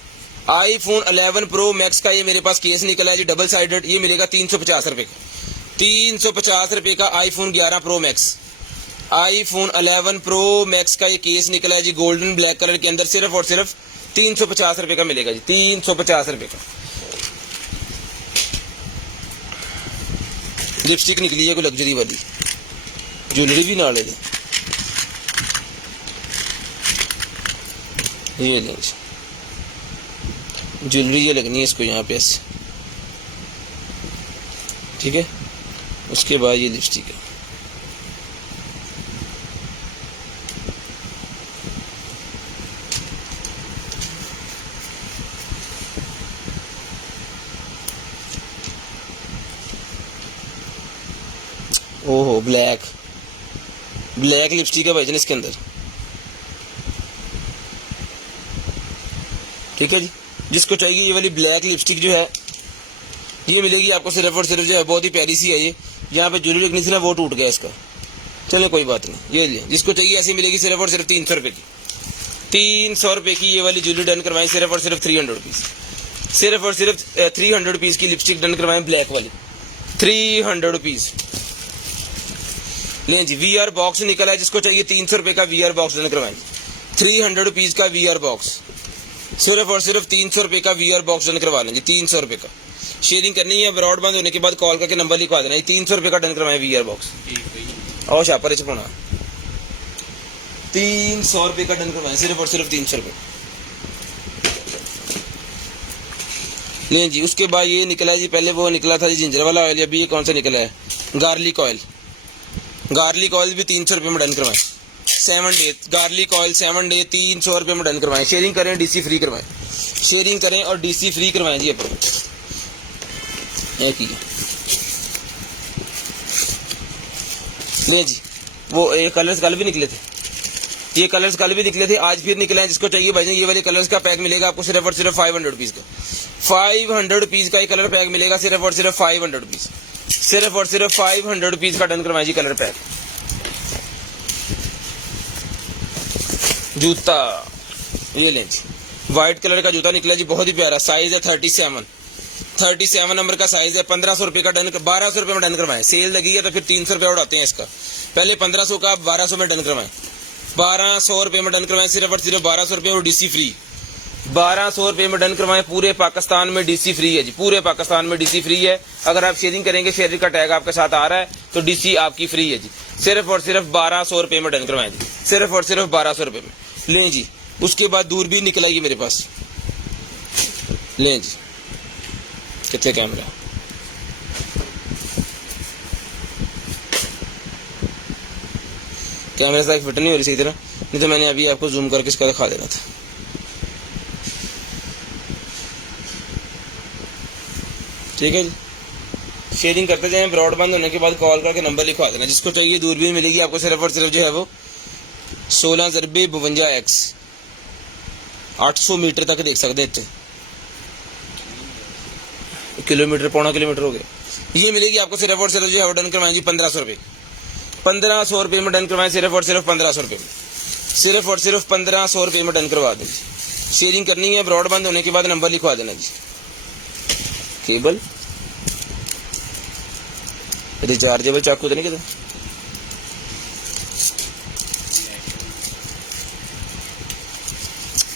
iPhone 11 pro max का ये मेरे पास केस निकला है जी, डबल साइडेड। ये मिलेगा 350 रुपये का, 350 रुपये का iPhone 11 pro max, iPhone 11 pro max का ये केस निकला है जी, गोल्डन ब्लैक कलर के अंदर। सिर्फ और सिर्फ 350 रुपये का मिलेगा जी, 350 रुपये का। लिपस्टिक निकली है कोई लग्जरी वाली, ज्वेलरी भी ना ले लें। ये लें, ज्वेलरी ये लगनी है इसको यहाँ पे ऐसे, ठीक है। उसके बाद ये लिपस्टिक है, ओहो ब्लैक, ब्लैक लिपस्टिक है भाईजान इसके अंदर, ठीक है जी। जिसको चाहिए ये वाली ब्लैक लिपस्टिक जो है ये मिलेगी आपको सिर्फ और सिर्फ जो है, बहुत ही प्यारी सी है ये। यहाँ पे ज्वेलरी लगनी थी ना, वो टूट गया इसका, चलो कोई बात नहीं। ये ले, जिसको चाहिए ऐसी मिलेगी सिर्फ और सिर्फ 300 रुपये की, 300 रुपये की ये वाली ज्वेलरी डन करवाएं, सिर्फ और सिर्फ 300 रुपीज़, सिर्फ और सिर्फ 300 रुपीज़ की लिपस्टिक डन करवाएं ब्लैक वाली, 300 रुपीज़। लें जी, VR बॉक्स निकला है, जिसको चाहिए 300 रुपये का VR बॉक्स डन करवाएं, 300 रुपीज़ का VR बॉक्स, सिर्फ और सिर्फ 300 रुपये का VR बॉक्स डन करवा लेंगे, 300 रुपये का। शेयरिंग करनी है, ब्रॉड बंद होने के बाद कॉल करके नंबर लिखवा देना, 300 रुपये का डन करवाएं VR बॉक्स। और शापर छपाना 300 रुपये का डन करवाएं, सिर्फ और सिर्फ 300 रुपये। लें जी। उसके बाद ये निकला जी, पहले वो निकला था जी जिंजर वाला ऑयल, अभी ये कौन सा निकला है, गार्लिक ऑयल। गार्लिक ऑयल भी 300 रुपये में डन करवाएं। 7 डे गार्लिक ऑयल 7 डे 300 रुपये में डन करवाएं। शेयरिंग करें, डीसी फ्री करवाएं, शेयरिंग करें और डीसी फ्री करवाएं जी। अपन एक ही ले जी। वो ये कलर्स कल भी निकले थे, ये कलर्स कल भी निकले थे, आज फिर निकले हैं। जिसको चाहिए भाई ये वाले कलर्स का पैक मिलेगा आपको सिर्फ और सिर्फ 500 रुपीज़ का। 500 रुपीज़ का ये कलर पैक मिलेगा, सिर्फ और सिर्फ 500 रुपीज़, सिर्फ और सिर्फ 500 रुपीज़ का डन करवाएं जी कलर पैक। जूता ये लें जी, व्हाइट कलर का जूता निकला जी, बहुत ही प्यारा, साइज है 37 नंबर का साइज है। 1500 रुपये का डन, 1200 रुपये में डन करवाएं। सेल लगी है तो फिर 300 रुपये उड़ाते हैं इसका। पहले 1500 का, 1200 में डन करवाएं। 1200 रुपये में डन करवाएं, सिर्फ और सिर्फ 1200 रुपये और डीसी फ्री। 1200 रुपये में डन करवाएं, पूरे पाकिस्तान में डीसी फ्री है जी, पूरे पाकिस्तान में डीसी फ्री है। अगर आप शेयरिंग करेंगे, शेयरिंग का टैग आपके साथ आ रहा है तो डीसी आपकी फ्री है जी। सिर्फ और सिर्फ 1200 रुपये में डन करवाएं जी, सिर्फ और सिर्फ 1200 रुपये में लें जी। उसके बाद दूरबीन निकल आएगी मेरे पास, लें जी। कितने कैमरा, कैमरे से फिट नहीं हो रही सही तरह, नहीं तो मैंने अभी आपको जूम करके इसका दिखा देना था। ठीक है जी, शेयरिंग करते जाएं, ब्रॉडबैंड होने के बाद कॉल करके नंबर लिखवा देना। जिसको चाहिए दूरबीन मिलेगी आपको सिर्फ और सिर्फ जो है वो 16x 800 मीटर तक देख सकते हैं, किलोमीटर, पौना किलोमीटर हो गया। ये मिलेगी आपको सिर्फ और सिर्फ जो है वो डन करवाएं जी 1500 रुपये। 1500 रुपये में डन करवाएं, सिर्फ और सिर्फ 1500 रुपये में, सिर्फ और सिर्फ 1500 रुपये में डन करवा दें जी। शेयरिंग करनी है, ब्रॉडबैंड होने के बाद नंबर लिखवा देना जी। केबल रिचार्जेबल चाकू तो नहीं कहते,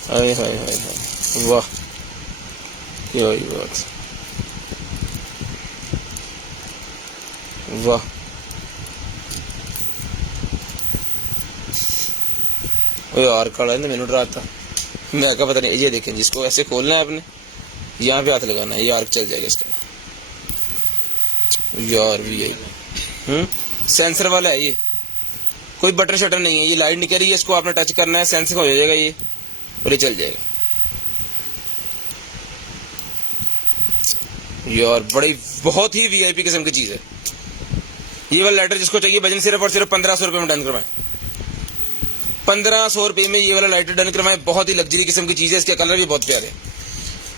हाय हाय हाय हाय, वाह यही बात, वाह। यार काला है ना, मैंने डरा था, मैं क्या पता नहीं। ये देखें, जिसको ऐसे खोलना है आपने यहाँ पे हाथ लगाना है, ये आर्क चल जाएगा इसका। यार भी यही सेंसर वाला है ये, कोई बटन शटन नहीं है, ये लाइट निकल रही है, इसको आपने टच करना है, सेंसर हो जाएगा ये और ये चल जाएगा। यार बड़ी बहुत ही वीआईपी किस्म की चीज है ये वाला लाइटर। जिसको चाहिए वजन सिर्फ और सिर्फ 1500 रुपये में डन करवाएं। 1500 रुपये में ये वाला लाइटर डन करवाएं, बहुत ही लग्जरी किस्म की चीज है, इसके कलर भी बहुत प्यारे हैं।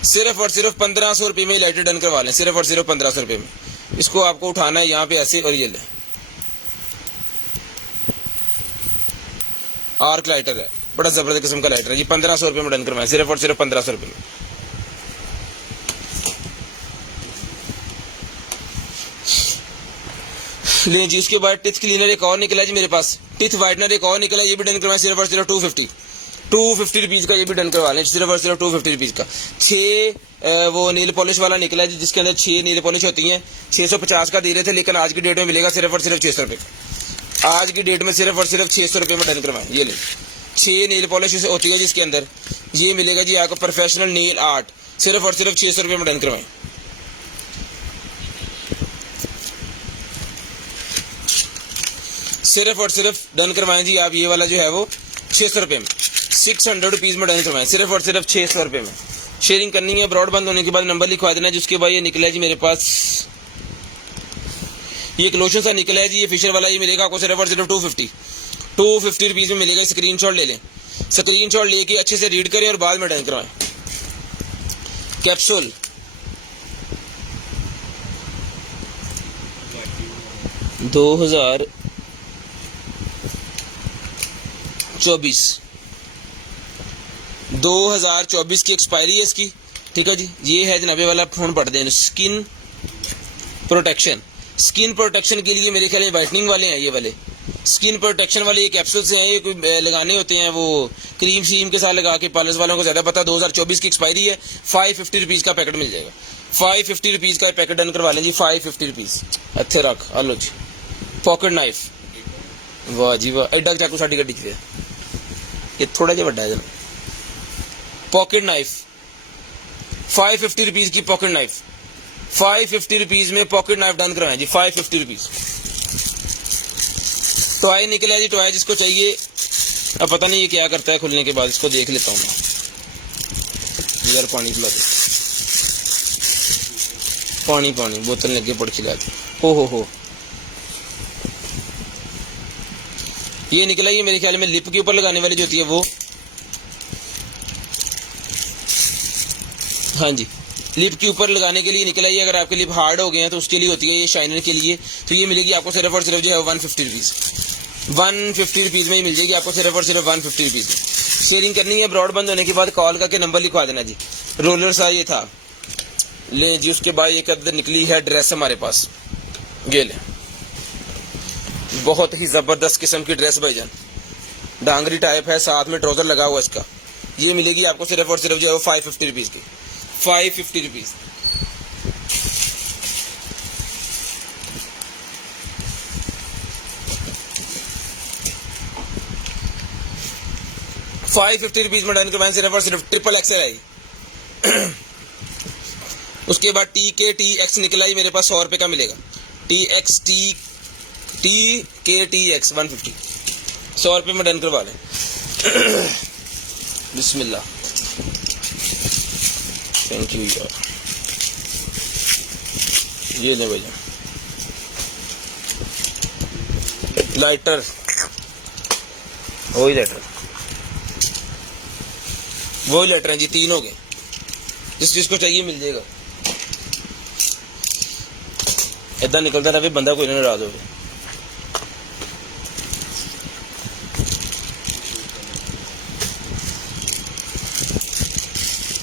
सिर्फ और सिर्फ 1500 रुपये में लाइटर डन करवा लें, सिर्फ और सिर्फ 1500 रुपये में। इसको आपको उठाना है यहाँ पे ऐसे और ये लें, आर्क लाइटर है, बड़ा जबरदस्त किस्म का लाइटर है। ये 1500 रुपये में डन करवाएं, सिर्फ और सिर्फ 1500 रुपये में। ले जी। उसके बाद टिथ क्लीनर एक और निकला जी मेरे पास, टिथ वाइटनर एक और निकला, ये भी डन करवाएं, सिर्फ और सिर्फ 250 रुपीज़ का, ये भी डन करवा लें, सिर्फ और सिर्फ 250 रुपीज़ का। 6 वो नील पॉलिश वाला निकला जी, जिसके अंदर 6 नील पॉलिश होती हैं। 650 का दे रहे थे, लेकिन आज की डेट में मिलेगा सिर्फ और सिर्फ 600 रुपये का। आज की डेट में सिर्फ और सिर्फ 600 रुपये में डन करवाएं। ये ले, 6 नील पॉलिश होती है जिसके अंदर, ये मिलेगा जी आपको प्रोफेशनल नेल आर्ट, सिर्फ और सिर्फ 600 रुपये में डन करवाएं। सिर्फ और सिर्फ डन करवाएं जी आप, ये वाला जो है वो 600 रुपये में, 600 रुपीज़ में डन करवाएं, सिर्फ और सिर्फ 600 रुपये में। शेयरिंग करनी है, ब्रॉडबैंड होने के बाद नंबर लिखवा देना है। जिसके बाद ये निकला है जी मेरे पास, ये एक लोशन सा निकला है जी, ये फिशर वाला, ये मिलेगा आपको सिर्फ और सिर्फ 250 रुपीज़ में मिलेगा। स्क्रीनशॉट ले लें, स्क्रीनशॉट लेके अच्छे से रीड करें और बाद में डन करवाएं। कैप्सूल 2024 की एक्सपायरी है इसकी। ठीक है जी, ये है जनाबे वाला फोन पढ़ दें, स्किन प्रोटेक्शन। स्किन प्रोटेक्शन के लिए मेरे ख्याल में वाइटनिंग वाले हैं, ये वाले स्किन प्रोटेक्शन वाले ये कैप्सूल्स हैं, ये कोई लगाने होते हैं, वो क्रीम श्रीम के साथ लगा के, पार्लर्स वालों को ज़्यादा पता। 2024 की एक्सपायरी है, 550 रुपीज़ का पैकेट मिल जाएगा। 550 रुपीज़ का पैकेट डन करवा लें जी, 550 रुपीज़। अच्छे रख आलो जी। पॉकेट नाइफ, वाह जी वाह, एडा चाकू साड़ी गड्डी च, ये थोड़ा जिहा वड्डा है। पॉकेट नाइफ 550 रुपीज की पॉकेट नाइफ, 550 रुपीज में पॉकेट नाइफ डन करवाएं जी, 550 रुपीज। टॉय निकला है जी, टॉय जिसको चाहिए। अब पता नहीं ये क्या करता है खुलने के बाद, इसको देख लेता हूँ मैं। यार पानी पिला दे, पानी पानी बोतल लगे पड़ खिला दे। हो ये निकला, ये मेरे ख्याल में लिप के ऊपर लगाने वाली जो होती है वो, हाँ जी, लिप के ऊपर लगाने के लिए निकला। ये अगर आपके लिप हार्ड हो गए हैं तो उसके लिए होती है, ये शाइनर के लिए। तो ये मिलेगी आपको सिर्फ और सिर्फ जो है 150 रुपीज़, 150 रुपीज़ में ही मिल जाएगी आपको, सिर्फ और सिर्फ 150 रुपीज़। शेयरिंग करनी है, ब्रॉड बंद होने के बाद कॉल करके नंबर लिखवा देना जी। रोलर सा ये था ले जी। उसके बाद एक अदर निकली है ड्रेस हमारे पास, ये ले, बहुत ही जबरदस्त किस्म की ड्रेस भाईजान, डांगरी टाइप है, साथ में ट्राउजर लगा हुआ इसका। ये मिलेगी आपको सिर्फ और सिर्फ जो है 550 रुपीज़ की, 550 रुपीज़। ₹550 में डन करवाएं, सिर्फ और सिर्फ XXL आई। उसके बाद TKTX निकला ही मेरे पास, 100 रुपये का मिलेगा। TKTX 150, 100 रुपये में डन करवा लें। बिस्मिल्लाह, थैंक यू यार। ये ले भैया लाइटर, वही लाइटर है जी, 3 हो गए। जिस चीज को चाहिए मिल जाएगा। इतना निकलता रहे बंदा कोई नाराज हो।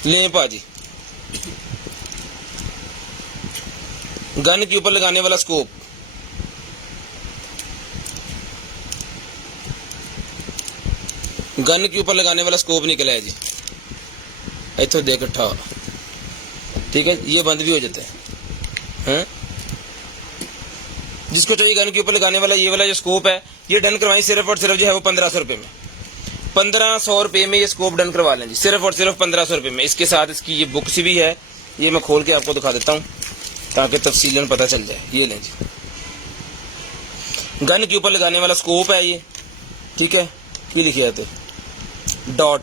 ले पाजी, गन के ऊपर लगाने वाला स्कोप, गन के ऊपर लगाने वाला स्कोप निकला है जी। इथों देख इकट्ठा, ठीक है, ये बंद भी हो जाते हैं। जिसको चाहिए गन के ऊपर लगाने वाला ये वाला जो स्कोप है, ये डन करवाएं सिर्फ और सिर्फ जो है वो 1500 रुपये में, 1500 रुपये में ये स्कोप डन करवा लें जी, सिर्फ और सिर्फ 1500 रुपये में। इसके साथ इसकी ये बुक सी भी है, ये मैं खोल के आपको दिखा देता हूँ ताकि तफसीलन पता चल जाए। ये लें जी, गन के ऊपर लगाने वाला स्कोप है ये, ठीक है, ये लिखे जाते डॉट।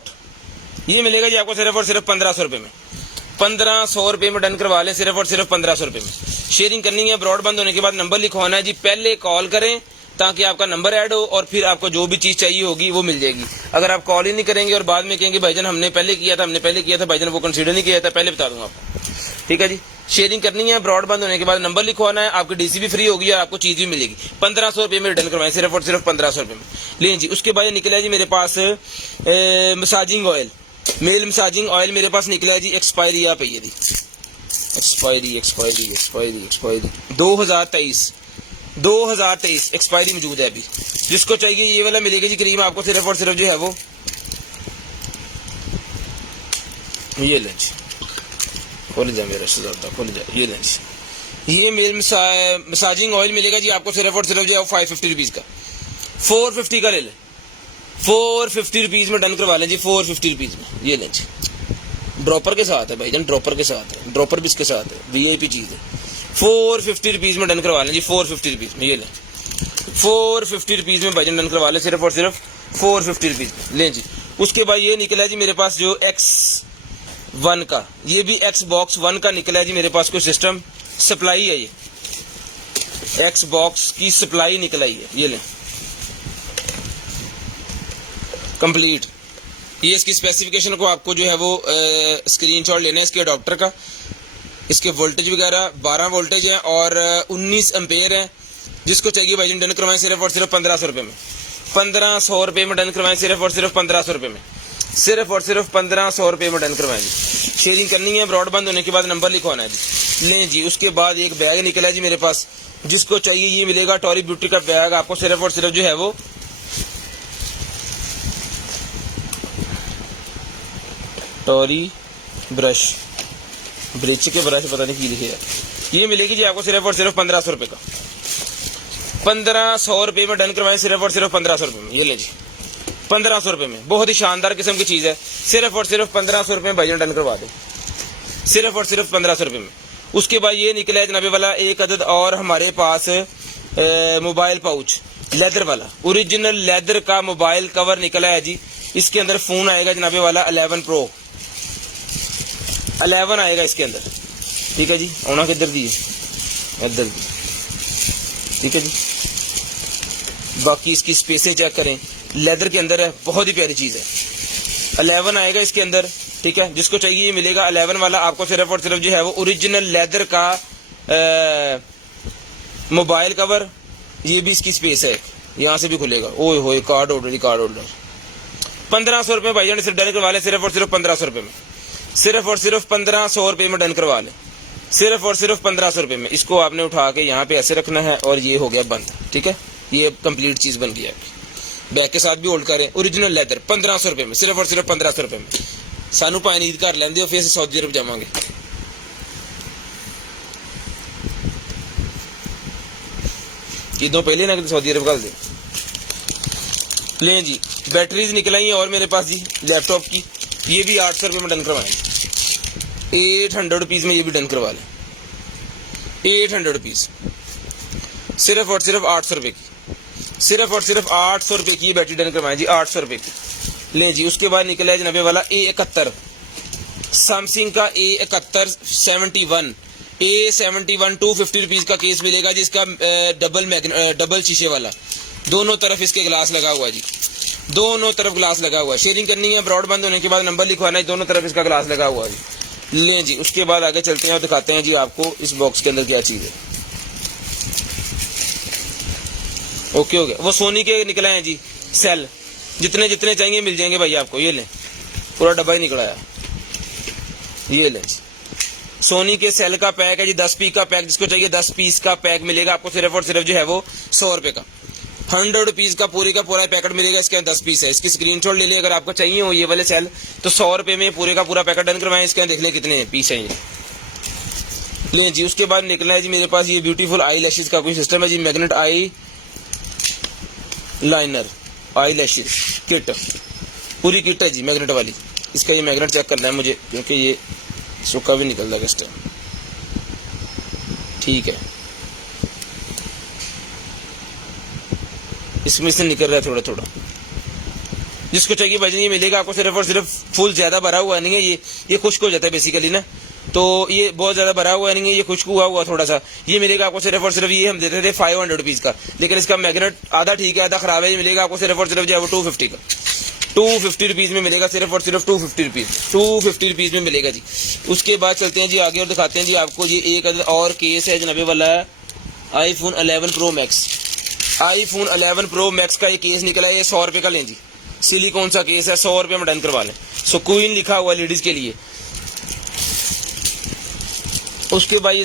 ये मिलेगा जी आपको सिर्फ और सिर्फ 1500 रुपये में, 1500 रुपये में डन करवा लें, सिर्फ और सिर्फ 1500 रुपये में। शेयरिंग करनी है, ब्रॉड बंद होने के बाद नंबर लिखवाना है जी। पहले कॉल करें ताकि आपका नंबर ऐड हो और फिर आपको जो भी चीज़ चाहिए होगी वो मिल जाएगी। अगर आप कॉल ही नहीं करेंगे और बाद में कहेंगे भाईजान हमने पहले किया था भाईजान वो कंसीडर नहीं किया था, पहले बता दूंगा आपको, ठीक है जी। शेयरिंग करनी है, ब्रॉड बंद होने के बाद नंबर लिखवाना है, आपकी डीसी भी फ्री होगी और आपको चीज़ भी मिलेगी। 1500 रुपये में रिटर्न करवाएं, सिर्फ और सिर्फ 1500 रुपये में लें जी। उसके बाद निकला जी मेरे पास massaging oil, male massaging oil मेरे पास निकला है जी। एक्सपायरी आप ये दी, एक्सपायरी 2023 एक्सपायरी मौजूद है अभी। जिसको चाहिए ये वाला मिलेगा जी क्रीम आपको, सिर्फ और सिर्फ जो है वो ये लेंच खोल जाए मेरा सजावटा खोल जाए, ये लेंच ये मेल मसाजिंग ऑयल मिलेगा जी आपको सिर्फ और सिर्फ जो है 550 रुपीज़ का, 450 का ले लें, 450 रुपीज़ में डन करवा लें जी, 450 रुपीज़ में ये लेंच। ड्रॉपर के साथ है भाईजान, ड्रॉपर के साथ है, ड्रॉपर भी इसके साथ है, VIP चीज़ है। 450 रुपीज़ में डन करवा लें जी, 450 रुपीज़ में ये लें, 450 रुपीज़ में भाईजान डन करवा लें, सिर्फ और सिर्फ 450 रुपीज़ में लें जी। उसके बाद ये निकला है जी मेरे पास जो X1 का, ये भी Xbox 1 का निकला है जी मेरे पास। कोई सिस्टम सप्लाई है, ये Xbox की सप्लाई निकल आई है, ये लें कंप्लीट। ये इसकी स्पेसिफिकेशन को आपको जो है वो स्क्रीनशॉट लेना है इसके अडॉप्टर का। इसके वोल्टेज वगैरह 12 वोल्टेज है और 19 एम्पेयर है। जिसको चाहिए भाईजान डन करवाएं सिर्फ और सिर्फ 1500 रुपये में, 1500 रुपये में डन करवाएं, सिर्फ और सिर्फ 1500 रुपये में, सिर्फ और सिर्फ 1500 रुपये में डन करवाएं जी। शेयरिंग करनी है, ब्रॉड बंद होने के बाद नंबर लिखवाना है जी, लें जी। उसके बाद एक बैग निकला है जी मेरे पास, जिसको चाहिए ये मिलेगा टॉरी ब्यूटी का बैग आपको, सिर्फ और सिर्फ जो है वो टॉरी ब्रश, ब्रिज के ब्रश पता नहीं की लिखे है, ये मिलेगी जी आपको सिर्फ और सिर्फ 1500 रुपये का, 1500 रुपये में डन करवाएं, सिर्फ और सिर्फ 1500 रुपये में ये लें जी, 1500 रुपये में। बहुत ही शानदार किस्म की चीज़ है, सिर्फ और सिर्फ 1500 रुपये में भाईजान डन करवा दें। सिर्फ और सिर्फ 1500 रुपये में। उसके बाद ये निकला है जनाबे वाला एक अदद और हमारे पास मोबाइल पाउच लेदर वाला, ओरिजिनल लेदर का मोबाइल कवर निकला है जी। इसके अंदर फोन आएगा जनाबे वाला 11 प्रो 11 आएगा इसके अंदर, ठीक है जी। आना किधर दी इधर, ठीक है जी। बाकी इसकी स्पेसें चेक करें, लेदर के अंदर है, बहुत ही प्यारी चीज़ है। 11 आएगा इसके अंदर, ठीक है। जिसको चाहिए ये मिलेगा 11 वाला आपको। सिर्फ और सिर्फ जो है वो ओरिजिनल लेदर का मोबाइल कवर, ये भी इसकी स्पेस है, यहाँ से भी खुलेगा। ओए होए कार्ड होल्डर, कार्ड होल्डर 1500 रुपये भाईजान सिर्फ डन करवा लें, सिर्फ और सिर्फ 1500 रुपये में, सिर्फ और सिर्फ 1500 रुपये में डन करवा लें, सिर्फ और सिर्फ 1500 रुपये में। इसको आपने उठा के यहाँ पे ऐसे रखना है और ये हो गया बंद, ठीक है। ये कंप्लीट चीज बन गई है। बैग के साथ भी होल्ड करें, ओरिजिनल लेदर 1500 रुपये में, सिर्फ और सिर्फ 1500 रुपये में। सानू भाई नींद कर लेंदे हो, फिर ਅਸੀਂ सऊदी अरब जावांगे। किदों पहले ना सऊदी अरब कल दे लें जी। बैटरीज निकल आई और मेरे पास जी लैपटॉप की, ये भी 800 रुपये में डन करवाएं, 800 रुपीज़ में ये भी डन करवा लें, 800 रुपीज़, सिर्फ और सिर्फ 800 रुपये की, सिर्फ और सिर्फ 800 रुपये की बैटरी डन करवाएं जी, 800 रुपये की। लें जी। उसके बाद निकला है जनाबे वाला A71, सैमसंग का A71 71 A71 250 रुपीज़ का केस मिलेगा जी। इसका डबल शीशे वाला, दोनों तरफ इसके ग्लास लगा हुआ है जी, दोनों तरफ ग्लास लगा हुआ है। शेयरिंग करनी है, ब्रॉड बंद होने के बाद नंबर लिखवाना है, दोनों तरफ इसका ग्लास लगा हुआ है जी। लें जी। उसके बाद आगे चलते हैं और दिखाते हैं जी आपको इस बॉक्स के अंदर क्या चीज़ है। ओके हो गया। वो सोनी के निकले हैं जी सेल, जितने जितने चाहिए मिल जाएंगे भाई आपको। ये लें, पूरा डब्बा ही निकला है, ये लें जी। सोनी के सेल का पैक है जी, 10 पीस का पैक, जिसको चाहिए 10 पीस का पैक मिलेगा आपको। सिर्फ और सिर्फ जो है वो 100 रुपये का, 100 रुपीज़ का पूरा पैकेट मिलेगा। इसके अंदर 10 पीस है। इसकी स्क्रीनशॉट ले लें अगर आपको चाहिए हो ये वाले सेल, तो 100 रुपये में पूरे का पूरा पैकेट डन करवाएं। इसके अंदर देख लें कितने पीस हैं ये। लें जी। उसके बाद निकला है जी मेरे पास ये ब्यूटीफुल आई लैशेज का कोई सिस्टम है जी, magnet eyeliner eyelashes kit, पूरी किट है जी मैग्नेट वाली। इसका ये मैग्नेट चेक करना है मुझे, क्योंकि ये सूखा भी निकल जाएगा इस टाइम, ठीक है। इसमें से निकल रहा है थोड़ा थोड़ा। जिसको चाहिए भाई ये मिलेगा आपको। सिर्फ और सिर्फ फुल ज्यादा भरा हुआ नहीं है, ये खुश्क हो जाता है बेसिकली ना, तो ये बहुत ज्यादा भरा हुआ नहीं है, ये खुश्क हुआ थोड़ा सा। ये मिलेगा आपको सिर्फ और सिर्फ, ये हम देते थे 500 रुपीज़ का, लेकिन इसका मैग्नेट आधा ठीक है आधा खराब है। ये मिलेगा आपको सिर्फ और सिर्फ जो है वो 250 का, 250 रुपीज़ में मिलेगा। सिर्फ और सिर्फ 250 रुपीज़ में मिलेगा जी। उसके बाद चलते हैं जी आगे और दिखाते हैं जी आपको। ये एक और केस है जनाबे वाला iPhone 11 Pro Max, iPhone 11 Pro Max का ये केस निकला है। ये 100 रुपये का लें जी, सिलिकॉन सा केस है, 100 रुपये में डन करवा लें। सो क्वीन लिखा हुआ लेडीज के लिए। उसके बाद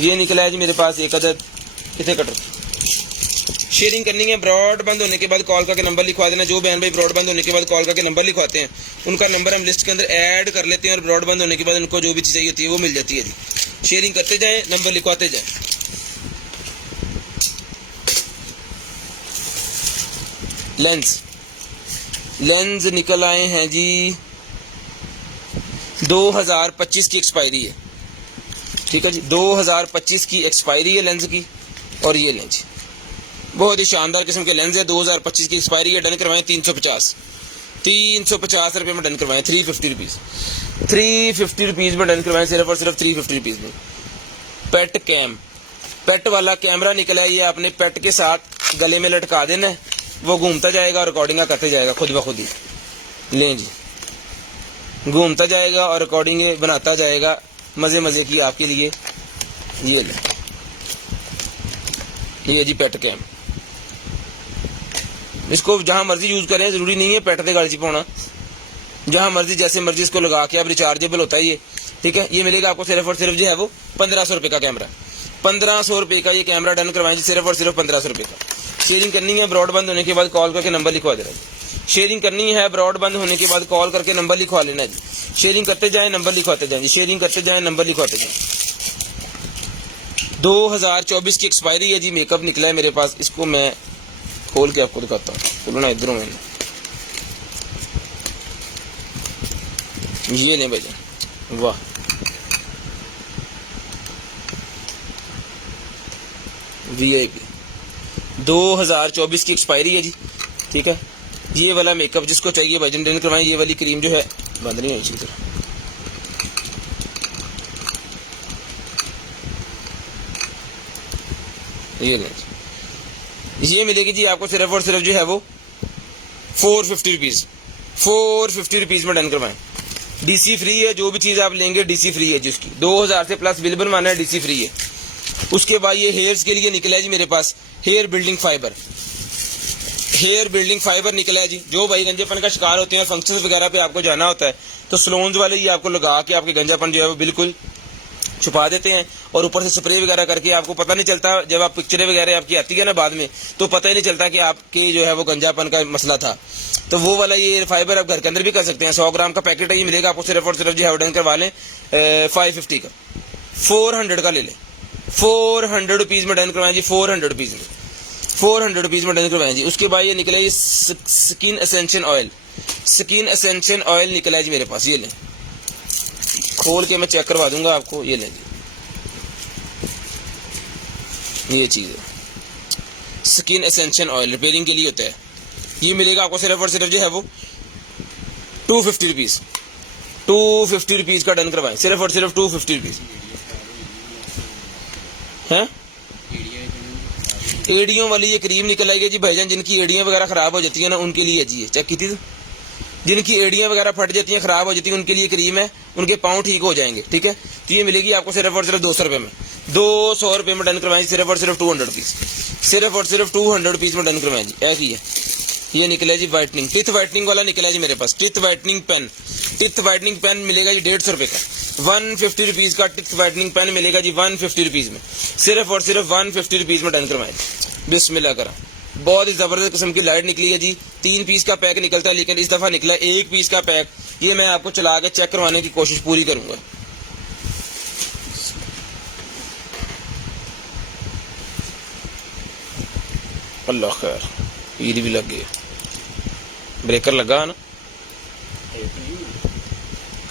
ये निकला है जी मेरे पास एक अदद, कितने कटर। शेयरिंग करनी है, ब्रॉड बंद होने के बाद कॉल करके नंबर लिखवा देना। जो बहन भाई ब्रॉड बंद होने के बाद कॉल करके नंबर लिखवाते हैं, उनका नंबर हम लिस्ट के अंदर ऐड कर लेते हैं और ब्रॉड बंद होने के बाद उनको जो भी चीज़ चाहिए होती है वो मिल जाती है जी। शेयरिंग करते जाएं, नंबर लिखवाते जाएं। लेंस निकल आए हैं जी, 2025 की एक्सपायरी है, ठीक है जी। 2025 की एक्सपायरी है लेंस की। और ये लेंस बहुत ही शानदार किस्म के लेंस है, 2025 की एक्सपायरी है। डन करवाएं 350 रुपये में डन करवाएं, 350 रुपीज़ में डन करवाएं, सिर्फ और सिर्फ 350 रुपीज़ में। पेट वाला कैमरा निकला है, ये आपने पेट के साथ गले में लटका देना है, वो घूमता जाएगा और रिकॉर्डिंग करते जाएगा खुद ब खुद ही। लें जी, घूमता जाएगा और रिकॉर्डिंग बनाता जाएगा मज़े की आपके लिए। ये ले, ये जी पेट कैम। इसको जहां मर्जी यूज करें, जरूरी नहीं है पेट दे गाड़ी च पाना, जहां मर्जी जैसे मर्जी इसको लगा के आप रिचार्जेबल होता है ये, ठीक है। ये मिलेगा आपको सिर्फ और सिर्फ जो है वो 1500 रुपये का कैमरा, 1500 रुपये का ये कैमरा डन करवाएं, सिर्फ और सिर्फ 1500 रुपये का। शेयरिंग करनी है, ब्रॉड बंद होने के बाद कॉल करके नंबर लिखवा देना जी। शेयरिंग करनी है, ब्रॉड बंद होने के बाद कॉल करके नंबर लिखवा लेना जी। शेयरिंग करते जाएं, नंबर लिखवाते जाएं जी। शेयरिंग करते जाएं, नंबर लिखवाते जाएं। 2024 की एक्सपायरी है जी। मेकअप निकला है मेरे पास, इसको मैं खोल के आपको दिखाता हूँ। बोलो ना, इधरों मैंने ये लें भाईजान, वाह, VIP 2024 की एक्सपायरी है जी, ठीक है। ये वाला मेकअप जिसको चाहिए भाईजान डन करवाएं। ये वाली क्रीम जो है बंद नहीं हुई इसकी तरह, ये लें, ये मिलेगी जी आपको सिर्फ और सिर्फ जो है वो 450 रुपीज़, 450 रुपीज़ में डन करवाएं। DC फ्री है, जो भी चीज़ आप लेंगे DC फ्री है जी उसकी। 2000 से प्लस बिल बनवाना है, DC फ्री है। उसके बाद ये हेयर्स के लिए निकला है जी मेरे पास hair building fibre, hair building fibre निकला है जी। जो भाई गंजेपन का शिकार होते हैं, फंक्शंस वगैरह पे आपको जाना होता है, तो सलोन्स वाले ये आपको लगा के आपके गंजापन जो है वो बिल्कुल छुपा देते हैं, और ऊपर से स्प्रे वगैरह करके आपको पता नहीं चलता, जब आप पिक्चरें वगैरह आपकी आती है ना बाद में, तो पता ही नहीं चलता कि आपके जो है वो गंजापन का मसला था। तो वो वाला ये फाइबर आप घर के अंदर भी कर सकते हैं। 100 ग्राम का पैकेट है, ये मिलेगा आपको सिर्फ और सिर्फ जो है डन करवा लें 550 का, 400 का ले लें, 400 रुपीज़ में डन करवाएं जी, 400 रुपीज़ में, 400 रुपीज़ में डन करवाएं जी। उसके बाद ये निकला जी skin essential oil, skin essential oil निकला है जी मेरे पास। ये लें, खोल के मैं चेक करवा दूंगा आपको। ये लें जी, ये चीज़ है स्किन एसेंशियल ऑयल, रिपेयरिंग के लिए होता है। ये मिलेगा आपको सिर्फ और सिर्फ जो है वो 250 रुपीज़, 250 रुपीज़ का डन करवाएं, सिर्फ और सिर्फ 250 रुपीज़ है। एड़ियों वाली ये क्रीम निकल आएगी जी भाईजान, जिनकी एड़ियाँ वगैरह खराब हो जाती है ना उनके लिए जी, चेक की थी, जिनकी एड़ियाँ वगैरह फट जाती हैं, खराब हो जाती हैं, उनके लिए क्रीम है, उनके पाँव ठीक हो जाएंगे, ठीक है। तो ये मिलेगी आपको सिर्फ और सिर्फ 200 रुपये में, 200 रुपये में डन करवाएं, सिर्फ और सिर्फ 200 रुपीज़, सिर्फ और सिर्फ 200 रुपीज़ में डन करवाएं जी। ऐसी है, ये निकला जी वाइटनिंग, टिथ वाइटनिंग वाला निकला जी मेरे पास, teeth whitening pen, teeth whitening pen मिलेगा जी 150 रुपये का, 150 रुपीज़ का टिथ वाइटनिंग पेन मिलेगा जी 150 रुपीज़ में, सिर्फ और सिर्फ 150 रुपीज़ में डन करवाएं। बिस्मिल्लाह करा, बहुत ही ज़बरदस्त किस्म की लाइट निकली है जी। 3 पीस का पैक निकलता है, लेकिन इस दफ़ा निकला 1 पीस का पैक। ये मैं आपको चला के चेक करवाने की कोशिश पूरी करूँगा। अल्लाह खैर, ईद भी लग गई, ब्रेकर लगा ना,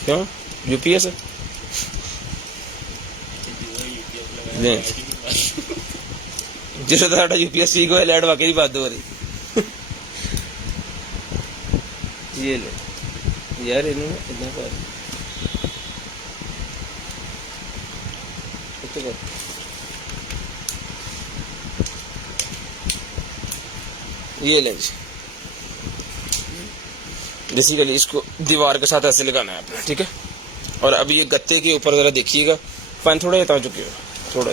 क्यों UPS है जिससे तो साਡਾ UPS ठीक हो, लाइट वाकई बात हो रही। ये ले यार, इन्होंने इतना कर ये ले जी, बेसिकली इसको दीवार के साथ ऐसे लगाना है आपने, ठीक है। और अभी ये गत्ते के ऊपर जरा देखिएगा, पैन थोड़ा जता चुके हो, थोड़ा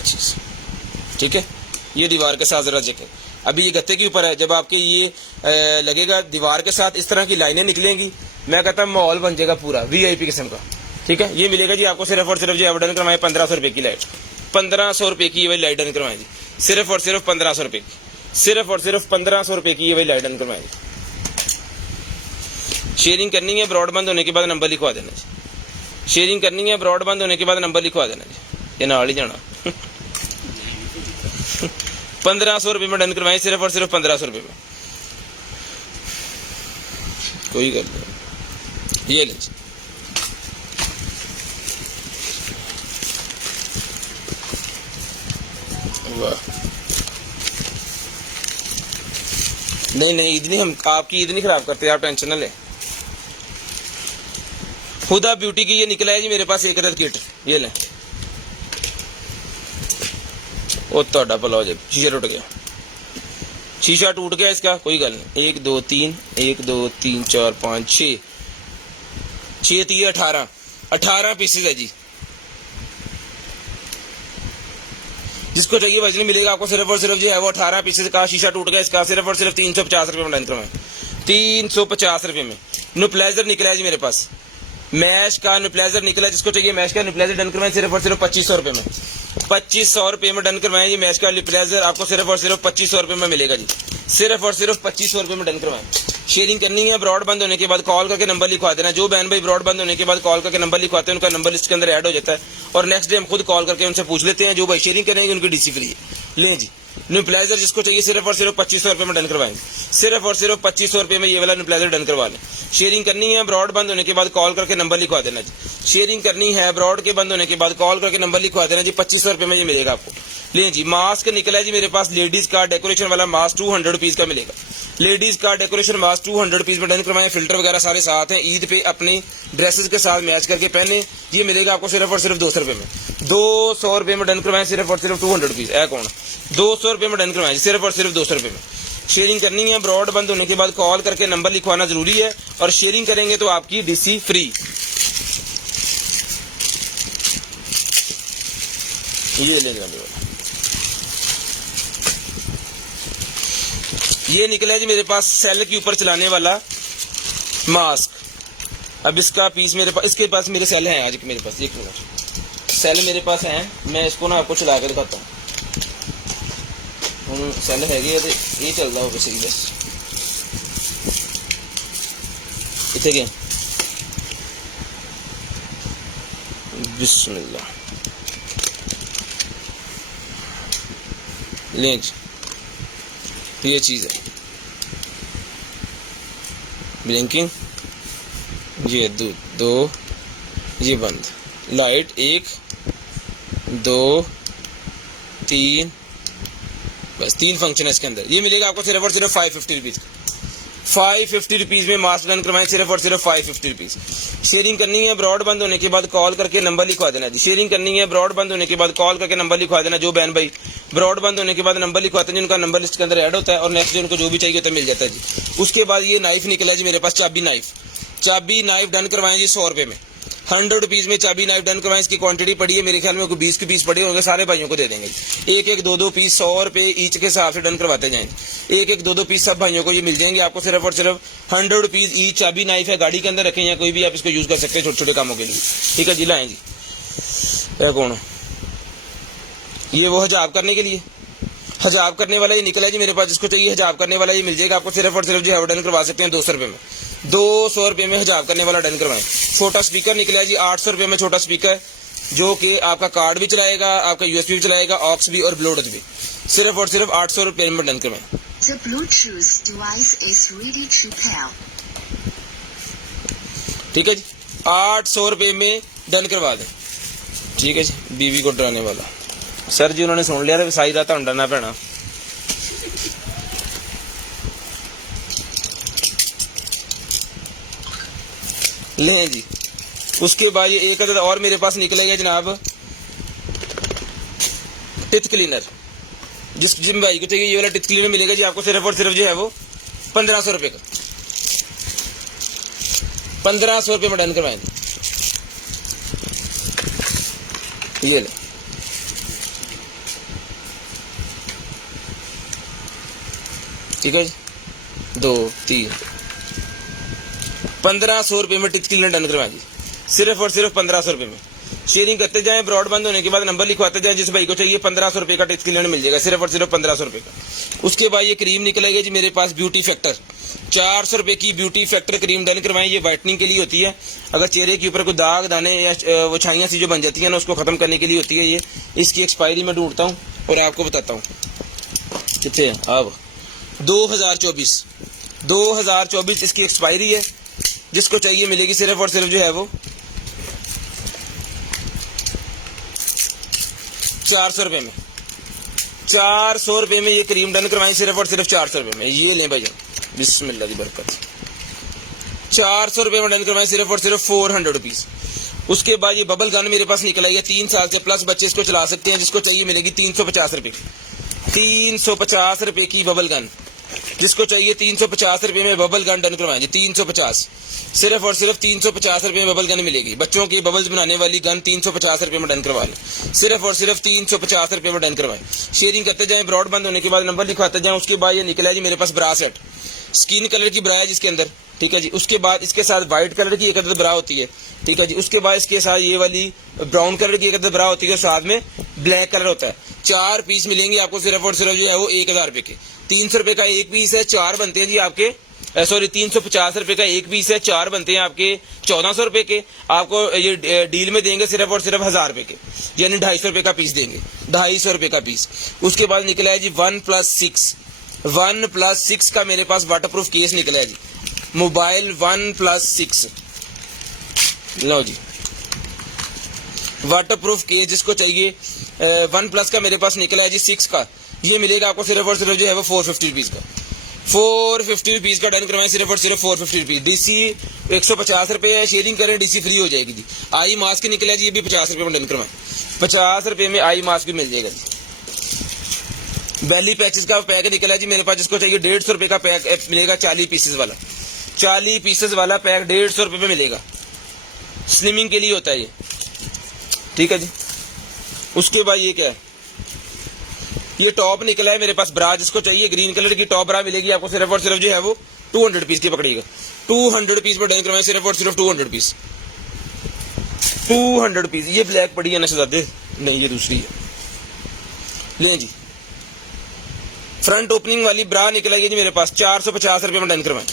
चीज, ठीक है। ये दीवार के साथ जरा जगह, अभी ये गत्ते के ऊपर है, जब आपके ये लगेगा दीवार के साथ, इस तरह की लाइनें निकलेंगी, मैं कहता हूँ माहौल बन जाएगा पूरा VIP किस्म का, ठीक है। ये मिलेगा जी आपको सिर्फ और सिर्फ जो डन करवाएं 1500 रुपये की लाइट, 1500 रुपये की ये वाली लाइट डन करवाएं जी, सिर्फ और सिर्फ 1500 रुपये की, सिर्फ और सिर्फ 1500 रुपये की ये वाली लाइट डन करवाएं। शेयरिंग करनी है, ब्रॉडबैंड होने के बाद नंबर लिखवा देना जी, शेयरिंग करनी है, ब्रॉडबैंड होने के बाद नंबर लिखवा देना जी, ये नाल ही जाना। 1500 रुपये में डन करवाएं, सिर्फ और सिर्फ 1500 रुपये में, कोई गल नहीं। ये ले वाह, नहीं ईद नहीं, हम आपकी ईद नहीं खराब करते, आप टेंशन ना ले। हुदा ब्यूटी की ये निकला है जी मेरे पास एक अदद किट, ये ले, ओ तोड़ा भला हो जाए, शीशा टूट गया, शीशा टूट गया इसका, कोई गल नहीं। 1 2 3 1 2 3 4 5 6 6 3 18 पीसेज है जी। जिसको चाहिए वजन मिलेगा आपको सिर्फ और सिर्फ जो है वो 18 पीसेज का। शीशा टूट गया इसका, सिर्फ और सिर्फ 350 रुपये में डन करवाएं, 350 रुपये में। न्यूप्लेजर निकला है जी मेरे पास, मैश का न्यूप्लेजर निकला, जिसको चाहिए मैश का न्यूप्लेजर डन करवाएं, सिर्फ और सिर्फ 2500 रुपये में, 2500 रुपये में डन करवाएं जी। मैश का न्यूप्लेजर आपको सिर्फ और सिर्फ 2500 रुपये में मिलेगा जी, सिर्फ और सिर्फ 2500 रुपये में डन करवाएं। शेयरिंग करनी है, ब्रॉड बंद होने के बाद कॉल करके नंबर लिखवा देना। जो बहन भाई ब्रॉड बंद होने के बाद कॉल करके नंबर लिखवाते हैं, उनका नंबर लिस्ट के अंदर ऐड हो जाता है, और नेक्स्ट डे हम खुद कॉल करके उनसे पूछ लेते हैं। जो भाई शेयरिंग करेंगे उनकी DC फ्री है। लें जी, न्यूप्लेजर जिसको चाहिए सिर्फ और सिर्फ 2500 रुपये में डन करवाएंगे, सिर्फ और सिर्फ 2500 रुपये में ये वाला न्यूप्लेजर डन करवा लें। शेयरिंग करनी है, ब्रॉड बंद होने के बाद कॉल करके नंबर लिखवा देना जी। शेयरिंग करनी है, ब्रॉड के बंद होने के बाद कॉल करके नंबर लिखवा देना जी। 2500 रुपये में ये मिलेगा आपको। ले जी, मास्क निकला है जी मेरे पास लेडीज का डेकोरेशन वाला मास्क 200 रुपीज का मिलेगा। लेडीज का डेकोरेशन मास्क 200 रुपीज में डन करवाएं, फिल्टर वगैरह सारे साथ हैं। ईद पे अपनी ड्रेसेस के साथ मैच करके पहने, ये मिलेगा आपको सिर्फ और सिर्फ 200 रुपये में। 200 रुपये में डन करवाएं, सिर्फ और सिर्फ 200 रुपीज। है कौन 200 रुपये में डन करवाएं, सिर्फ और सिर्फ 200 रुपये में। शेयरिंग करनी है, ब्रॉड बंद होने के बाद कॉल करके नंबर लिखवाना जरूरी है, और शेयरिंग करेंगे तो आपकी डीसी फ्री। ये ले लेना, ये निकला है जी मेरे पास सेल के ऊपर चलाने वाला मास्क। अब इसका पीस मेरे पास, इसके पास मेरे सेल हैं आज के मेरे पास, एक मिनट, सेल मेरे पास हैं, मैं इसको ना आपको चला के दिखाता हूँ। सेल है ये चल रहा होगा सही। बस इतने गए, बिस्मिल्लाह लेंच, ये चीज है ब्लिंकिंग, ये दो, ये बंद, लाइट 1 2 3, बस 3 फंक्शन है इसके अंदर। ये मिलेगा आपको सिर्फ और सिर्फ 550 रुपीज। 550 रुपीज में मास्क डन करवाएं, सिर्फ और सिर्फ 550 रुपीज। शेयरिंग करनी है, ब्रॉड बंद होने के बाद कॉल करके नंबर लिखवा देना जी। शेयरिंग करनी है, ब्रॉड बंद होने के बाद कॉल करके नंबर लिखवा देना। जो बहन भाई ब्रॉड बंद होने के बाद नंबर लिखवाते हैं, जिनका नंबर लिस्ट के अंदर ऐड होता है, और नेक्स्ट जिनको जो भी चाहिए होता है मिल जाता है जी। उसके बाद ये नाइफ निकला जी मेरे पास, चाबी नाइफ डन करवाएं जी 100 रुपये में। 100 रुपीज में चाबी नाइफ डन करवाएं। इसकी क्वांटिटी पड़ी है मेरे ख्याल में 20 के पीस पड़े होंगे, सारे भाइयों को दे देंगे। 1 2 पीस 100 रुपये ईच के हिसाब से डन करवाते जाएंगे। 1 2 पीस सब भाइयों को ये मिल जाएंगे आपको सिर्फ और सिर्फ 100 रुपीज ईच। चाबी नाइफ है, गाड़ी के अंदर रखें या कोई भी आप इसको यूज कर सकते हैं छोटे छोटे कामों के लिए। ठीक है जी, लाएं जी। कौन ये वो हिजाब करने के लिए, हिजाब करने वाला ये निकला है जी मेरे पास। जिसको चाहिए हिजाब करने वाला ये मिल जाएगा आपको सिर्फ और सिर्फ जो है डन करवा सकते हैं 200 रुपये में। 200 रुपये में हिजाब करने वाला डन करवाएं। छोटा स्पीकर निकला है जी 800 रुपये में, छोटा स्पीकर जो कि आपका कार्ड भी चलाएगा, आपका यूएसबी भी चलाएगा, ऑक्स भी और ब्लूटूथ भी। सिर्फ और सिर्फ 800 रुपये में डन करवाएं। The Bluetooth device is ready to pair. ठीक है जी, 800 रुपये में डन करवा दें। ठीक है जी, बीवी को डराने वाला सर जी उन्होंने सुन लिया, वसाई रात डरना पैना। ले जी, उसके बाद ये एक अदद और मेरे पास निकलेगा जनाब टिथ क्लीनर। जिम भाई को चाहिए ये वाला टिथ क्लीनर मिलेगा जी आपको सिर्फ और सिर्फ जो है वो 1500 रुपये का। 1500 रुपये में डन करवाएं। ये ले, ठीक है जी, 2 3 1500 रुपये में टिथ क्लीनर डन करवाएंगे सिर्फ और सिर्फ 1500 रुपये में। शेयरिंग करते जाएं, ब्रॉड बंद होने के बाद नंबर लिखवाते जाएं। जिस भाई को चाहिए 1500 रुपये का टिथ क्लीनर मिल जाएगा सिर्फ और सिर्फ 1500 रुपये का। उसके बाद ये क्रीम निकलेगा जी मेरे पास ब्यूटी फैक्टर, 400 रुपये की ब्यूटी फैक्टर क्रीम डन करवाएं। ये वाइटनिंग के लिए होती है, अगर चेहरे के ऊपर कोई दाग दाने या वो छाइयाँ सी जो बन जाती है ना उसको खत्म करने के लिए होती है ये। इसकी एक्सपायरी मैं ढूंढता हूँ और आपको बताता हूँ कितने है। अब 2024 इसकी एक्सपायरी है। जिसको चाहिए मिलेगी सिर्फ और सिर्फ जो है वो 400 रुपये में। 400 रुपये में ये क्रीम डन करवाएं सिर्फ और सिर्फ 400 रुपये में। ये लें भाई, बिस्मिल्लाह की बरकत। 400 रुपये में डन करवाएं सिर्फ और सिर्फ 400 रुपीज। उसके बाद ये बबल गन मेरे पास निकला है, 3 साल से प्लस बच्चे इसको चला सकते हैं। जिसको चाहिए मिलेगी 350 रुपये की, 350 रुपये की बबल गन। जिसको चाहिए 350 रुपये में बबल गन डन करवाएं जी, 350 सिर्फ और सिर्फ 350 रुपये में बबल गन मिलेगी। बच्चों की बबल्स बनाने वाली गन 350 रुपये में डन करवा लें, सिर्फ और सिर्फ 350 रुपये में डन करवाएं। शेयरिंग करते जाएं, ब्रॉड बंद होने के बाद नंबर लिखवाते जाएं। उसके बाद ये निकला है जी मेरे पास ब्रा सेट, स्किन कलर की ब्रा है जिसके अंदर, ठीक है जी। उसके बाद इसके साथ व्हाइट कलर की एक अदद ब्रा होती है, ठीक है जी। उसके बाद इसके साथ ये वाली ब्राउन कलर की एक अदद ब्रा होती है, साथ में ब्लैक कलर होता है। 4 पीस मिलेंगे आपको सिर्फ और सिर्फ जो है वो 1000 रुपये के। 300 रुपये का एक पीस है, 4 बनते हैं जी आपके, सॉरी 350 रुपये का एक पीस है, 4 बनते हैं आपके 1400 रुपये के। आपको ये डील में देंगे सिर्फ और सिर्फ 1000 रुपये के, यानी 250 रुपये का पीस देंगे, 250 रुपये का पीस। उसके बाद निकला है जी 1+6 का मेरे पास वाटरप्रूफ केस निकला है जी। मोबाइल OnePlus 6, लो जी वाटर प्रूफ केस जिसको चाहिए। OnePlus का मेरे पास निकला है जी 6 का, ये मिलेगा आपको सिर्फ और सिर्फ जो है वो 450 रुपीज़ का, 450 रुपीज़ का डन करवाएं, सिर्फ और सिर्फ 450 रुपीज़। DC 150 रुपये है, शेयरिंग करें DC फ्री हो जाएगी जी। आई मास्क निकला जी, ये भी 50 रुपये में डन करवाएं, 50 रुपये में आई मास्क भी मिल जाएगा जी। बैली पैचेस का पैक निकला जी मेरे पास, जिसको चाहिए 150 रुपये का पैक मिलेगा, 40 पीसेस वाला, 40 पीसेस वाला पैक 150 रुपये में मिलेगा। स्लिमिंग के लिए होता है ये, ठीक है जी। उसके बाद ये क्या है, ये टॉप निकला है मेरे पास ब्रा, जिसको चाहिए ग्रीन कलर की टॉप ब्रा मिलेगी आपको सिर्फ और सिर्फ जो है वो 200 रुपीज़ की पकड़ेगा, 200 रुपीज़ पर डन करवाएं, सिर्फ और सिर्फ 200 रुपीज़, 200 रुपीज़। ये ब्लैक पड़ी है ना शहजादे, नहीं ये दूसरी है, ले जी। फ्रंट ओपनिंग वाली ब्रा निकला है जी मेरे पास, 450 रुपये में डन करवाएं,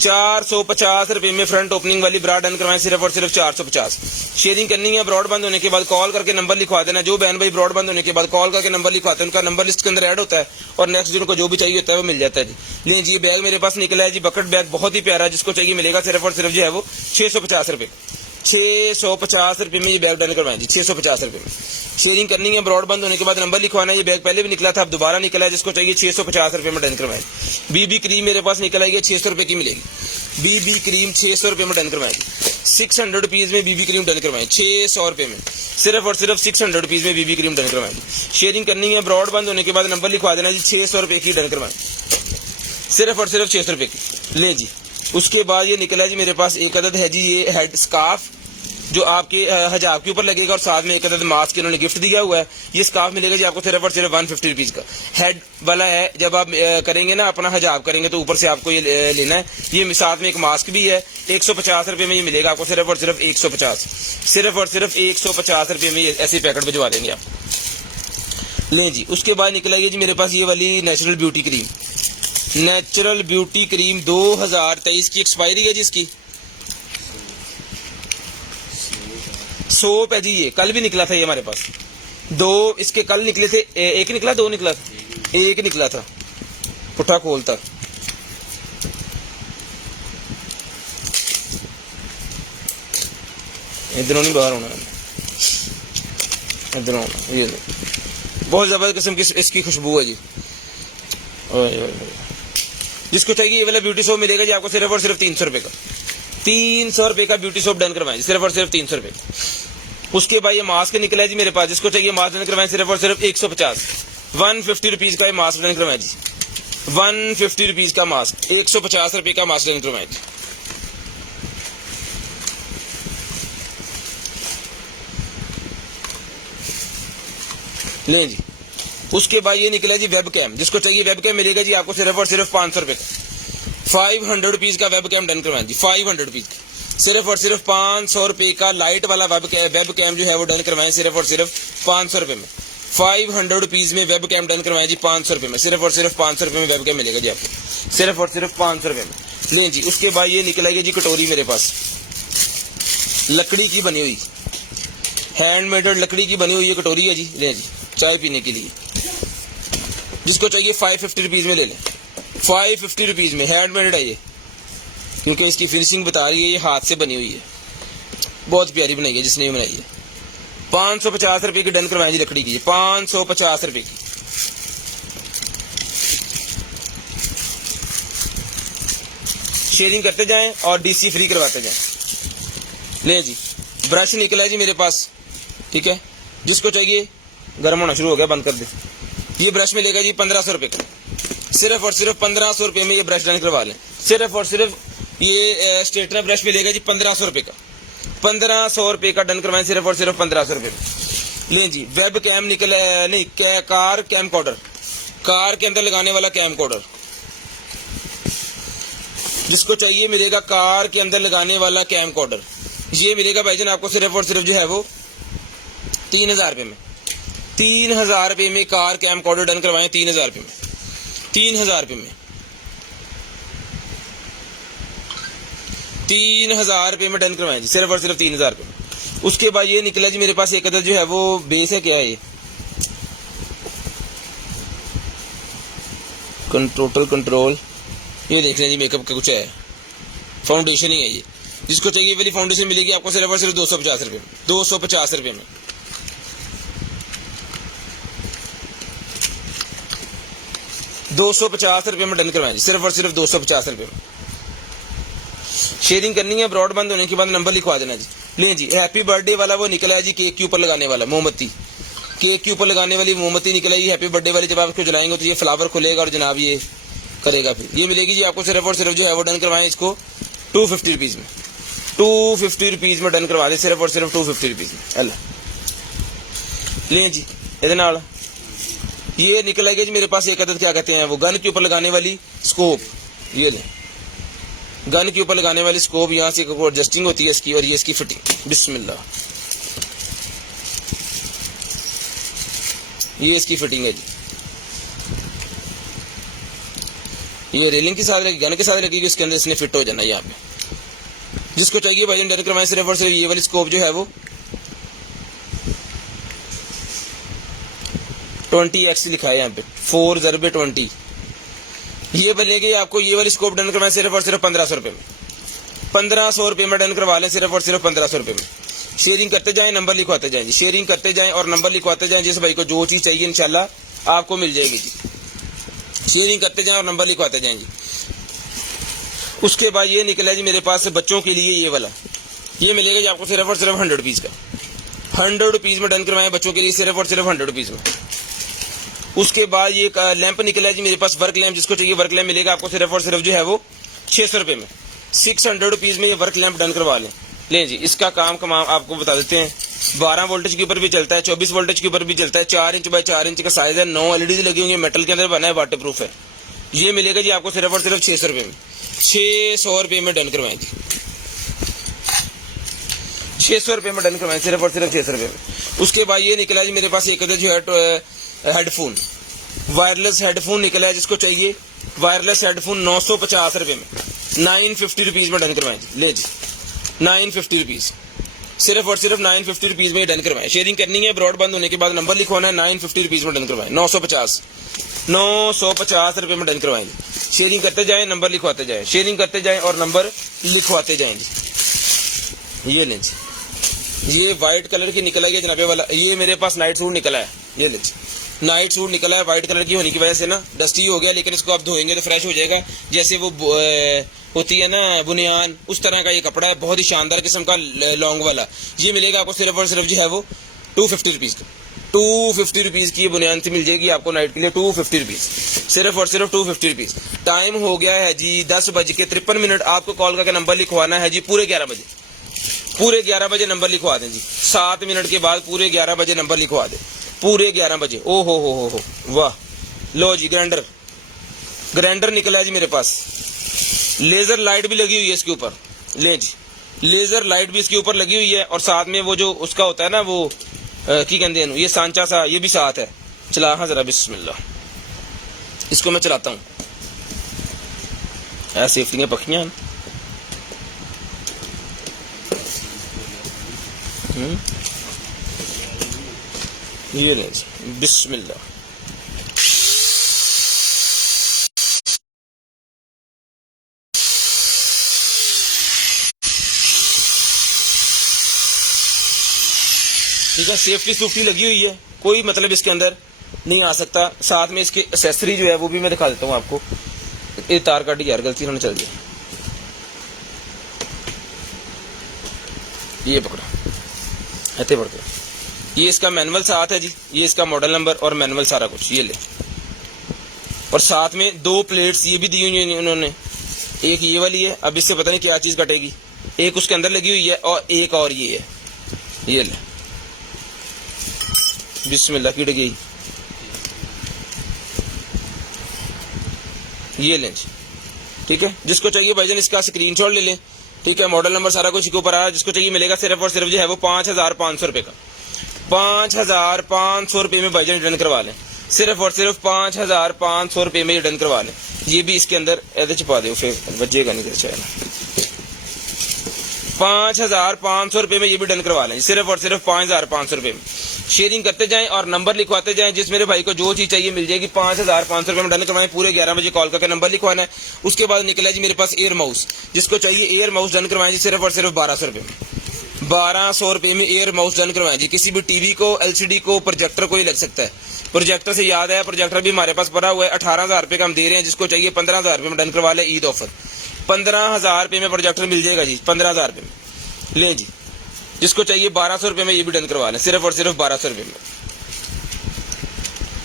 450 रुपये में फ्रंट ओपनिंग वाली ब्रा डन करवाएं, सिर्फ और सिर्फ 450। शेयरिंग करनी है, ब्रॉडबैंड होने के बाद कॉल करके नंबर लिखवा देना। जो बहन भाई ब्रॉडबैंड होने के बाद कॉल करके नंबर लिखवाते हैं उनका नंबर लिस्ट के अंदर ऐड होता है और नेक्स्ट दिन को जो भी चाहिए होता है वो मिल जाता है जी। लेकिन जी ये बैग मेरे पास निकला है जी, बकेट बैग बहुत ही प्यारा, जिसको चाहिए मिलेगा सिर्फ और सिर्फ जो है वो 650 रुपये, 650 रुपये में ये बैग डन करवाएं जी, 650 रुपये में। शेयरिंग करनी है, ब्रॉडबैंड होने के बाद नंबर लिखवाना है। ये बैग पहले भी निकला था, अब दोबारा निकला है, जिसको चाहिए 650 रुपये में डन करवाएं। BB क्रीम मेरे पास निकल आई है, 600 रुपये की मिलेगी, BB क्रीम 600 रुपये में डन करवाएंगे, 600 रुपीज़ में BB क्रीम डन करवाएं, 600 रुपये में, सिर्फ और सिर्फ 600 रुपीज़ में BB क्रीम डन करवाएंगे। शेयरिंग करनी है, ब्रॉडबैंड होने के बाद नंबर लिखवा देना जी, 600 रुपये की डन करवाएं, सिर्फ और सिर्फ 600 रुपये की, ले जी। उसके बाद ये निकला जी मेरे पास एक अदद है जी, ये हेड स्कार्फ जो आपके हिजाब के ऊपर लगेगा और साथ में एक अदद मास्क इन्होंने गिफ्ट दिया हुआ है। ये स्कार्फ मिलेगा जी आपको सिर्फ और सिर्फ 150 रुपीज़ का, हेड वाला है। जब आप करेंगे ना अपना हिजाब करेंगे तो ऊपर से आपको ये लेना है। ये साथ में एक मास्क भी है, 150 रुपये में ये मिलेगा आपको, सिर्फ और सिर्फ 150, सिर्फ और सिर्फ 150 रुपये में ये ऐसे पैकेट भिजवा देंगे आप, लें जी। उसके बाद निकला जी मेरे पास ये वाली natural beauty cream, natural beauty cream 2023 की एक्सपायरी है जी इसकी। सोप है जी, ये कल भी निकला था, ये हमारे पास 2 इसके कल निकले थे, एक निकला 2 निकला था, एक निकला था, पुट्ठा खोलता, इधरों नहीं बाहर होना, इधरों होना। ये बहुत जबरदस्त किस्म की इसकी खुशबू है जी। जिसको चाहिए ये वाला ब्यूटी सोप मिलेगा जी आपको सिर्फ और सिर्फ 300 रुपये का, 300 रुपये का ब्यूटी सोप डन करवाएं, सिर्फ और सिर्फ 300 रुपये। उसके बाद ये मास्क निकला है जी मेरे पास, जिसको चाहिए मास्क डन करवाएं, सिर्फ और सिर्फ 150, 150 रुपीज़ का ये मास्क डन करवाएं जी, 150 रुपीज़ का मास्क, 150 रुपये का मास्क डन करवाएं जी। लें जी। उसके बाद ये निकला जी वेब कैम, जिसको चाहिए वेब कैम मिलेगा जी आपको सिर्फ और सिर्फ 500 रुपये का, 500 रुपीज़ का वेब कैम डन करवाएं जी, 500 रुपीज़ का, सिर्फ और सिर्फ 500 रुपये का लाइट वाला वेब कैम जो है वो डन करवाएं, सिर्फ और सिर्फ 500 रुपये में, 500 रुपीज़ में वेब कैम डन करवाएं जी, 500 रुपये में, सिर्फ और सिर्फ 500 रुपये में वेब कैम मिलेगा जी आपको, सिर्फ और सिर्फ 500 रुपये में। लें जी। उसके बाद ये निकला जी कटोरी मेरे पास, लकड़ी की बनी हुई, हैंडमेड लकड़ी की बनी हुई ये कटोरी है जी, लें जी, चाय पीने के लिए। जिसको चाहिए 550 रुपीज़ में ले लें, 550 रुपीज़ में, हैंडमेड है ये, क्योंकि इसकी फिनिशिंग बता रही है ये हाथ से बनी हुई है, बहुत प्यारी बनाई है जिसने बनाई है। 550 रुपये की डन करवाएं जी लकड़ी की, 550 रुपये की। शेयरिंग करते जाएं और DC फ्री करवाते जाएं। ले जी। ब्रश निकला है जी मेरे पास, ठीक है, जिसको चाहिए, गर्म होना शुरू हो गया, बंद कर दे। ये ब्रश मिलेगा जी 1500 रुपये का, सिर्फ और सिर्फ 1500 रुपये में ये ब्रश डन करवा लें। सिर्फ और सिर्फ ये स्ट्रेटनर ब्रश मिलेगा जी 1500 रुपये का, 1500 रुपये का डन करवाएं, सिर्फ और सिर्फ 1500 रुपये में। लें जी। वेब कैम निकला नहीं, कार कैम कॉर्डर, कार के अंदर लगाने वाला कैम कॉर्डर, जिसको चाहिए मिलेगा कार के अंदर लगाने वाला कैम कॉर्डर। ये मिलेगा भाईजान आपको सिर्फ और सिर्फ जो है वो 3000 रुपये में, 3000 रुपये में कार कैम कॉर्डर डन करवाएं, 3000 रुपये में, 3000 रुपये में, 3000 रुपये में डन करवाएं जी, सिर्फ और सिर्फ 3000 रुपये में। उसके बाद ये निकला जी मेरे पास एक अदर जो है वो बेस है, क्या है ये, टोटल कंट्रोल, ये देख लें जी, मेकअप का कुछ है, फाउंडेशन ही है ये। जिसको चाहिए ये वाली फाउंडेशन मिलेगी आपको सिर्फ और सिर्फ 250 रुपये में, 250 रुपये में। ₹250 में डन करवाएं, सिर्फ और सिर्फ 250 रुपये में। शेयरिंग करनी है, ब्रॉड बंद होने के बाद नंबर लिखवा देना जी। लें जी, हैप्पी बर्थडे वाला वो निकला है जी, केक के ऊपर लगाने वाला मोमबत्ती, केक के ऊपर लगाने वाली मोमबत्ती निकला है, हैप्पी बर्थडे वाली। जब आप इसको जलाएंगे तो ये फ्लावर खुलेगा और जनाब ये करेगा, फिर ये मिलेगी जी आपको सिर्फ और सिर्फ जो है वो डन करवाएं इसको 250 रुपीज़ में, 250 रुपीज़ में डन करवा दें, सिर्फ और सिर्फ 250 रुपीज़ में। अल्लाह लें जी, इधर नाल ये निकल आएगी जी मेरे पास एक अदद, क्या कहते हैं वो, गन के ऊपर लगाने वाली स्कोप। ये लें, गन के ऊपर लगाने वाली स्कोप, यहाँ से एडजस्टिंग होती है इसकी, और ये इसकी फिटिंग। बिस्मिल्लाह, ये इसकी फिटिंग है जी। ये रेलिंग के साथ लगी, गन के साथ लगेगी, इसके अंदर इसने फिट हो जाना यहाँ पे। जिसको चाहिए भाई डन करवाएं, सिर्फ और सिर्फ ये वाली स्कोप जो है वो 20x लिखा है यहाँ पे, 4x20। ये बनेगी आपको, ये वाली स्कोप डन करवाएं सिर्फ और सिर्फ 1500 रुपये में, 1500 रुपये में डन करवा लें, सिर्फ और सिर्फ 1500 रुपये में। शेयरिंग करते जाएं, नंबर लिखवाते जाएं जी, शेयरिंग करते जाएं और नंबर लिखवाते जाएं। जिस भाई को जो चीज़ चाहिए इंशाल्लाह आपको मिल जाएगी जी। शेयरिंग करते जाएं और नंबर लिखवाते जाएं जी। उसके बाद ये निकला जी मेरे पास बच्चों के लिए ये वाला, ये मिलेगा जी आपको सिर्फ और सिर्फ 100 रुपीज़ का, 100 रुपीज़ में डन करवाएं बच्चों के लिए, सिर्फ और सिर्फ 100 रुपीज़ में। उसके बाद ये लैंप निकला है जी मेरे पास, वर्क लैंप। जिसको चाहिए वर्क लैंप मिलेगा आपको सिर्फ और सिर्फ जो है वो 600 रुपये में, 600 रुपीज़ में ये वर्क लैंप डन करवा लें। लें जी, इसका काम आपको बता देते हैं। 12 वोल्टेज के ऊपर भी चलता है, 24 वोल्टेज के ऊपर भी चलता है, 4 इंच बाय 4 इंच का साइज है, 9 LED लगी हुई है, मेटल के अंदर बना है, वाटर प्रूफ है। ये मिलेगा जी आपको सिर्फ और सिर्फ 600 रुपये में, 600 रुपये में डन करवाएं जी, 600 रुपये में डन करवाएं, सिर्फ और सिर्फ 600 रुपये में। उसके बाद ये निकला जी मेरे पास एक जो है हेडफोन, वायरलेस हेडफोन निकला है। जिसको चाहिए वायरलेस हेडफोन 950 रुपये में, 950 रुपीज़ में डन करवाएं जी। ले जी, 950 रुपीज़, सिर्फ और सिर्फ 950 रुपीज़ में डन करवाएं। शेयरिंग करनी है, ब्रॉड बंद होने के बाद नंबर लिखवाना है, 950 रुपीज़ में डन करवाएं, 950 रुपये में डन करवाएं। शेयरिंग करते जाएं, नंबर लिखवाते जाएं, शेयरिंग करते जाएं और नंबर लिखवाते जाएं जी। ये लें जी, ये वाइट कलर की निकला है जनाबे वाला, ये मेरे पास नाइट सूट निकला है। ये लें जी, नाइट सूट निकला है, वाइट कलर की होने की वजह से ना डस्टी हो गया, लेकिन इसको आप धोएंगे तो फ्रेश हो जाएगा। जैसे वो होती है ना बुनियान, उस तरह का ये कपड़ा है, बहुत ही शानदार किस्म का लॉन्ग वाला। ये मिलेगा आपको सिर्फ और सिर्फ जो है वो 250 रुपीज़ का, 250 रुपीज़ की ये बुनियान से मिल जाएगी आपको नाइट के लिए, 250 रुपीज़, सिर्फ और सिर्फ 250 रुपीज़। टाइम हो गया है जी 10:53। आपको कॉल करके नंबर लिखवाना है जी पूरे 11 बजे, पूरे 11 बजे नंबर लिखवा दें जी। 7 मिनट के बाद पूरे 11 बजे नंबर लिखवा दें, पूरे 11 बजे। ओ हो वाह, लो जी ग्राइंडर निकला है जी मेरे पास, लेजर लाइट भी लगी हुई है इसके ऊपर। ले जी, लेजर लाइट भी इसके ऊपर लगी हुई है, और साथ में वो जो उसका होता है ना वो की कहते हैं, ये सांचा सा ये भी साथ है। चला हाँ जरा, बिस्मिल्लाह, इसको मैं चलाता हूँ। ऐसे सेफ्टी पखियां ये ले जी, बिस्मिल्लाह। ठीक है, सेफ्टी सूफ्टी लगी हुई है, कोई मतलब इसके अंदर नहीं आ सकता। साथ में इसकी एक्सेसरी जो है वो भी मैं दिखा देता हूँ आपको। ये तार काटी यार, गलती ना चल जाए। ये पकड़ा, ऐसे पड़ते, ये इसका मैनुअल साथ है जी, ये इसका मॉडल नंबर और मैनुअल सारा कुछ ये ले। और साथ में 2 प्लेट्स ये भी दी हुई है उन्होंने, एक ये वाली है, अब इससे पता नहीं क्या चीज़ कटेगी, एक उसके अंदर लगी हुई है और एक और ये है। ये ले, बिस्मिल्लाह, किट गई। ये लें जी, ठीक है। जिसको चाहिए भाईजान इसका स्क्रीनशॉट ले लें, ठीक है। मॉडल नंबर सारा कुछ इसके ऊपर आ रहा है। जिसको चाहिए मिलेगा सिर्फ और सिर्फ जो है वो 5500 रुपये का, 5500 रुपये में भाईजान रिटर्न करवा लें, सिर्फ और सिर्फ 5500 रुपये में रिटर्न करवा लें। ये भी इसके अंदर ऐसे छुपा दो, फिर बचेगा नहीं चाहे। 5500 रुपये में ये भी डन करवा लें, सिर्फ और सिर्फ 5500 रुपये में। शेयरिंग करते जाएं और नंबर लिखवाते जाएं। जिस मेरे भाई को जो चीज़ चाहिए मिल जाएगी। 5,500 रुपये में डन करवाएं। पूरे 11 बजे कॉल करके नंबर लिखवाना है। उसके बाद निकला जी मेरे पास एयर माउस। जिसको चाहिए एयर माउस डन करवाएं जी सिर्फ और सिर्फ 1200 रुपये में। 1200 रुपये में एयर माउस डन करवाएं जी। किसी भी टीवी को, LCD को, प्रोजेक्टर को ही लग सकता है। प्रोजेक्टर से याद है, प्रोजेक्टर भी हमारे पास पड़ा हुआ है। 18,000 रुपये का हम दे रहे हैं। जिसको चाहिए 15,000 रुपये में डन करवा ले। ईद ऑफर 15,000 रुपये में प्रोजेक्टर मिल जाएगा जी। 15,000 रुपये में लें जी। जिसको चाहिए 1200 रुपये में ये भी डन करवा लें। सिर्फ और सिर्फ 1200 रुपये में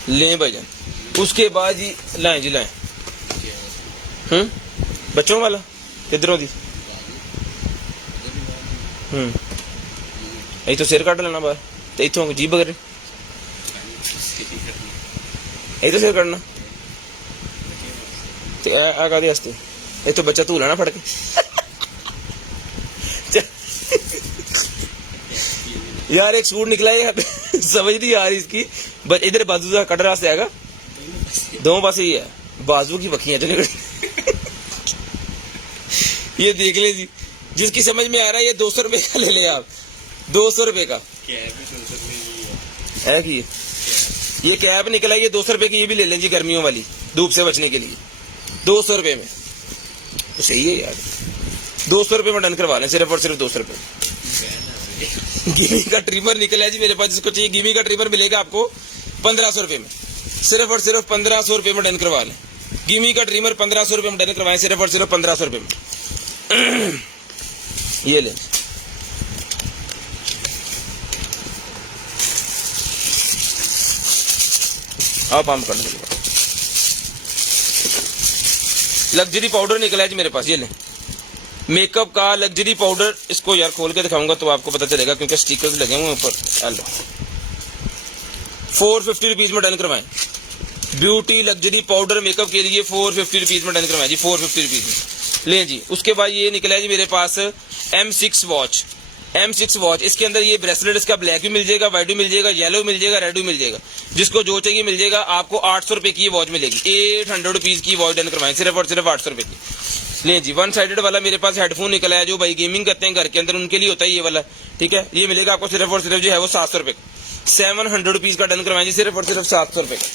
लें भाईजान। उसके बाद जी लाएं जी लाएं। बच्चों वाला किधरों दी तो सिर कट लेना बाहर तो इतों जी बगैर तो सिर कटना कादे वास्ते इतों बच्चा धू लेना फड़ के यार एक सूट निकला है समझ नहीं आ रही इसकी। इधर बाजू का कट रास्ते आएगा दोनों पास ही है। बाजू की बखियां जो निकल ये देख ले जी। जिसकी समझ में आ रहा है ये 200 रुपए का ले ले आप। 200 रुपए का है कि ये कैप निकला है। ये 200 रुपए की ये भी ले लें जी गर्मियों वाली धूप से बचने के लिए। 200 रुपए में तो सही है यार। 200 रुपए में डन करवा लें सिर्फ और सिर्फ 200 रुपए। गिमी का ट्रिमर निकला है जी मेरे पास। जिसको चाहिए गिमी का ट्रिमर मिलेगा आपको 1500 रुपए में। सिर्फ और सिर्फ 1500 रुपए में डन करवा लें। गिमी का ट्रिमर 1500 रुपए में डन करवाएं। सिर्फ और सिर्फ 1500 रुपए में ये लें। आप आम कर दीजिए। लग्जरी पाउडर निकला है जी मेरे पास। ये लें मेकअप का लग्जरी पाउडर। इसको यार खोल के दिखाऊंगा तो आपको पता चलेगा क्योंकि स्टिकर्स लगे हुए ऊपर। हेलो 450 रुपीज में डन करवाएं। ब्यूटी लग्जरी पाउडर मेकअप के लिए 450 रुपीज में डन करवाएं जी। 450 रुपीज में लें जी। उसके बाद ये निकला है जी मेरे पास M6 वॉच। M6 वॉच इसके अंदर ये ब्रेसलेट इसका ब्लैक भी मिल जाएगा, व्हाइट भी मिल जाएगा, येलो मिल जाएगा, रेड भी मिल जाएगा। जिसको जो चाहिए मिल जाएगा। आपको 800 रुपए की ये वॉच मिलेगी। 800 रुपीज की वॉच डन करवाएं सिर्फ और सिर्फ 800 रुपए की लें जी। 1 साइडेड वाला मेरे पास हेडफोन निकला है। जो भाई गेमिंग करते हैं घर के अंदर उनके लिए होता है ये वाला। ठीक है ये मिलेगा आपको सिर्फ और सिर्फ जो है वो 700 रुपए का। 700 रुपीज का डन करवाएं जी सिर्फ और सिर्फ 700 रुपए का।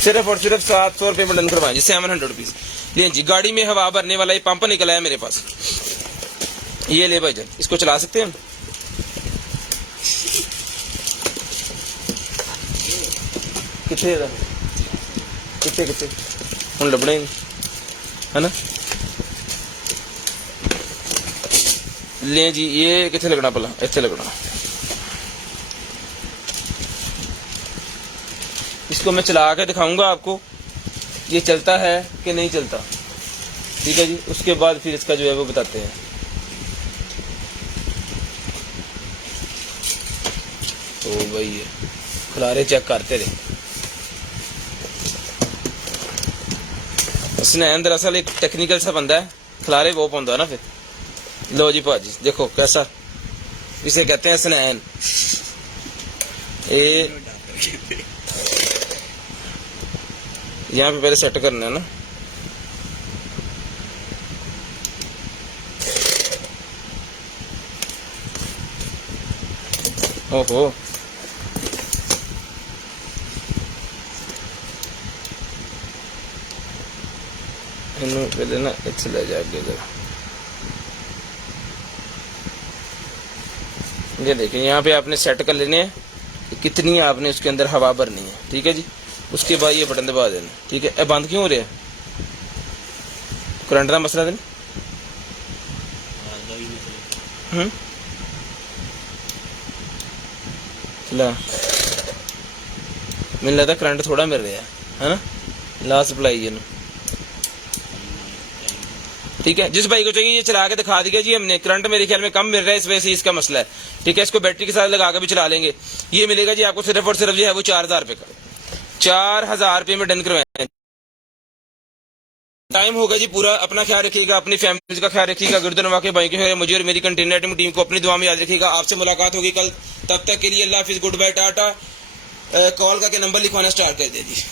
सिर्फ और सिर्फ 700 रुपए में डन करवाएं जी। 700 रुपीज लें जी। गाड़ी में हवा भरने वाला ये पंप निकला है मेरे पास। ये ले भाई जान। इसको चला सकते हैं कितने कितने कितने हम लबड़े है ना। ले जी ये कितने लगना भला इतने लगना। इसको मैं चला के दिखाऊंगा आपको ये चलता है कि नहीं चलता। ठीक है जी। उसके बाद फिर इसका जो है वो बताते हैं। तो भाई खिलारे चेक करते रहे। स्नैन दरअसल एक टेक्निकल सा बंदा है। खिलारे वो पाਉਂਦਾ ना फिर। लो जी भाजी देखो कैसा इसे कहते हैं स्नैन। ये यहाँ पे पहले सेट करना है ना। ओहो पहले ना इतना ले जाके जरा ये देखिए यहाँ पे आपने सेट कर लेने हैं कि कितनी आपने उसके अंदर हवा भरनी है। ठीक है जी। उसके बाद ये बटन दबा देना। ठीक है। बंद क्यों हो रहा है? करंट का मसला नहीं। ला मैंने लगता करंट थोड़ा मिल रहा है ना। ला सप्लाई है ना। ठीक है। जिस भाई को चाहिए ये चला के दिखा दिया जी हमने। करंट मेरे ख्याल में कम मिल रहा है इस वजह से इसका मसला है। ठीक है। इसको बैटरी के साथ लगा के भी चला लेंगे। ये मिलेगा जी आपको सिर्फ और सिर्फ जो है वो 4000 रुपए का। 4000 रुपए में डन करवाएं। टाइम होगा जी पूरा। अपना ख्याल रखिएगा, अपनी फैमिली का ख्याल रखिएगा। गुरुद्वारा के भाई के मुझे और मेरी कंटेनर टीम को अपनी दुआ में याद रखिएगा। आपसे मुलाकात होगी कल। तब तक के लिए अल्लाह हाफिज, गुड बाय, टाटा। कॉल करके नंबर लिखवाना स्टार्ट कर दे जी।